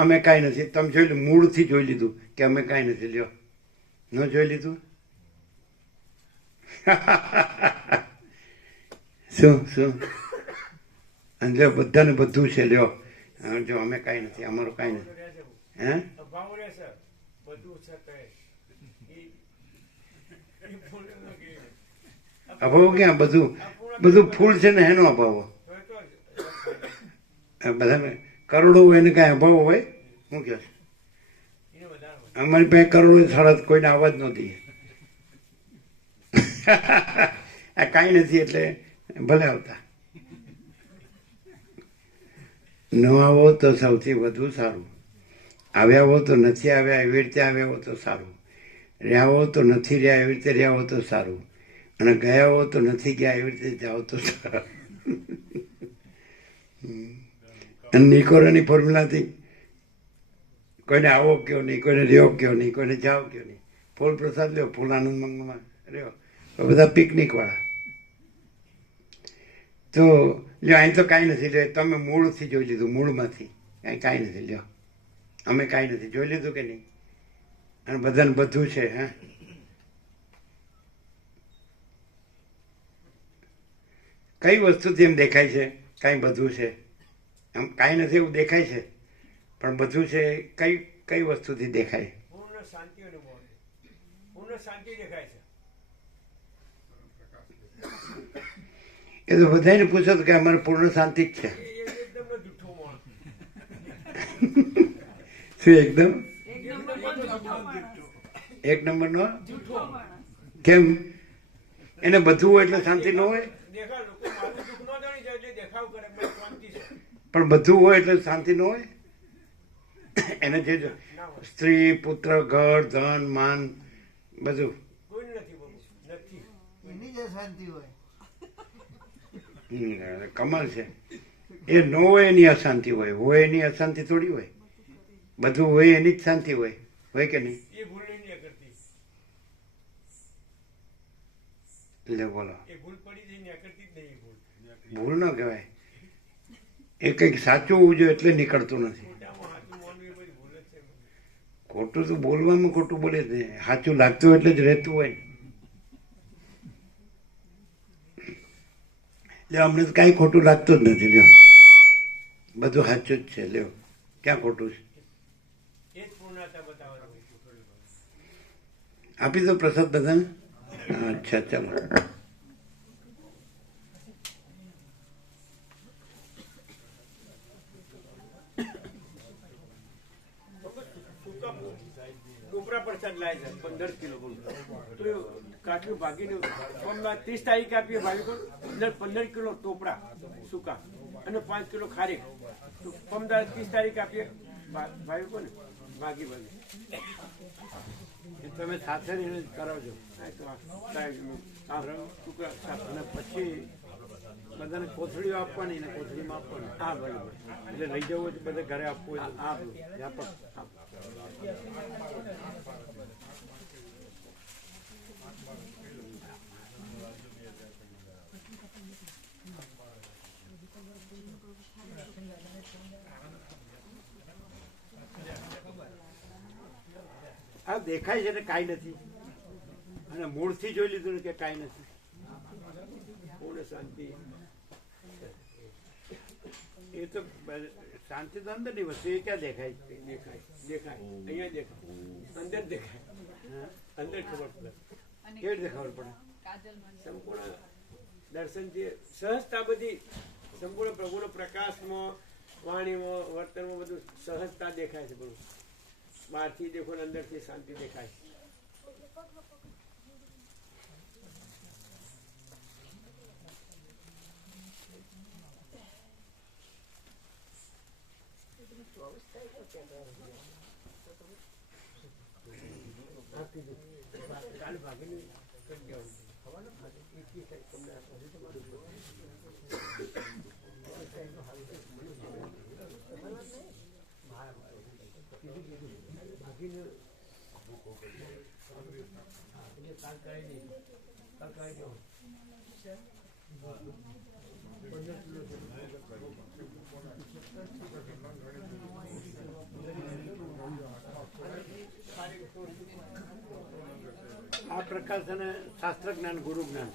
અમે કાંઈ નથી, તમે જોઈ લો, મૂળથી જોઈ લીધું કે અમે કાંઈ નથી. લ્યો, ન જોઈ લીધું? શું અને જો બધાને બધું છે. લ્યો, જો અમે કાંઈ નથી, અમારું કાંઈ નથી. હે? અભાવ ક્યાં? બધું ફૂલ છે ને એનો અભાવ. બધાને કરોડો હોય એને કાંઈ અભાવ હોય? શું કહે છે? અમારી પાસે કરોડો સાડા કોઈને અવાજ નહોતી. આ કાંઈ નથી એટલે ભલે આવતા. ન આવો તો સૌથી વધુ સારું. આવ્યા હો તો નથી આવ્યા એવી રીતે આવ્યા હો તો સારું. રહ્યા હો તો નથી રહ્યા એવી રીતે રહ્યા હો તો સારું. અને ગયા હો તો નથી ગયા એવી રીતે જાઓ તો સારું. અને નિકોરાની ફોર્મ્યુલાથી કોઈને આવો કયો નહીં, કોઈને રહ્યો કયો નહીં, કોઈને જાઓ કયો નહીં. ફૂલ પ્રસાદ લ્યો, ફૂલ આનંદ મંગમાં રહ્યો. બધા પિકનિકવાળા. તો લ્યો, અહીં તો કાંઈ નથી. લ્યો, તમે મૂળથી જોઈ લીધું, મૂળમાંથી કાંઈ નથી. લ્યો, અમે કાંઈ નથી જોઈ લીધું કે નહીં? અને બધાને બધું છે. હા, કઈ વસ્તુથી એમ દેખાય છે કાંઈ બધું છે? આમ કાંઈ નથી એવું દેખાય છે, પણ બધું છે. કઈ વસ્તુથી દેખાય? પૂર્ણ શાંતિ અનુભવ, પૂર્ણ શાંતિ દેખાય છે. એ તો બધાને પૂછો કે અમારે પૂર્ણ શાંતિ જ છે. એકદમ જૂઠો માણસ. શું એકદમ? એક નંબરનો? કેમ? એને બધું હોય એટલે શાંતિ ન હોય? દેખાવ લોકો મારું દુઃખ ન જાણી જાય એટલે દેખાવ કરે શાંતિ પણ બધું હોય એટલે શાંતિ ન હોય. એને જે સ્ત્રી પુત્ર ઘર ધન માન બધું કોઈ નથી બાબુ નથી. એની જ અશાંતિ હોય. કમાલ છે. એ ન હોય એની અશાંતિ હોય એની અશાંતિ થોડી હોય. બધું હોય એની જ શાંતિ હોય કે નહીં? એ ભૂલ નહીં કરતી. એટલે બોલો, એ ભૂલ પડી જઈ ને કરતી જ નહીં. ભૂલ ન કહેવાય. એ કંઈક સાચું હોવું જોઈએ એટલે નીકળતું નથી. મોટામાં હાથું માનવું એ બધી ભૂલ જ છે. ખોટું તો બોલવામાં ખોટું બોલે જ નહીં. સાચું લાગતું એટલે જ રહેતું હોય ને. લ્યો, અમને તો કાંઈ ખોટું લાગતું જ નથી. લ્યો, બધું સાચું જ છે. લ્યો, ક્યાં ખોટું છે? એ જ પૂર્ણતા બતાવવાનું. આપી દો પ્રસાદ બધાને. અચ્છા, ચાલો. ટોપરા પ્રસાદ લાવે છે 15 કિલો બોલ. તો કાઠું ભાગીને 30 તારીખે આપીએ ભાવિકો 15 કિલો ટોપરા સૂકા અને 5 કિલો ખારી. તો 30 તારીખે આપીએ ભાવિકો ને ભાગી ભાગી. તમે સાથે રહીને જ કરાવજો. અને પછી બધાને કોથળીઓ આપવાની ને કોથળીમાં આપવાની. હા બરાબર. એટલે લઈ જવું હોય તો બધે ઘરે આપવું હોય તો આપવું. વ્યાપક આ દેખાય છે ને કાંઈ નથી, અને મૂળથી જોઈ લીધું ને કે કાંઈ નથી. પૂર્ણ શાંતિ. એ તો શાંતિ તો અંદરની વસ્તુ. એ ક્યાં દેખાય? દેખાય અહીંયા દેખાય, અંદર દેખાય, અંદર ખબર પડે. કેવી રીતે ખબર પડે? સંપૂર્ણ દર્શન છે. સહજતા બધી સંપૂર્ણ પ્રભુનો પ્રકાશમાં, વાણીમાં, વર્તનમાં બધું સહજતા દેખાય છે. બધું બહારથી દેખો ને અંદરથી શાંતિ દેખાય. કાલ ભાગીને કરી દેવાનું. આ પ્રકાશ અને શાસ્ત્ર જ્ઞાન, ગુરુ જ્ઞાન,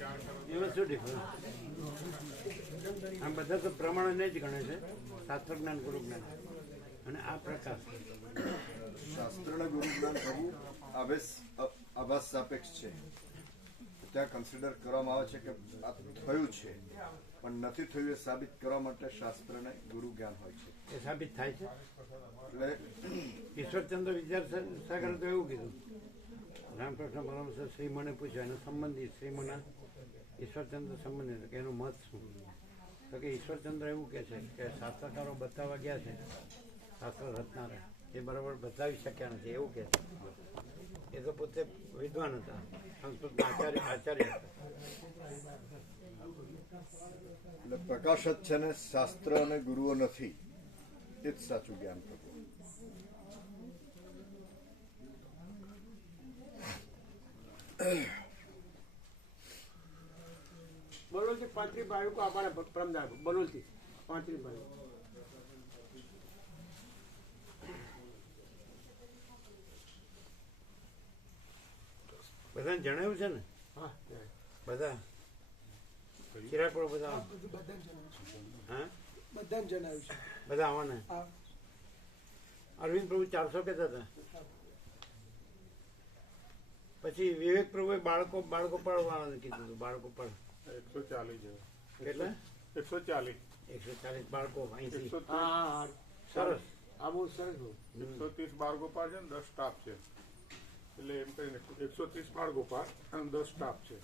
એમાં શું ડિફરન્સ? આ બધા તો પ્રમાણને જ ગણે છે. શાસ્ત્ર જ્ઞાન, ગુરુ જ્ઞાન અને આ પ્રકાશ. શાસ્ત્રને ગુરુ જ્ઞાન થવું આભાસ સાપેક્ષ છે. ત્યાં કન્સિડર કરવામાં આવે છે કે આ થયું છે પણ નથી થયું એ સાબિત કરવા માટે શાસ્ત્રને ગુરુ જ્ઞાન હોય છે. એ સાબિત થાય છે. એટલે ઈશ્વરચંદ્ર વિદ્યાસાગર તો એવું કીધું. રામકૃષ્ણ પરમહંસ શ્રી મને પૂછ્યું એનો સંબંધી શ્રીમના ઈશ્વરચંદ્ર સંબંધી એનો મત શું? તો કે ઈશ્વરચંદ્ર એવું કહે છે કે શાસ્ત્રકારો બતાવવા ગયા છે, શાસ્ત્ર રચનારા, એ બરાબર બતાવી શક્યા નથી એવું કહે છે. એ તો પોતે વિદ્વાન હતા, સંસ્કૃતના આચાર્ય હતા. એટલે પ્રકાશ જ છે ને શાસ્ત્ર અને ગુરુઓ નથી. એ જ સાચું જ્ઞાન થતું. બલોલથી 35 ભાવિકો આપણે પરમદાર બલોલથી 35 ભાવિકો. બધાને જણાવ્યું છે ને? હા, બધા ચિરાગ બધા. હા, બધાને જણાવ્યું છે. બધા આવવાના. અરવિંદ પ્રભુ 400 કહેતા હતા. પછી વિવેક પ્રભુએ બાળકો પાડવાનું કીધું હતું. બાળકો પાડ 140 જેવા. કેટલા? 140 બાળકો અહીંથી. સરસ. આ બહુ સરસ. 130 બાળ ગોપાલ છે ને 10 સ્ટાફ છે. એટલે એમ કરીને 130 બાળ ગોપાલ અને 10 સ્ટાફ છે.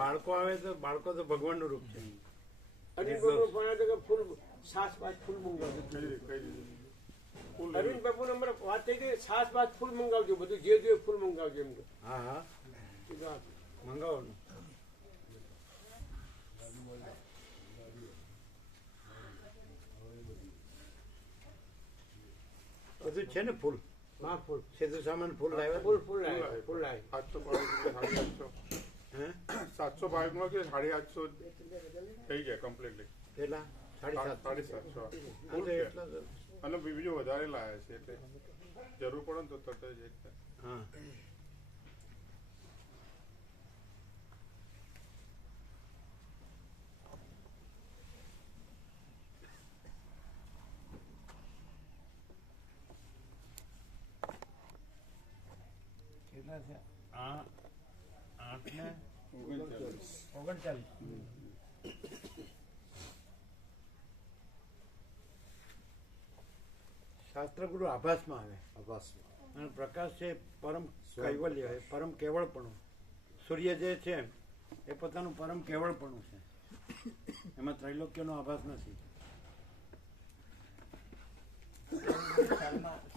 બાળકો આવે તો બાળકો તો ભગવાનનું રૂપ છે. અને ફૂલ છાસ બાદ ફૂલ મંગાવજો. કઈ દીધું ફૂલ અરવિંદ બાપુ નંબર વાત થઈ ગઈ, છાસ બાદ ફૂલ મંગાવજો, બધું જે જોઈએ ફૂલ મંગાવજો એમ કે. હા હા કીધું આ મંગાવવાનું. બધું છે ને ફૂલ હા ફૂલ સીધું સામાન ફૂલ લાવ્યા ફૂલ ફૂલ લાવે ફૂલ લાવે. 700 બાવીસમાં કે 850 થઈ જાય કમ્પ્લીટલી. કેટલા 750 750 ફૂલ છે. અને બીજું વધારે લાવે છે એટલે જરૂર પડે ને તો તરત જ એટલે. હા કેટલા છે 8 ને 39 શાસ્ત્રગુરુ આભાસમાં આવે આભાસમાં. અને પ્રકાશ છે પરમ કૈવલ્ય પરમ કેવળપણું. સૂર્ય જે છે એ પોતાનું પરમ કેવળપણું છે, એમાં ત્રૈલોક્યનો આભાસ નથી.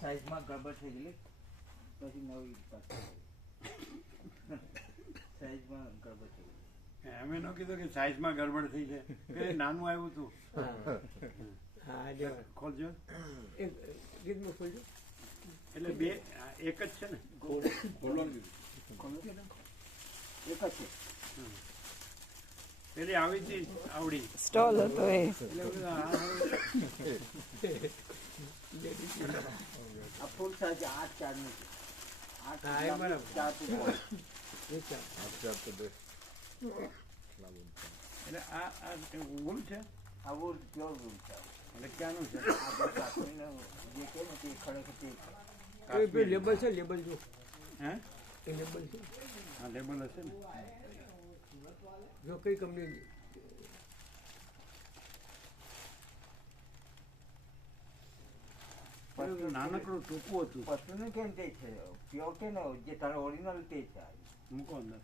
સાઈઝમાં ગડબડ થઈ ગયેલી પછી નવી સાઈઝમાં ગડબડ થઈ ગઈ. અમે ન કીધું કે સાઈઝમાં ગડબડ થઈ છે, કે નાનું આવ્યું હતું. હા જો ખોલજો. એક ગીતમાં ખોલજો. એટલે બે એક જ છે ને, એક જ છે. પેલી આવી હતી આવડી સ્ટોલ હતો એ. એટલે બધું આ આ ફૂલ સાઈઝ 8 4 ની છે. હા, એ બરાબર. 4 ફૂટ હોય. એટલે આ ઊલ છે, આ વૂલ પ્યોર વૂલ છે. એટલે ક્યાંનું છે? આ કાશ્મીરનો જે કહે ને તે ખરેખર તે છે. એ પેલું લેબલ છે, લેબલ જો હે એ લેબલ છે. હા લેબલ હશે ને. જો કઈ કંપની પેલું નાનકડું ટૂંકું હતું. પશુનું કેમ તે છે પ્યોર છે ને જે તારો ઓરિજિનલ તે છે. મૂકો અંદર.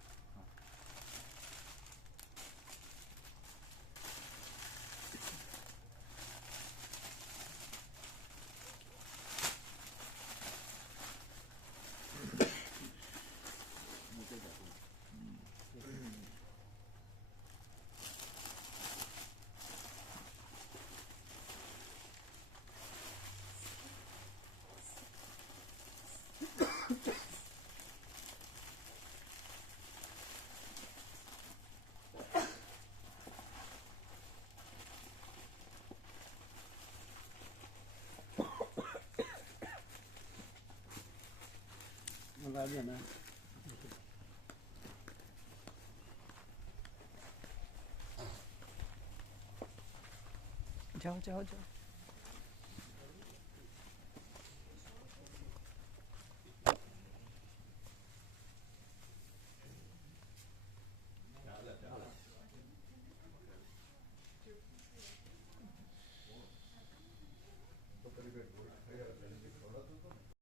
લાગે ને જાઓ જાઓ જાઓ.